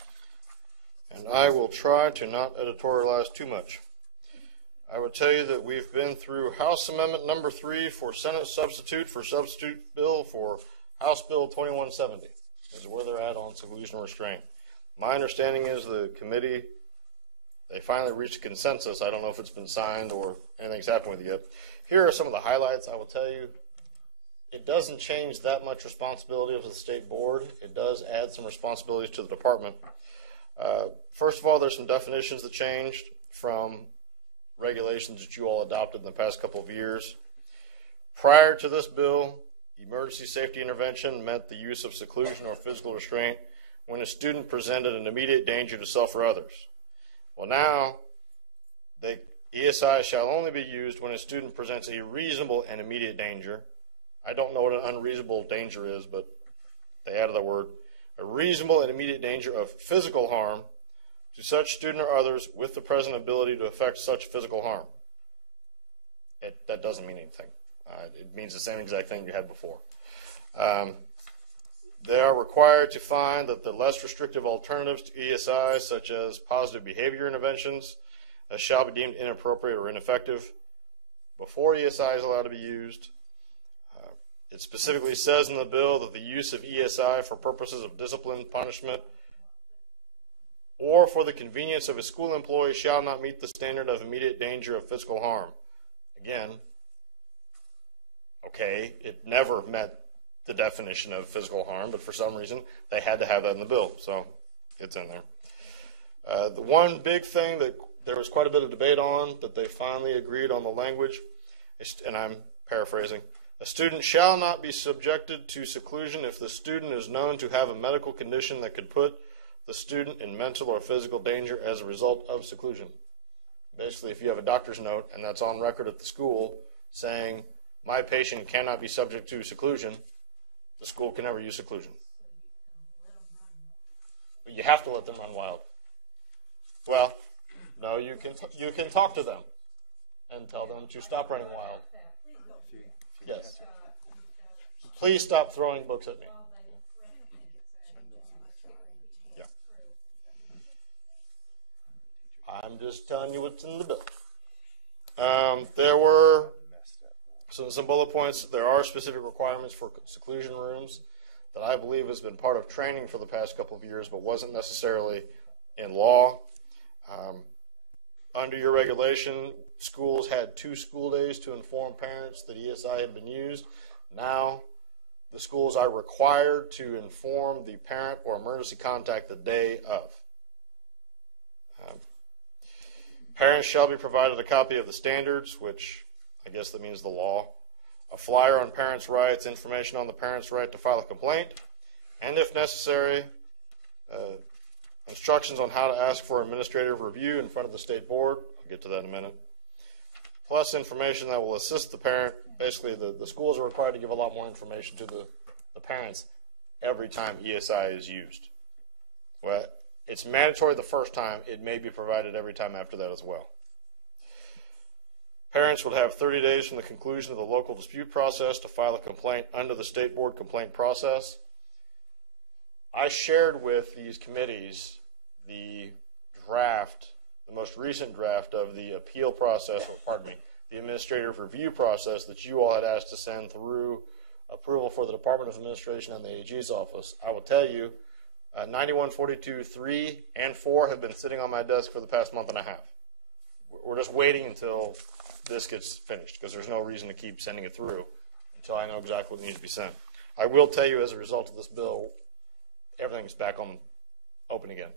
And I will try to not editorialize too much. I would tell you that we've been through House Amendment number 3 for Senate substitute bill for House Bill 2170 is where they're at on seclusion restraint. My understanding is the committee, they finally reached a consensus. I don't know if it's been signed or anything's happened with it yet. Here are some of the highlights. I will tell you, it doesn't change that much responsibility of the state board. It does add some responsibilities to the department. First of all, there's some definitions that changed from regulations that you all adopted in the past couple of years. Prior to this bill, emergency safety intervention meant the use of seclusion or physical restraint when a student presented an immediate danger to self or others. Well, now, ESI shall only be used when a student presents a reasonable and immediate danger. I don't know what an unreasonable danger is, but they added that word. A reasonable and immediate danger of physical harm to such student or others with the present ability to effect such physical harm. That doesn't mean anything. It means the same exact thing you had before. They are required to find that the less restrictive alternatives to ESI, such as positive behavior interventions, shall be deemed inappropriate or ineffective before ESI is allowed to be used. It specifically says in the bill that the use of ESI for purposes of discipline, punishment, or for the convenience of a school employee shall not meet the standard of immediate danger of physical harm. Again, okay, it never met the definition of physical harm, but for some reason they had to have that in the bill, so it's in there. The one big thing that there was quite a bit of debate on that they finally agreed on the language, and I'm paraphrasing, a student shall not be subjected to seclusion if the student is known to have a medical condition that could put the student in mental or physical danger as a result of seclusion. Basically, if you have a doctor's note and that's on record at the school saying, my patient cannot be subject to seclusion, the school can never use seclusion. But you have to let them run wild. Well, no, you can talk to them and tell them to stop running wild. Yes. Please stop throwing books at me. Yeah. I'm just telling you what's in the bill. There were some bullet points. There are specific requirements for seclusion rooms that I believe has been part of training for the past couple of years, but wasn't necessarily in law. Under your regulation, schools had 2 school days to inform parents that ESI had been used. Now, the schools are required to inform the parent or emergency contact the day of. Parents shall be provided a copy of the standards, which I guess that means the law, a flyer on parents' rights, information on the parent's right to file a complaint, and if necessary, instructions on how to ask for administrative review in front of the state board. I'll get to that in a minute. Plus information that will assist the parent. Basically, the schools are required to give a lot more information to the parents every time ESI is used. Well, it's mandatory the first time. It may be provided every time after that as well. Parents would have 30 days from the conclusion of the local dispute process to file a complaint under the state board complaint process. I shared with these committees the draft, the most recent draft of the appeal process, or pardon me, the administrative review process that you all had asked to send through approval for the Department of Administration and the AG's office. I will tell you, 9142.3 and 4 have been sitting on my desk for the past month and a half. We're just waiting until this gets finished because there's no reason to keep sending it through until I know exactly what needs to be sent. I will tell you, as a result of this bill, everything's back on open again.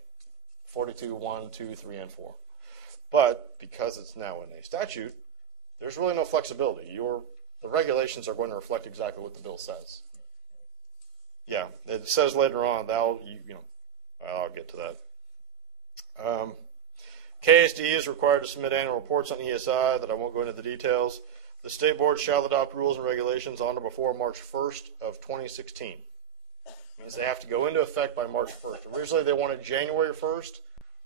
42, 1, 2, 3, and 4. But because it's now in a statute, there's really no flexibility. The regulations are going to reflect exactly what the bill says. Yeah, it says later on, I'll get to that. KSDE is required to submit annual reports on ESI that I won't go into the details. The state board shall adopt rules and regulations on or before March 1st of 2016. Means they have to go into effect by March 1st. Originally, they wanted January 1st,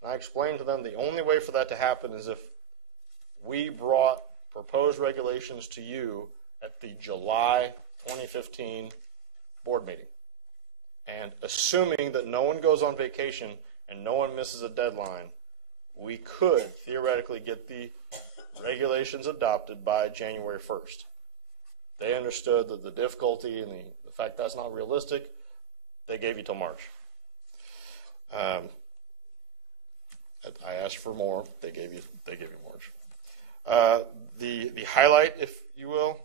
and I explained to them the only way for that to happen is if we brought proposed regulations to you at the July 2015 board meeting. And assuming that no one goes on vacation and no one misses a deadline, we could theoretically get the regulations adopted by January 1st. They understood that the difficulty and the fact that's not realistic. They gave you till March. I asked for more. They gave you March. The highlight, if you will,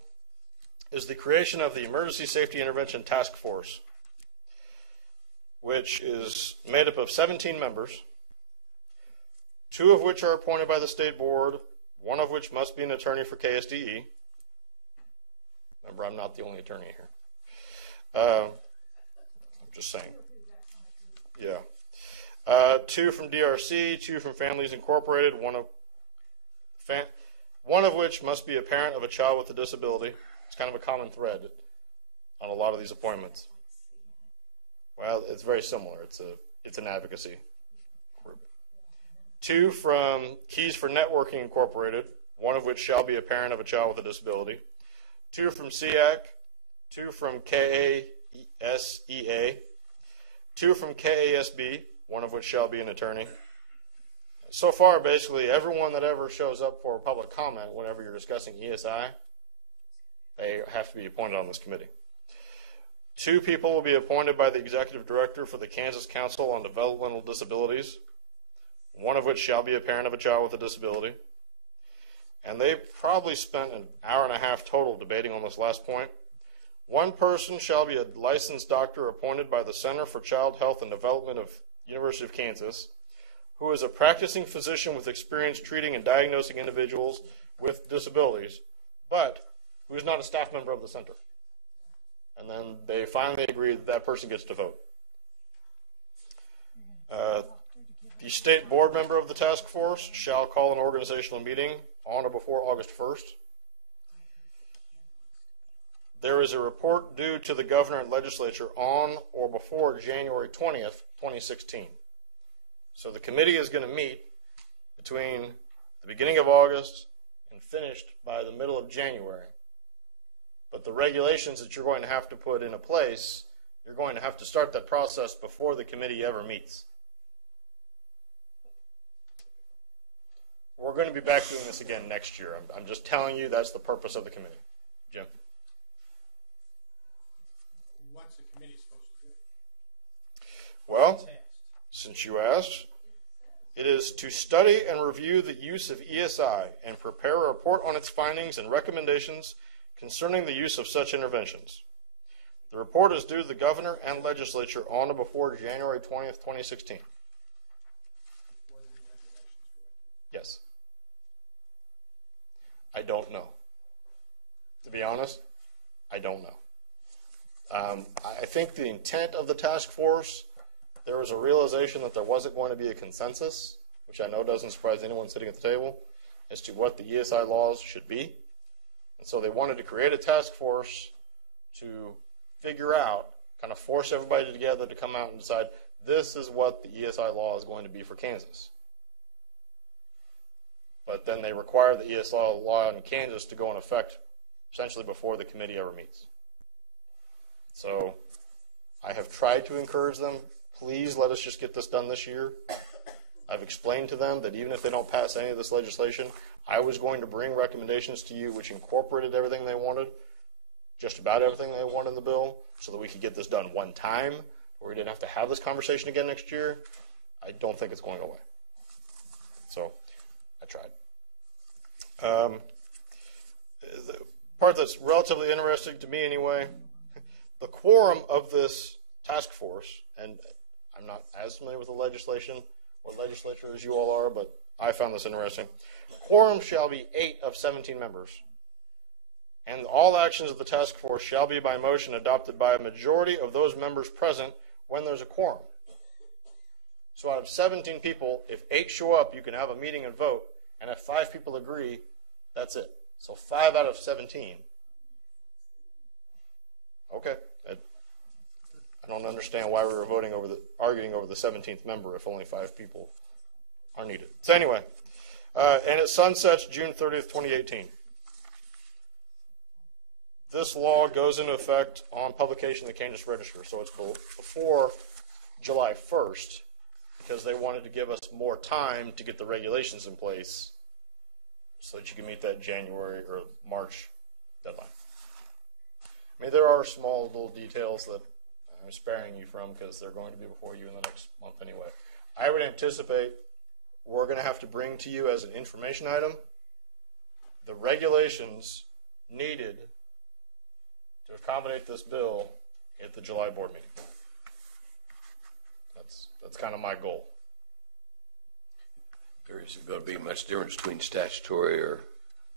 is the creation of the Emergency Safety Intervention Task Force, which is made up of 17 members, 2 of which are appointed by the state board, 1 of which must be an attorney for KSDE. Remember, I'm not the only attorney here. I'm just saying. Yeah. 2 from DRC, 2 from Families Incorporated, one of which must be a parent of a child with a disability. It's kind of a common thread on a lot of these appointments. Well, it's very similar. It's an advocacy group. 2 from Keys for Networking Incorporated, 1 of which shall be a parent of a child with a disability. 2 from SEAC, 2 from KSEA, 2 from KASB, one of which shall be an attorney. So far, basically, everyone that ever shows up for public comment whenever you're discussing ESI, they have to be appointed on this committee. 2 people will be appointed by the executive director for the Kansas Council on Developmental Disabilities, one of which shall be a parent of a child with a disability. And they probably spent an hour and a half total debating on this last point. 1 person shall be a licensed doctor appointed by the Center for Child Health and Development of University of Kansas, who is a practicing physician with experience treating and diagnosing individuals with disabilities, but who is not a staff member of the center. And then they finally agreed that person gets to vote. The state board member of the task force shall call an organizational meeting on or before August 1st. There is a report due to the governor and legislature on or before January 20th, 2016. So the committee is going to meet between the beginning of August and finished by the middle of January. But the regulations that you're going to have to put into place, you're going to have to start that process before the committee ever meets. We're going to be back doing this again next year. I'm just telling you that's the purpose of the committee. Jim? What's the committee supposed to do? Well, since you asked, it is to study and review the use of ESI and prepare a report on its findings and recommendations concerning the use of such interventions. The report is due to the governor and legislature on or before January 20th, 2016. Yes. I don't know. To be honest, I don't know. I think the intent of the task force, there was a realization that there wasn't going to be a consensus, which I know doesn't surprise anyone sitting at the table, as to what the ESI laws should be. And so they wanted to create a task force to figure out, kind of force everybody together to come out and decide, this is what the ESI law is going to be for Kansas. But then they require the ESI law in Kansas to go in effect essentially before the committee ever meets. So I have tried to encourage them, please let us just get this done this year. I've explained to them that even if they don't pass any of this legislation, I was going to bring recommendations to you which incorporated everything they wanted, just about everything they wanted in the bill, so that we could get this done one time, or we didn't have to have this conversation again next year. I don't think it's going away. So I tried. The part that's relatively interesting to me anyway, the quorum of this task force, and I'm not as familiar with the legislation or legislature as you all are, but I found this interesting. Quorum shall be 8 of 17 members, and all actions of the task force shall be by motion adopted by a majority of those members present when there's a quorum. So out of 17 people, if 8 show up, you can have a meeting and vote, and if 5 people agree, that's it. So 5 out of 17. Okay. I don't understand why we were arguing over the 17th member if only 5 people are needed. So anyway, and it sunsets June 30th, 2018. This law goes into effect on publication in the Kansas Register, so it's before July 1st, because they wanted to give us more time to get the regulations in place so that you can meet that January or March deadline. I mean, there are small little details that I'm sparing you from because they're going to be before you in the next month anyway. I would anticipate we're going to have to bring to you as an information item the regulations needed to accommodate this bill at the July board meeting. That's kind of my goal. There isn't going to be much difference between statutory or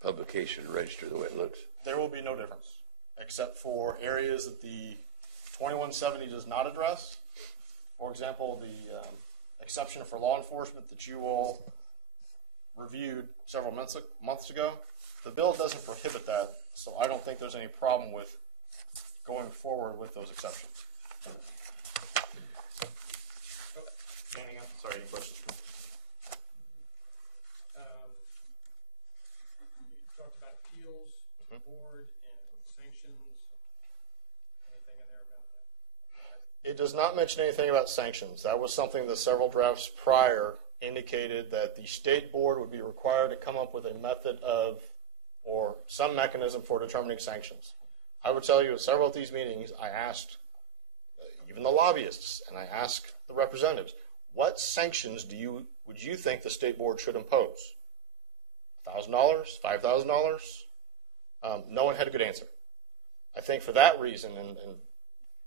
publication and register the way it looks. There will be no difference, except for areas that the 2170 does not address. For example, the exception for law enforcement that you all reviewed several months ago. The bill doesn't prohibit that, so I don't think there's any problem with going forward with those exceptions. Sorry, any questions? You talked about appeals, board, and sanctions. Anything in there about that? It does not mention anything about sanctions. That was something that several drafts prior indicated that the state board would be required to come up with a method of, or some mechanism for determining sanctions. I would tell you at several of these meetings, I asked even the lobbyists, and I asked the representatives, what sanctions would you think the state board should impose? $1,000? $5,000? No one had a good answer. I think for that reason, and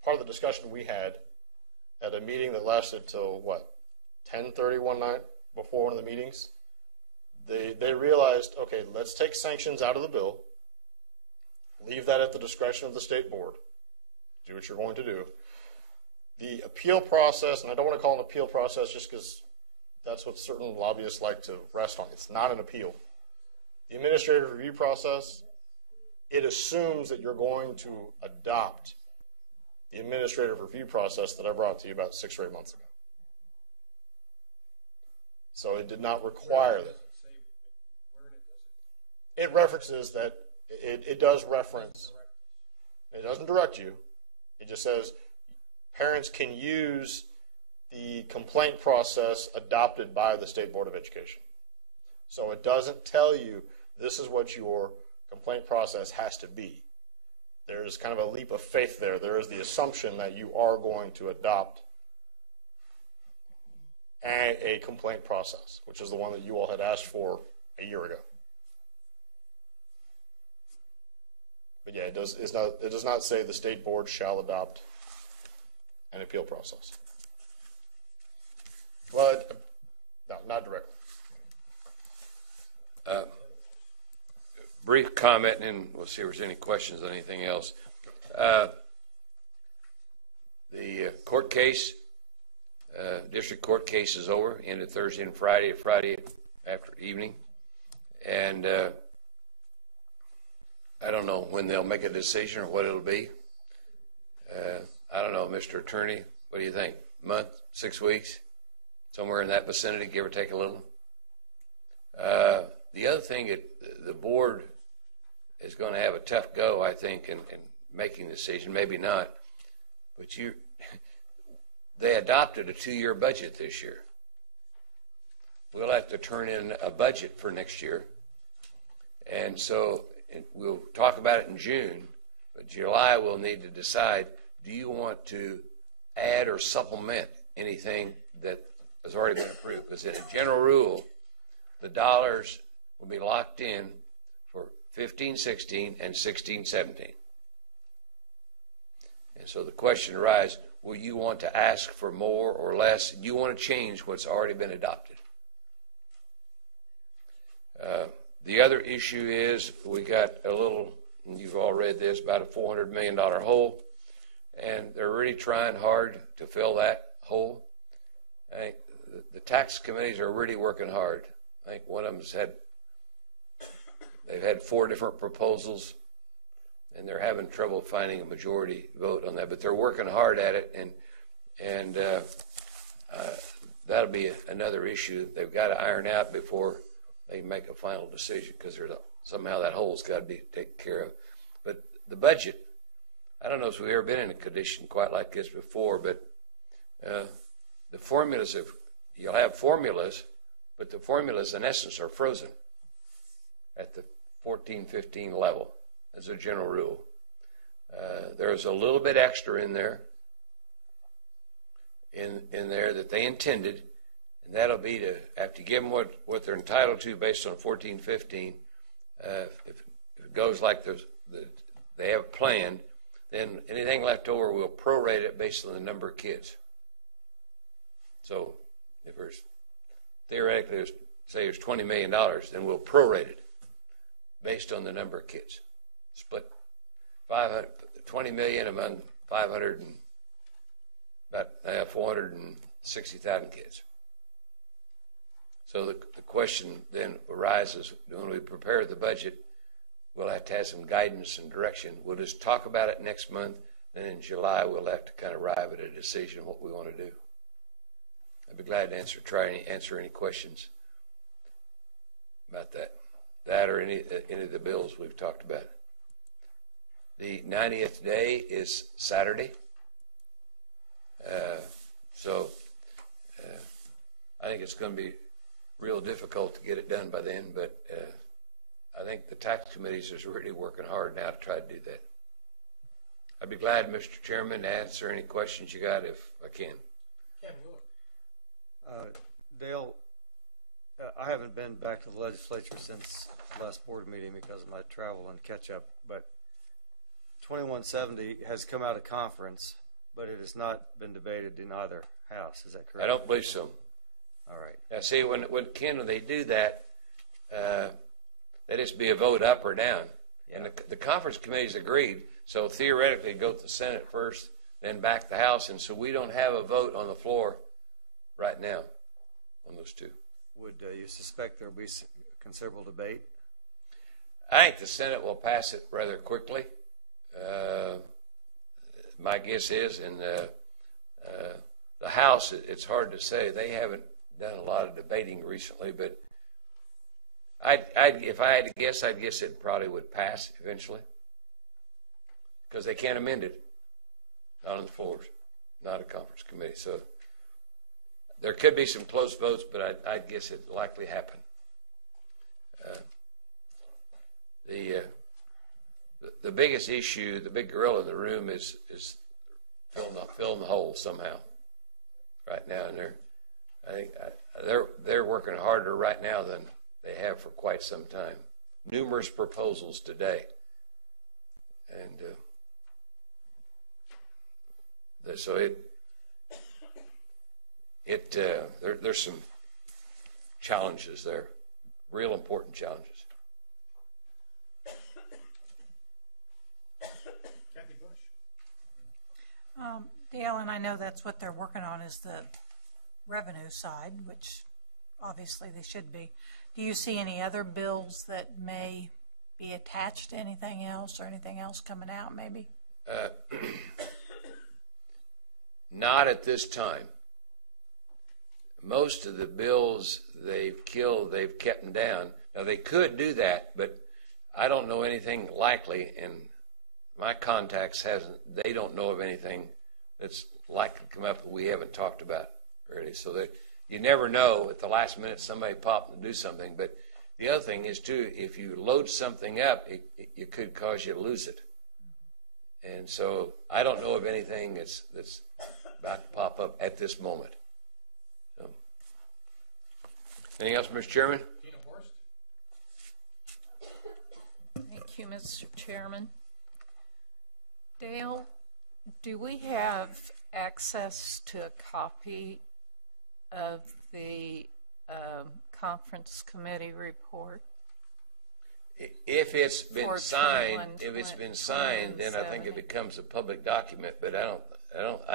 part of the discussion we had at a meeting that lasted till, 10:30 one night before one of the meetings, they realized, okay, let's take sanctions out of the bill, leave that at the discretion of the state board, do what you're going to do. The appeal process, and I don't want to call it an appeal process just because that's what certain lobbyists like to rest on. It's not an appeal. The administrative review process, it assumes that you're going to adopt the administrative review process that I brought to you about 6 or 8 months ago. So it did not require that. It references that, it does reference, it doesn't direct you, it just says parents can use the complaint process adopted by the State Board of Education. So it doesn't tell you this is what your complaint process has to be. There's kind of a leap of faith there. There is the assumption that you are going to adopt a complaint process, which is the one that you all had asked for a year ago. But yeah, it does not say the state board shall adopt an appeal process. Well, no, not directly. Brief comment, and we'll see if there's any questions on anything else. The court case, district court case is over, ended Thursday and Friday after evening. And I don't know when they'll make a decision or what it'll be. I don't know, Mr. Attorney, what do you think? Month, 6 weeks? Somewhere in that vicinity, give or take a little? The other thing, the board is going to have a tough go, I think, in making the decision. Maybe not. But they adopted a 2-year budget this year. We'll have to turn in a budget for next year. And so we'll talk about it in June. But July, we'll need to decide, do you want to add or supplement anything that has already been approved? Because in a general rule, the dollars will be locked in for 15-16 and 16-17. And so the question arises, will you want to ask for more or less? Do you want to change what's already been adopted? The other issue is we got a little, and you've all read this, about a $400 million hole, and they're really trying hard to fill that hole. I think the tax committees are really working hard. I think one of them's they've had 4 different proposals, and they're having trouble finding a majority vote on that, but they're working hard at it, and that'll be another issue they've got to iron out before they make a final decision, because somehow that hole's got to be taken care of. But the budget, I don't know if we've ever been in a condition quite like this before, but the formulas, you'll have formulas, but the formulas in essence are frozen at the 14-15 level as a general rule. There's a little bit extra in there that they intended, and that'll be to have to give them what they're entitled to based on 14-15. If it goes like they have planned, then anything left over, we'll prorate it based on the number of kids. So if there's theoretically, say there's $20 million, then we'll prorate it based on the number of kids. Split 20 million among 460,000 kids. So the question then arises, when we prepare the budget, we'll have to have some guidance and direction. We'll just talk about it next month, and in July we'll have to kind of arrive at a decision on what we want to do. I'd be glad to answer any questions about that or any of the bills we've talked about. The 90th day is Saturday. So I think it's going to be real difficult to get it done by then, but I think the tax committees is really working hard now to try to do that. I'd be glad, Mr. Chairman, to answer any questions you got if I can. Dale, I haven't been back to the legislature since the last board meeting because of my travel and catch up, but 2170 has come out of conference, but it has not been debated in either house. Is that correct? I don't believe so. All right. Now, see, when they do that, that is be a vote up or down. Yeah. And the conference committees agreed, so theoretically it goes to the Senate first, then back to the House, and so we don't have a vote on the floor right now on those two. Would you suspect there will be considerable debate? I think the Senate will pass it rather quickly. My guess is, in the House, it's hard to say. They haven't done a lot of debating recently, but if I had to guess, I'd guess it probably would pass eventually because they can't amend it, not on the floors, not a conference committee. So there could be some close votes, but I'd guess it'd likely happen. The biggest issue, the big gorilla in the room is filling the hole somehow right now, and I think they're working harder right now than they have for quite some time. Numerous proposals today, and so there's some challenges there, real important challenges. Dale, and I know that's what they're working on is the revenue side, which obviously they should be. Do you see any other bills that may be attached to anything else or anything else coming out maybe? Not at this time. Most of the bills they've killed, they've kept them down. Now, they could do that, but I don't know anything likely, and my contacts they don't know of anything that's likely to come up that we haven't talked about really. So that you never know at the last minute somebody pop and do something. But the other thing is too, if you load something up, it could cause you to lose it. And so I don't know of anything that's about to pop up at this moment. So, anything else, Mr. Chairman? Thank you, Mr. Chairman. Dale, do we have access to a copy of the conference committee report? If it's been signed, then I think it becomes a public document. But I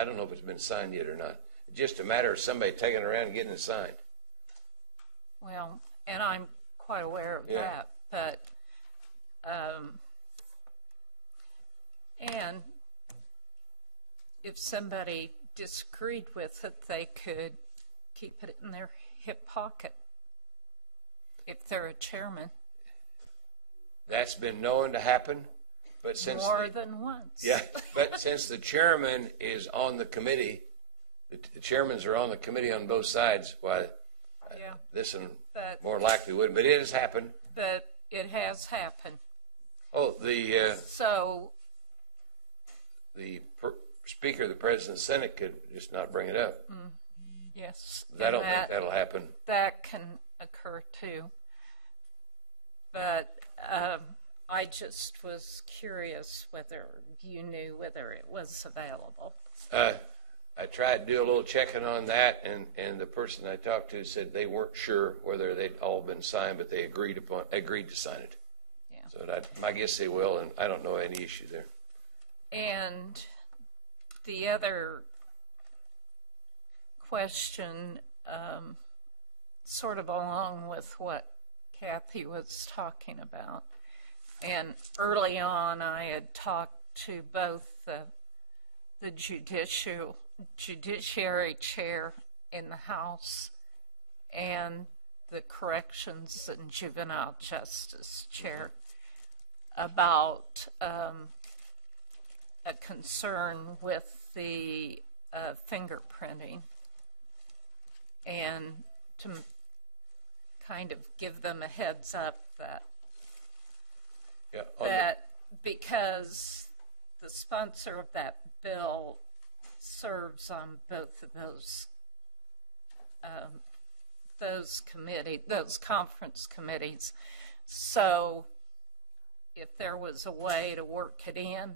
don't know if it's been signed yet or not. It's just a matter of somebody taking it around and getting it signed. Well, and I'm quite aware of that, but and if somebody disagreed with it, they could keep it in their hip pocket if they're a chairman. That's been known to happen, but since more than once. Yeah, but since the chairman is on the committee, the chairmans are on the committee on both sides. Why, this one more likely wouldn't, but it has happened. But it has happened. Oh, the Speaker of the President of the Senate could just not bring it up. Yes. I don't think that'll happen. That can occur too. But I just was curious whether you knew whether it was available. I tried to do a little checking on that, and the person I talked to said they weren't sure whether they'd all been signed, but they agreed to sign it. Yeah. So my guess they will, and I don't know any issue there. And the other question, sort of along with what Kathy was talking about, and early on I had talked to both the judiciary chair in the House and the corrections and juvenile justice chair about a concern with the fingerprinting, and to kind of give them a heads up that because the sponsor of that bill serves on both of those conference committees. So if there was a way to work it in,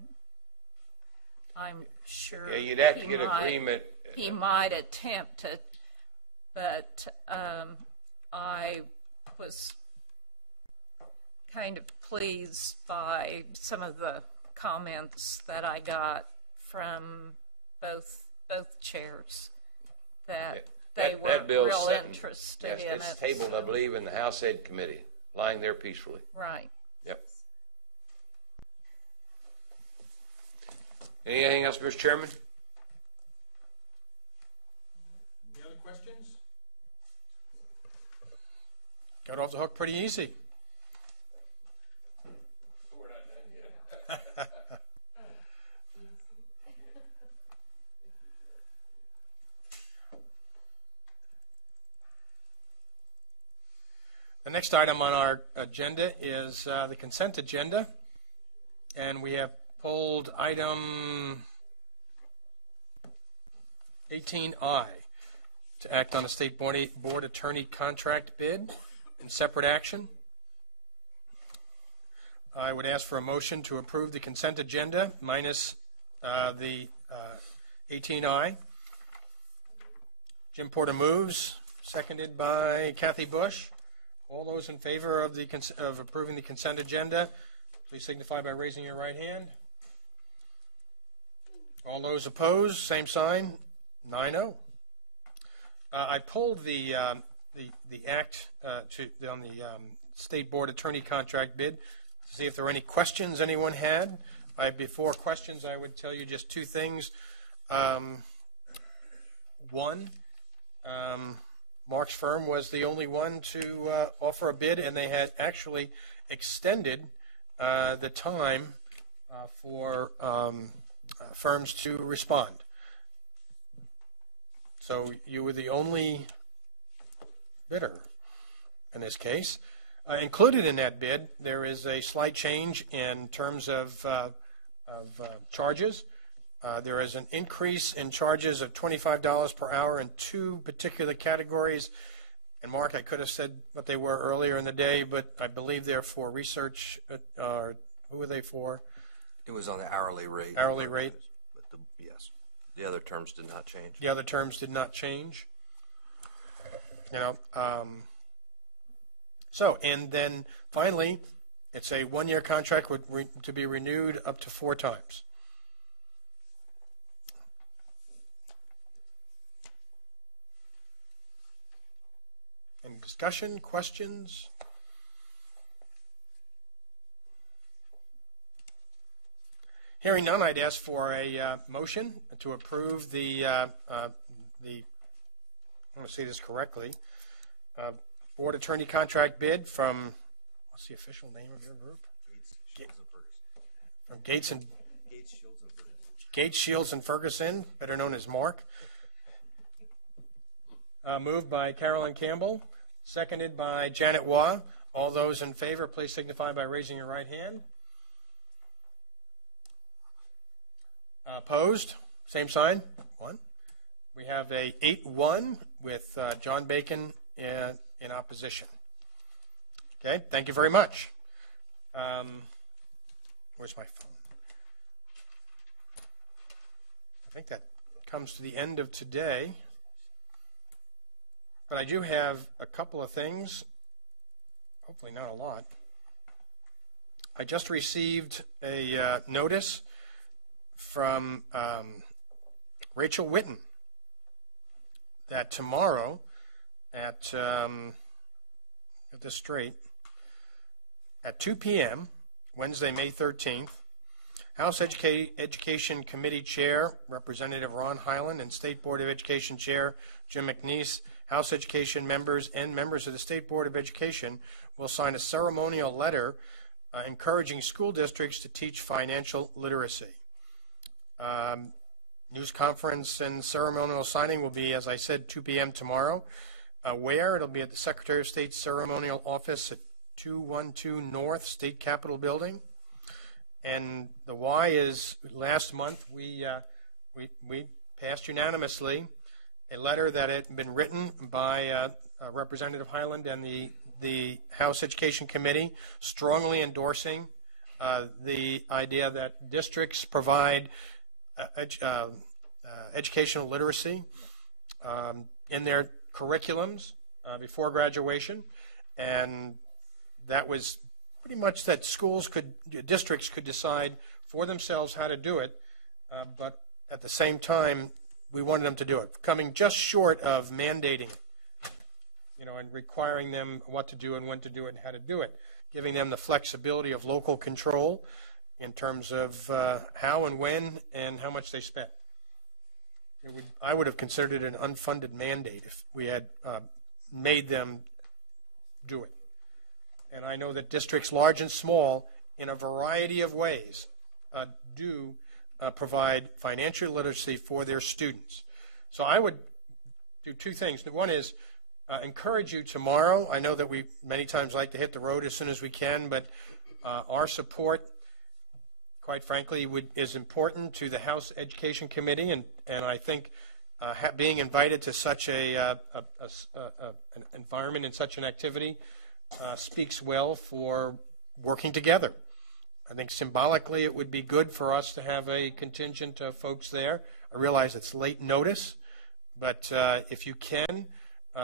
I'm sure you'd have to get agreement. He might attempt it, but I was kind of pleased by some of the comments that I got from both chairs that they were real interested in it. It's tabled, I believe, in the House Ed Committee, lying there peacefully. Right. Yep. Anything else, Mr. Chairman? Any other questions? Got off the hook pretty easy. We're not done yet. The next item on our agenda is the consent agenda, and we have pulled item 18I to act on a state board attorney contract bid in separate action. I would ask for a motion to approve the consent agenda minus the 18I. Jim Porter moves, seconded by Kathy Bush. All those in favor of approving the consent agenda, please signify by raising your right hand. All those opposed, same sign. 9-0. I pulled the act on the state board attorney contract bid to see if there were any questions anyone had. Before questions, I would tell you just two things. One, Mark's firm was the only one to offer a bid, and they had actually extended the time for firms to respond. So you were the only bidder in this case. Included in that bid, there is a slight change in terms of charges. There is an increase in charges of $25 per hour in two particular categories. And Mark, I could have said what they were earlier in the day, but I believe they're for research. Who are they for? It was on the hourly rate. Hourly rate? But yes. The other terms did not change. The other terms did not change. So, and then finally, it's a one-year contract to be renewed up to 4 times. Any discussion, questions? Hearing none, I'd ask for a motion to approve the I want to say this correctly, board attorney contract bid from, what's the official name of your group? From Gates, Shields, and Ferguson, better known as Mark. Moved by Carolyn Campbell, seconded by Janet Waugh. All those in favor, please signify by raising your right hand. Opposed? Same sign. 1. We have a 8-1 with John Bacon in opposition. Okay, thank you very much. Where's my phone? I think that comes to the end of today. But I do have a couple of things, hopefully not a lot. I just received a notice from Rachel Whitten that tomorrow at this straight, at 2 p.m., Wednesday, May 13th, House Education Committee Chair, Representative Ron Highland, and State Board of Education Chair, Jim McNeese, House Education members and members of the State Board of Education will sign a ceremonial letter encouraging school districts to teach financial literacy. News conference and ceremonial signing will be, as I said, 2 p.m. tomorrow. Where? It'll be at the Secretary of State's ceremonial office at 212 North State Capitol Building. And the why is last month we passed unanimously a letter that had been written by Representative Highland and the House Education Committee strongly endorsing the idea that districts provide educational literacy in their curriculums before graduation, and that was pretty much that districts could decide for themselves how to do it, but at the same time, we wanted them to do it, coming just short of mandating it, and requiring them what to do and when to do it and how to do it, giving them the flexibility of local control in terms of how and when and how much they spent. I would have considered it an unfunded mandate if we had made them do it. And I know that districts large and small, in a variety of ways, do provide financial literacy for their students. So I would do two things. One is encourage you tomorrow. I know that we many times like to hit the road as soon as we can, but our support, quite frankly, is important to the House Education Committee, and I think being invited to such an environment and such an activity speaks well for working together. I think symbolically it would be good for us to have a contingent of folks there. I realize it's late notice, but if you can,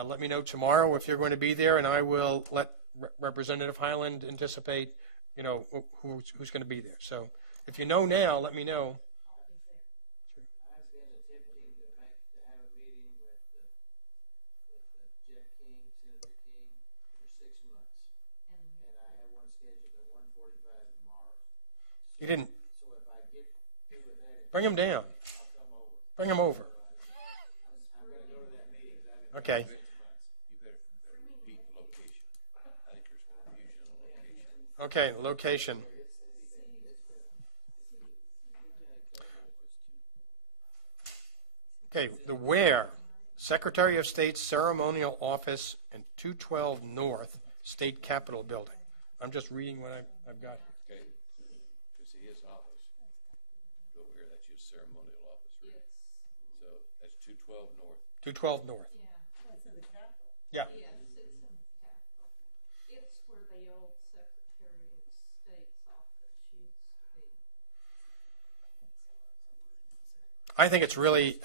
let me know tomorrow if you're going to be there, and I will let Representative Highland anticipate, who's going to be there. So if you know now, let me know. You didn't. Bring him down. Bring him over. Okay. Okay, location. Okay, the where. Secretary of State's ceremonial office in 212 North State Capitol Building. I'm just reading what I've got here. Okay. To see his office. Go here. That's your ceremonial office, right? So that's 212 North. 212 North. Yeah. It's in the Capitol. Yeah. Yes, it's in the Capitol. It's where the old Secretary of State's office used to be. I think it's really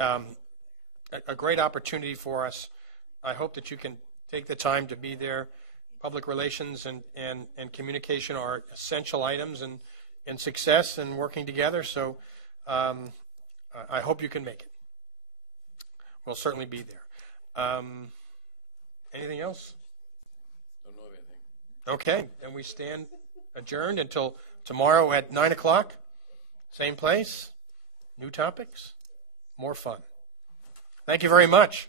a great opportunity for us. I hope that you can take the time to be there. Public relations and communication are essential items in success and working together. So I hope you can make it. We'll certainly be there. Anything else? Don't know of anything. Okay, then we stand adjourned until tomorrow at 9 o'clock. Same place, new topics, more fun. Thank you very much.